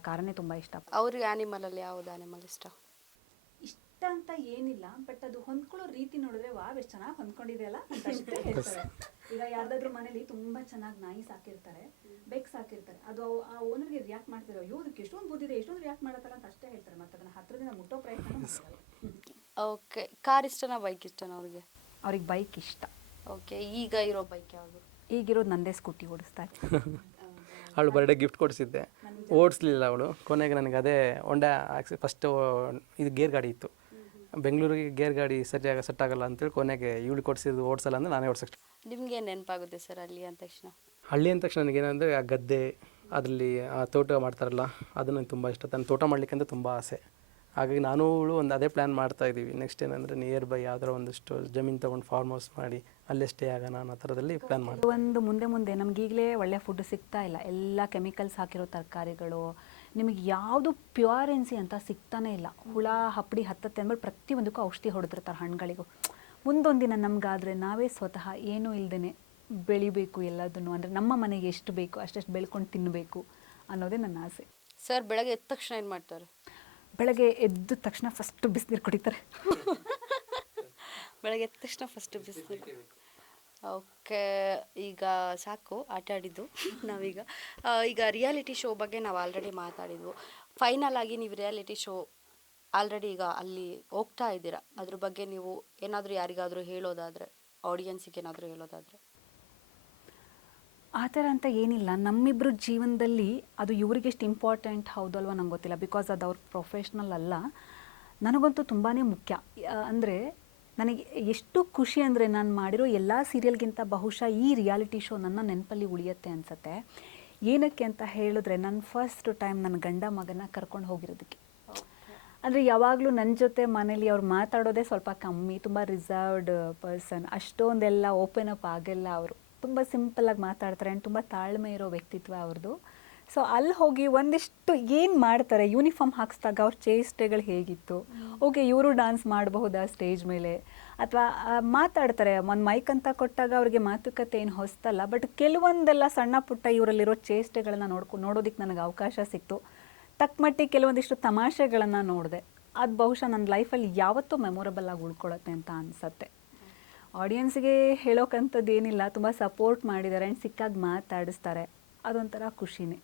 ಖಾರನೇ ತುಂಬ ಇಷ್ಟ. ಅವ್ರಿಗೆ ಆ್ಯನಿಮಲಲ್ಲಿ ಯಾವುದು ಆ್ಯನಿಮಲ್ ಇಷ್ಟ? ಇಷ್ಟ ಅಂತ ಏನಿಲ್ಲ, ಬಟ್ ಅದು ಹೊಂದ್ಕೊಳ್ಳೋ ರೀತಿ ನೋಡಿದ್ರೆ ವಾವ್ ಎಷ್ಟು ಚೆನ್ನಾಗಿ ಹೊಂದ್ಕೊಂಡಿದೆ ಅಲ್ಲ ಅಂತ ಅಷ್ಟೇ ಹೇಳ್ತಾರೆ. ಈಗ ಯಾರ್ದಾದ್ರೂ ಮನೇಲಿ ತುಂಬ ಚೆನ್ನಾಗಿ ನಾಯಿ ಸಾಕಿರ್ತಾರೆ, ಬೆಕ್ ಸಾಕಿರ್ತಾರೆ, ಅದು ಆ ಓನರ್ಗೆ ರಿಯಾಕ್ಟ್ ಮಾಡ್ತಿರೋ, ಅಯ್ಯೋ ಅದಕ್ಕೆ ಎಷ್ಟೊಂದು ಬೂದಿದೆ, ಎಷ್ಟೊಂದು ರಿಯಾಕ್ಟ್ ಮಾಡತ್ತಲ್ಲ ಅಂತ ಅಷ್ಟೇ ಹೇಳ್ತಾರೆ. ಮತ್ತೆ ಅದನ್ನು ಹತ್ರದಿಂದ ಮುಟ್ಟೋ ಪ್ರಯತ್ನ ಮಾಡಲ್ಲ. ಓಕೆ, ಕಾರ್ ಇಷ್ಟನಾ ಬೈಕ್ ಇಷ್ಟನಾ ಅವ್ರಿಗೆ? ಅವ್ರಿಗೆ ಬೈಕ್ ಇಷ್ಟ. ಓಕೆ, ಈಗ ಇರೋ ಬೈಕ್ ಯಾವುದು? ಈಗಿರೋದು ನಂದೇ ಸ್ಕೂಟಿ ಓಡಿಸ್ತಾರೆ. ಅವಳು ಬರ್ಡೇ ಗಿಫ್ಟ್ ಕೊಡಿಸಿದ್ದೆ, ಓಡಿಸ್ಲಿಲ್ಲ ಅವಳು. ಕೊನೆಗೆ ನನಗೆ ಅದೇ ಹೊಂಡಾ ಫಸ್ಟು ಇದು ಗೇರ್ ಗಾಡಿ ಇತ್ತು, ಬೆಂಗಳೂರಿಗೆ ಗೇರ್ ಗಾಡಿ ಸರಿಯಾಗಿ ಸೆಟ್ ಆಗಲ್ಲ ಅಂತೇಳಿ ಕೊನೆಗೆ ಇವಳು ಕೊಡಿಸಿದ್ದು ಓಡಿಸಲ್ಲ ಅಂದರೆ ನಾನೇ ಓಡಿಸೋಷ್ಟು. ನಿಮ್ಗೆ ಏನು ನೆನಪಾಗುತ್ತೆ ಸರ್ ಹಳ್ಳಿ ಅಂದ ತಕ್ಷಣ? ಹಳ್ಳಿ ಅಂದ ತಕ್ಷಣ ನನಗೇನಂದರೆ ಆ ಗದ್ದೆ, ಅದರಲ್ಲಿ ಆ ತೋಟ ಮಾಡ್ತಾರಲ್ಲ, ಅದು ನನಗೆ ತುಂಬ ಇಷ್ಟ. ನಾನು ತೋಟ ಮಾಡಲಿಕ್ಕಂತ ತುಂಬ ಆಸೆ. ಹಾಗಾಗಿ ನಾನು ಒಂದು ಅದೇ ಪ್ಲ್ಯಾನ್ ಮಾಡ್ತಾ ಇದ್ದೀವಿ. ನೆಕ್ಸ್ಟ್ ಏನಂದರೆ ನಿಯರ್ ಬೈ ಯಾವ್ದಾರ ಒಂದಷ್ಟು ಜಮೀನು ತೊಗೊಂಡು ಫಾರ್ಮ್ ಹೌಸ್ ಮಾಡಿ ಅಲ್ಲೇ ಸ್ಟೇ ಆಗೋಣ ಅನ್ನೋ ಥರದಲ್ಲಿ ಪ್ಲ್ಯಾನ್ ಮಾಡಿ. ಒಂದು ಮುಂದೆ ನಮಗೀಗಲೇ ಒಳ್ಳೆ ಫುಡ್ ಸಿಗ್ತಾ ಇಲ್ಲ, ಎಲ್ಲ ಕೆಮಿಕಲ್ಸ್ ಹಾಕಿರೋ ತರಕಾರಿಗಳು. ನಿಮಗೆ ಯಾವುದು ಪ್ಯೂರೆನ್ಸಿ ಅಂತ ಸಿಗ್ತಾನೆ ಇಲ್ಲ. ಹುಳ ಹಪ್ಪಡಿ ಹತ್ತತ್ತೆ ಅಂದ್ಬಿಟ್ಟು ಪ್ರತಿಯೊಂದಕ್ಕೂ ಔಷಧಿ ಹೊಡೆದಿರ್ತಾರೆ ಹಣ್ಣುಗಳಿಗೂ. ಮುಂದೊಂದಿನ ನಮಗಾದರೆ ನಾವೇ ಸ್ವತಃ ಏನೂ ಇಲ್ಲದೇ ಬೆಳಿಬೇಕು ಎಲ್ಲದನ್ನು. ಅಂದರೆ ನಮ್ಮ ಮನೆಗೆ ಎಷ್ಟು ಬೇಕು ಅಷ್ಟೆಷ್ಟು ಬೆಳ್ಕೊಂಡು ತಿನ್ನಬೇಕು ಅನ್ನೋದೇ ನನ್ನ ಆಸೆ. ಸರ್ ಬೆಳಗ್ಗೆ ಎದ್ದ ತಕ್ಷಣ ಏನು ಮಾಡ್ತಾರೆ? ಬೆಳಗ್ಗೆ ಎದ್ದ ತಕ್ಷಣ ಫಸ್ಟ್ ಬಿಸಿನೀರು ಕುಡಿತಾರೆ. ಬೆಳಗ್ಗೆ ಎದ್ದ ತಕ್ಷಣ ಫಸ್ಟ್ ಬಿಸಿನೀರು. ಓಕೆ, ಈಗ ಸಾಕು ಆಟ ಆಡಿದ್ದು ನಾವೀಗ. ಈಗ ರಿಯಾಲಿಟಿ ಶೋ ಬಗ್ಗೆ ನಾವು ಆಲ್ರೆಡಿ ಮಾತಾಡಿದ್ವು. ಫೈನಲ್ ಆಗಿ ನೀವು ರಿಯಾಲಿಟಿ ಶೋ ಆಲ್ರೆಡಿ ಈಗ ಅಲ್ಲಿ ಹೋಗ್ತಾ ಇದ್ದೀರಾ, ಅದ್ರ ಬಗ್ಗೆ ನೀವು ಏನಾದರೂ ಯಾರಿಗಾದರೂ ಹೇಳೋದಾದರೆ, ಆಡಿಯನ್ಸಿಗೆ ಏನಾದರೂ ಹೇಳೋದಾದರೆ? ಆ ಥರ ಅಂತ ಏನಿಲ್ಲ. ನಮ್ಮಿಬ್ಬರ ಜೀವನದಲ್ಲಿ ಅದು ಇವ್ರಿಗೆಷ್ಟು ಇಂಪಾರ್ಟೆಂಟ್ ಹೌದಲ್ವ ನಂಗೆ ಗೊತ್ತಿಲ್ಲ, ಬಿಕಾಸ್ ಅದು ಅವ್ರ ಪ್ರೊಫೆಷ್ನಲ್ ಅಲ್ಲ. ನನಗಂತೂ ತುಂಬಾ ಮುಖ್ಯ. ಅಂದರೆ ನನಗೆ ಎಷ್ಟು ಖುಷಿ ಅಂದರೆ ನಾನು ಮಾಡಿರೋ ಎಲ್ಲ ಸೀರಿಯಲ್ಗಿಂತ ಬಹುಶಃ ಈ ರಿಯಾಲಿಟಿ ಶೋ ನನ್ನ ನೆನಪಲ್ಲಿ ಉಳಿಯುತ್ತೆ ಅನಿಸುತ್ತೆ. ಏನಕ್ಕೆ ಅಂತ ಹೇಳಿದ್ರೆ, ನಾನು ಫಸ್ಟ್ ಟೈಮ್ ನನ್ನ ಗಂಡ ಮಗನ ಕರ್ಕೊಂಡು ಹೋಗಿರೋದಕ್ಕೆ. ಅಂದರೆ ಯಾವಾಗಲೂ ನನ್ನ ಜೊತೆ ಮನೇಲಿ ಅವ್ರು ಮಾತಾಡೋದೇ ಸ್ವಲ್ಪ ಕಮ್ಮಿ, ತುಂಬ ರಿಸರ್ವ್ಡ್ ಪರ್ಸನ್, ಅಷ್ಟೊಂದೆಲ್ಲ ಓಪನ್ ಅಪ್ ಆಗಲ್ಲ ಅವರು. ತುಂಬ ಸಿಂಪಲ್ಲಾಗಿ ಮಾತಾಡ್ತಾರೆ ಆ್ಯಂಡ್ ತುಂಬ ತಾಳ್ಮೆ ಇರೋ ವ್ಯಕ್ತಿತ್ವ ಅವ್ರದ್ದು. ಸೊ ಅಲ್ಲಿ ಹೋಗಿ ಒಂದಿಷ್ಟು ಏನು ಮಾಡ್ತಾರೆ, ಯೂನಿಫಾರ್ಮ್ ಹಾಕಿಸಿದಾಗ ಅವ್ರ ಚೇಷ್ಟೆಗಳು ಹೇಗಿತ್ತು, ಓಕೆ ಇವರು ಡ್ಯಾನ್ಸ್ ಮಾಡಬಹುದಾ ಸ್ಟೇಜ್ ಮೇಲೆ, ಅಥವಾ ಮಾತಾಡ್ತಾರೆ. ಒಂದು ಮೈಕ್ ಅಂತ ಕೊಟ್ಟಾಗ ಅವ್ರಿಗೆ ಮಾತುಕತೆ ಏನು ಹೊಸ್ತಲ್ಲ, ಬಟ್ ಕೆಲವೊಂದೆಲ್ಲ ಸಣ್ಣ ಪುಟ್ಟ ಇವರಲ್ಲಿರೋ ಚೇಷ್ಟೆಗಳನ್ನ ನೋಡೋದಕ್ಕೆ ನನಗೆ ಅವಕಾಶ ಸಿಕ್ತು. ತಕ್ಕಮಟ್ಟಿಗೆ ಕೆಲವೊಂದಿಷ್ಟು ತಮಾಷೆಗಳನ್ನು ನೋಡಿದೆ. ಅದು ಬಹುಶಃ ನನ್ನ ಲೈಫಲ್ಲಿ ಯಾವತ್ತೂ ಮೆಮೊರಬಲ್ ಆಗಿ ಉಳ್ಕೊಳ್ಳುತ್ತೆ ಅಂತ ಅನಿಸತ್ತೆ. ಆಡಿಯನ್ಸ್ಗೆ ಹೇಳೋಕ್ಕಂಥದ್ದು ಏನಿಲ್ಲ, ತುಂಬ ಸಪೋರ್ಟ್ ಮಾಡಿದ್ದಾರೆ ಆ್ಯಂಡ್ ಸಿಕ್ಕಾಗಿ ಮಾತಾಡಿಸ್ತಾರೆ, ಅದೊಂಥರ ಖುಷಿನೇ.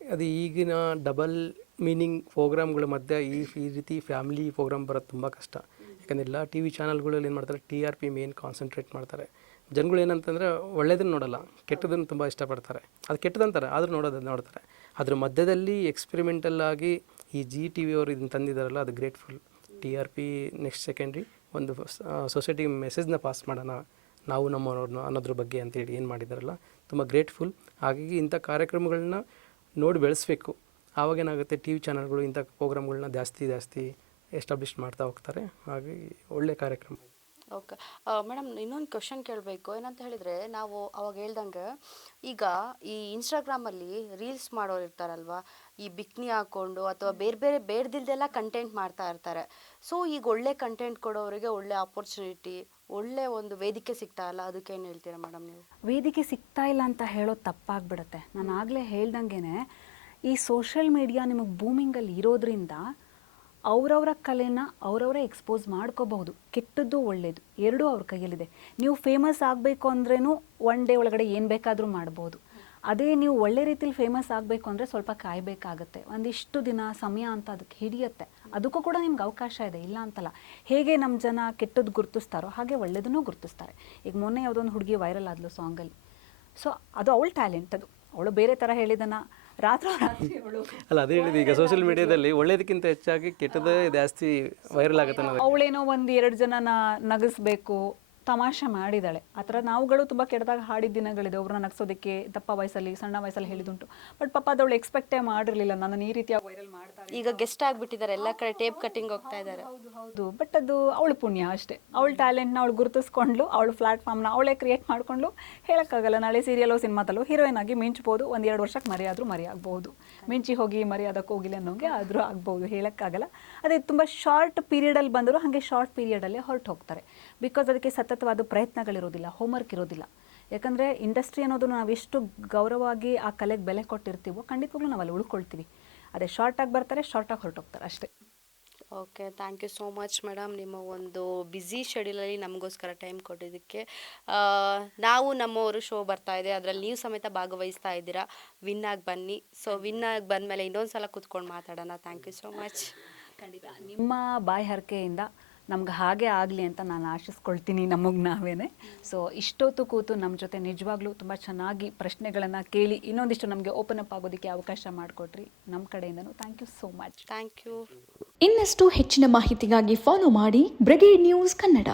ಅದು ಈಗಿನ ಡಬಲ್ ಮೀನಿಂಗ್ ಪ್ರೋಗ್ರಾಮ್ಗಳ ಮಧ್ಯೆ ಈ ರೀತಿ ಫ್ಯಾಮಿಲಿ ಪ್ರೋಗ್ರಾಮ್ ಬರೋದು ತುಂಬ ಕಷ್ಟ. ಯಾಕಂದರೆ ಎಲ್ಲ ಟಿ ವಿ ಚಾನಲ್ಗಳಲ್ಲಿ ಏನು ಮಾಡ್ತಾರೆ, TRP ಮೇನ್ ಕಾನ್ಸಂಟ್ರೇಟ್ ಮಾಡ್ತಾರೆ. ಜನಗಳು ಏನಂತಂದರೆ ಒಳ್ಳೆಯದನ್ನು ನೋಡೋಲ್ಲ, ಕೆಟ್ಟದನ್ನು ತುಂಬ ಇಷ್ಟಪಡ್ತಾರೆ. ಅದು ಕೆಟ್ಟದಂತಾರೆ ಆದರೂ ನೋಡ್ತಾರೆ. ಅದ್ರ ಮಧ್ಯದಲ್ಲಿ ಎಕ್ಸ್ಪೆರಿಮೆಂಟಲ್ ಆಗಿ ಈ GTV ಅವರು ಇದನ್ನು ತಂದಿದ್ದಾರಲ್ಲ, ಅದು ಗ್ರೇಟ್ಫುಲ್. TRP ನೆಕ್ಸ್ಟ್ ಸೆಕೆಂಡ್ರಿ, ಒಂದು ಸೊಸೈಟಿಗೆ ಮೆಸೇಜ್ನ ಪಾಸ್ ಮಾಡೋಣ ನಾವು ನಮ್ಮವ್ರನ್ನ ಅನ್ನೋದ್ರ ಬಗ್ಗೆ ಅಂತೇಳಿ ಏನು ಮಾಡಿದಾರಲ್ಲ, ತುಂಬ ಗ್ರೇಟ್ಫುಲ್. ಹಾಗಾಗಿ ಇಂಥ ಕಾರ್ಯಕ್ರಮಗಳನ್ನ ನೋಡಿ ಬೆಳೆಸಬೇಕು. ಆವಾಗೇನಾಗುತ್ತೆ, ಟಿ ವಿ ಚಾನಲ್ಗಳು ಇಂಥ ಪ್ರೋಗ್ರಾಮ್ಗಳನ್ನ ಜಾಸ್ತಿ ಎಸ್ಟಾಬ್ಲಿಷ್ ಮಾಡ್ತಾ ಹೋಗ್ತಾರೆ. ಹಾಗಾಗಿ ಒಳ್ಳೆಯ ಕಾರ್ಯಕ್ರಮ. ಓಕೆ ಮೇಡಮ್, ಇನ್ನೊಂದು ಕ್ವಶನ್ ಕೇಳಬೇಕು. ಏನಂತ ಹೇಳಿದರೆ, ನಾವು ಅವಾಗ ಹೇಳ್ದಂಗೆ ಈಗ ಈ ಇನ್ಸ್ಟಾಗ್ರಾಮಲ್ಲಿ ರೀಲ್ಸ್ ಮಾಡೋರು ಇರ್ತಾರಲ್ವ, ಈ ಬಿಕ್ನಿ ಹಾಕ್ಕೊಂಡು ಅಥವಾ ಬೇರೆ ಬೇಡ್ದಿಲ್ದೆಲ್ಲ ಕಂಟೆಂಟ್ ಮಾಡ್ತಾ ಇರ್ತಾರೆ. ಸೊ ಈಗ ಒಳ್ಳೆ ಕಂಟೆಂಟ್ ಕೊಡೋರಿಗೆ ಒಳ್ಳೆ ಆಪರ್ಚುನಿಟಿ, ಒಳ್ಳೆ ಒಂದು ವೇದಿಕೆ ಸಿಗ್ತಾ ಇಲ್ಲ, ಅದಕ್ಕೇನು ಹೇಳ್ತೀರಾ ಮೇಡಮ್ ನೀವು? ವೇದಿಕೆ ಸಿಗ್ತಾ ಇಲ್ಲ ಅಂತ ಹೇಳೋದು ತಪ್ಪಾಗ್ಬಿಡುತ್ತೆ. ನಾನು ಆಗಲೇ ಹೇಳ್ದಂಗೆ ಈ ಸೋಷಿಯಲ್ ಮೀಡಿಯಾ ನಿಮಗೆ ಬೂಮಿಂಗಲ್ಲಿ ಇರೋದ್ರಿಂದ ಅವರವರ ಕಲೆನ ಅವರವರೇ ಎಕ್ಸ್ಪೋಸ್ ಮಾಡ್ಕೋಬಹುದು. ಕೆಟ್ಟದ್ದು ಒಳ್ಳೆಯದು ಎರಡೂ ಅವ್ರ ಕೈಯಲ್ಲಿದೆ. ನೀವು ಫೇಮಸ್ ಆಗಬೇಕು ಅಂದ್ರೂ ಒನ್ ಡೇ ಒಳಗಡೆ ಏನು ಬೇಕಾದರೂ ಮಾಡ್ಬೋದು. ಅದೇ ನೀವು ಒಳ್ಳೆ ರೀತಿಲಿ ಫೇಮಸ್ ಆಗಬೇಕು ಅಂದರೆ ಸ್ವಲ್ಪ ಕಾಯಬೇಕಾಗತ್ತೆ, ಒಂದಿಷ್ಟು ದಿನ ಸಮಯ ಅಂತ ಅದಕ್ಕೆ ಹಿಡಿಯುತ್ತೆ. ಅದಕ್ಕೂ ಕೂಡ ನಿಮ್ಗೆ ಅವಕಾಶ ಇದೆ, ಇಲ್ಲ ಅಂತಲ್ಲ. ಹೇಗೆ ನಮ್ಮ ಜನ ಕೆಟ್ಟದ್ದು ಗುರುತಿಸ್ತಾರೋ ಹಾಗೆ ಒಳ್ಳೆಯದನ್ನು ಗುರುತಿಸ್ತಾರೆ. ಈಗ ಮೊನ್ನೆ ಯಾವುದೊಂದು ಹುಡುಗಿ ವೈರಲ್ ಆದ್ಲು ಸಾಂಗಲ್ಲಿ. ಸೊ ಅದು ಅವಳ ಟ್ಯಾಲೆಂಟ್, ಅದು ಅವಳು ಬೇರೆ ಥರ ಹೇಳಿದನ ರಾತ್ರಿ ಅವಳು ಅಲ್ಲ, ಅದೇ ಹೇಳಿದೆ, ಈಗ ಸೋಷಿಯಲ್ ಮೀಡಿಯಾದಲ್ಲಿ ಒಳ್ಳೇದಕ್ಕಿಂತ ಹೆಚ್ಚಾಗಿ ಕೆಟ್ಟದೇ ಜಾಸ್ತಿ ವೈರಲ್ ಆಗುತ್ತೆ. ಅವಳೇನೋ ಒಂದು ಎರಡು ಜನನ ನಗಿಸ್ಬೇಕು, ತಮಾಷೆ ಮಾಡಿದಾಳೆ. ಆ ಥರ ನಾವುಗಳು ತುಂಬ ಕೆಟ್ಟದಾಗ ಹಾಡಿದ ದಿನಗಳಿದೆ. ಒಬ್ರನ್ನ ನಗಿಸೋದಕ್ಕೆ ದಪ್ಪ ವಯಸ್ಸಲ್ಲಿ ಸಣ್ಣ ವಯಸ್ಸಲ್ಲಿ ಹೇಳಿದುಂಟು. ಬಟ್ ಪಾಪ ಅದವಳು ಎಕ್ಸ್ಪೆಕ್ಟೇ ಮಾಡಿರಲಿಲ್ಲ ನನ್ನನ್ನು ಈ ರೀತಿಯಾಗಿ ವೈರಲ್ ಮಾಡ್ತಾರೆ. ಈಗ ಗೆಸ್ಟ್ ಆಗಿಬಿಟ್ಟಿದ್ದಾರೆ, ಎಲ್ಲ ಕಡೆ ಟೇಪ್ ಕಟ್ಟಿಂಗ್ ಹೋಗ್ತಾ ಇದ್ದಾರೆ. ಹೌದು, ಬಟ್ ಅದು ಅವಳು ಪುಣ್ಯ ಅಷ್ಟೇ. ಅವಳ ಟ್ಯಾಲೆಂಟ್ನ ಅವಳು ಗುರುತಿಸ್ಕೊಂಡ್ಲು, ಅವಳು ಪ್ಲಾಟ್ಫಾರ್ಮ್ನ ಅವಳೇ ಕ್ರಿಯೇಟ್ ಮಾಡ್ಕೊಂಡ್ಲು. ಹೇಳೋಕ್ಕಾಗಲ್ಲ, ನಾಳೆ ಸೀರಿಯಲ್ಲೋ ಸಿನಿಮಾದಲ್ಲೋ ಹೀರೋಯಿನ್ ಆಗಿ ಮಿಂಚ್ಬೋದು. 1-2 ವರ್ಷಕ್ಕೆ ಮರಿ ಆಗ್ಬೋದು. ಮಿಂಚಿ ಹೋಗಿ ಮರ್ಯಾದಕ್ಕೆ ಹೋಗಿಲ್ಲ ಅನ್ನೋಂಗೆ ಆದರೂ ಆಗ್ಬೋದು, ಹೇಳೋಕ್ಕಾಗಲ್ಲ. ಅದೇ ತುಂಬ ಶಾರ್ಟ್ ಪೀರಿಯಡಲ್ಲಿ ಬಂದರೂ ಹಾಗೆ ಶಾರ್ಟ್ ಪೀರಿಯಡಲ್ಲೇ ಹೊರಟು ಹೋಗ್ತಾರೆ. ಬಿಕಾಸ್ ಅದಕ್ಕೆ ಸತತವಾದ ಪ್ರಯತ್ನಗಳಿರೋದಿಲ್ಲ, ಹೋಮ್ವರ್ಕ್ ಇರೋದಿಲ್ಲ. ಯಾಕಂದರೆ ಇಂಡಸ್ಟ್ರಿ ಅನ್ನೋದು ನಾವೆಷ್ಟು ಗೌರವವಾಗಿ ಆ ಕಲೆಗೆ ಬೆಲೆ ಕೊಟ್ಟಿರ್ತೀವೋ ಖಂಡಿತವಾಗ್ಲೂ ನಾವು ಅಲ್ಲಿ ಉಳ್ಕೊಳ್ತೀವಿ. ಅದೇ ಶಾರ್ಟಾಗಿ ಬರ್ತಾರೆ, ಶಾರ್ಟಾಗಿ ಹೊರಟೋಗ್ತಾರೆ ಅಷ್ಟೇ. Okay, thank you so much madam. ನಿಮ್ಮ ಒಂದು ಬ್ಯುಸಿ ಶೆಡ್ಯೂಲಲ್ಲಿ ನಮಗೋಸ್ಕರ ಟೈಮ್ ಕೊಟ್ಟಿದ್ದಕ್ಕೆ. ನಾವು ನಮ್ಮವರು ಶೋ ಬರ್ತಾ ಇದೆ, ಅದರಲ್ಲಿ ನೀವು ಸಮೇತ ಭಾಗವಹಿಸ್ತಾ ಇದ್ದೀರಾ. ವಿನ್ ಆಗಿ ಬನ್ನಿ. ಸೊ ವಿನ್ ಆಗಿ ಬಂದಮೇಲೆ ಇನ್ನೊಂದು ಸಲ ಕೂತ್ಕೊಂಡು ಮಾತಾಡೋಣ. Thank you so much. ಖಂಡಿತ ನಿಮ್ಮ ಬಾಯಿ ಹರಕೆಯಿಂದ ನಮ್ಗೆ ಹಾಗೆ ಆಗಲಿ ಅಂತ ನಾನು ಆಶಿಸ್ಕೊಳ್ತೀನಿ, ನಮಗೆ ನಾವೇನೆ. ಸೊ ಇಷ್ಟೊತ್ತು ಕೂತು ನಮ್ಮ ಜೊತೆ ನಿಜವಾಗ್ಲೂ ತುಂಬ ಚೆನ್ನಾಗಿ ಪ್ರಶ್ನೆಗಳನ್ನು ಕೇಳಿ ಇನ್ನೊಂದಿಷ್ಟು ನಮಗೆ ಓಪನ್ ಅಪ್ ಆಗೋದಕ್ಕೆ ಅವಕಾಶ ಮಾಡಿಕೊಟ್ರಿ. ನಮ್ಮ ಕಡೆಯಿಂದನೂ thank you so much. Thank you. ಇನ್ನಷ್ಟು ಹೆಚ್ಚಿನ ಮಾಹಿತಿಗಾಗಿ ಫಾಲೋ ಮಾಡಿ ಬ್ರಿಗೇಡ್ ನ್ಯೂಸ್ ಕನ್ನಡ.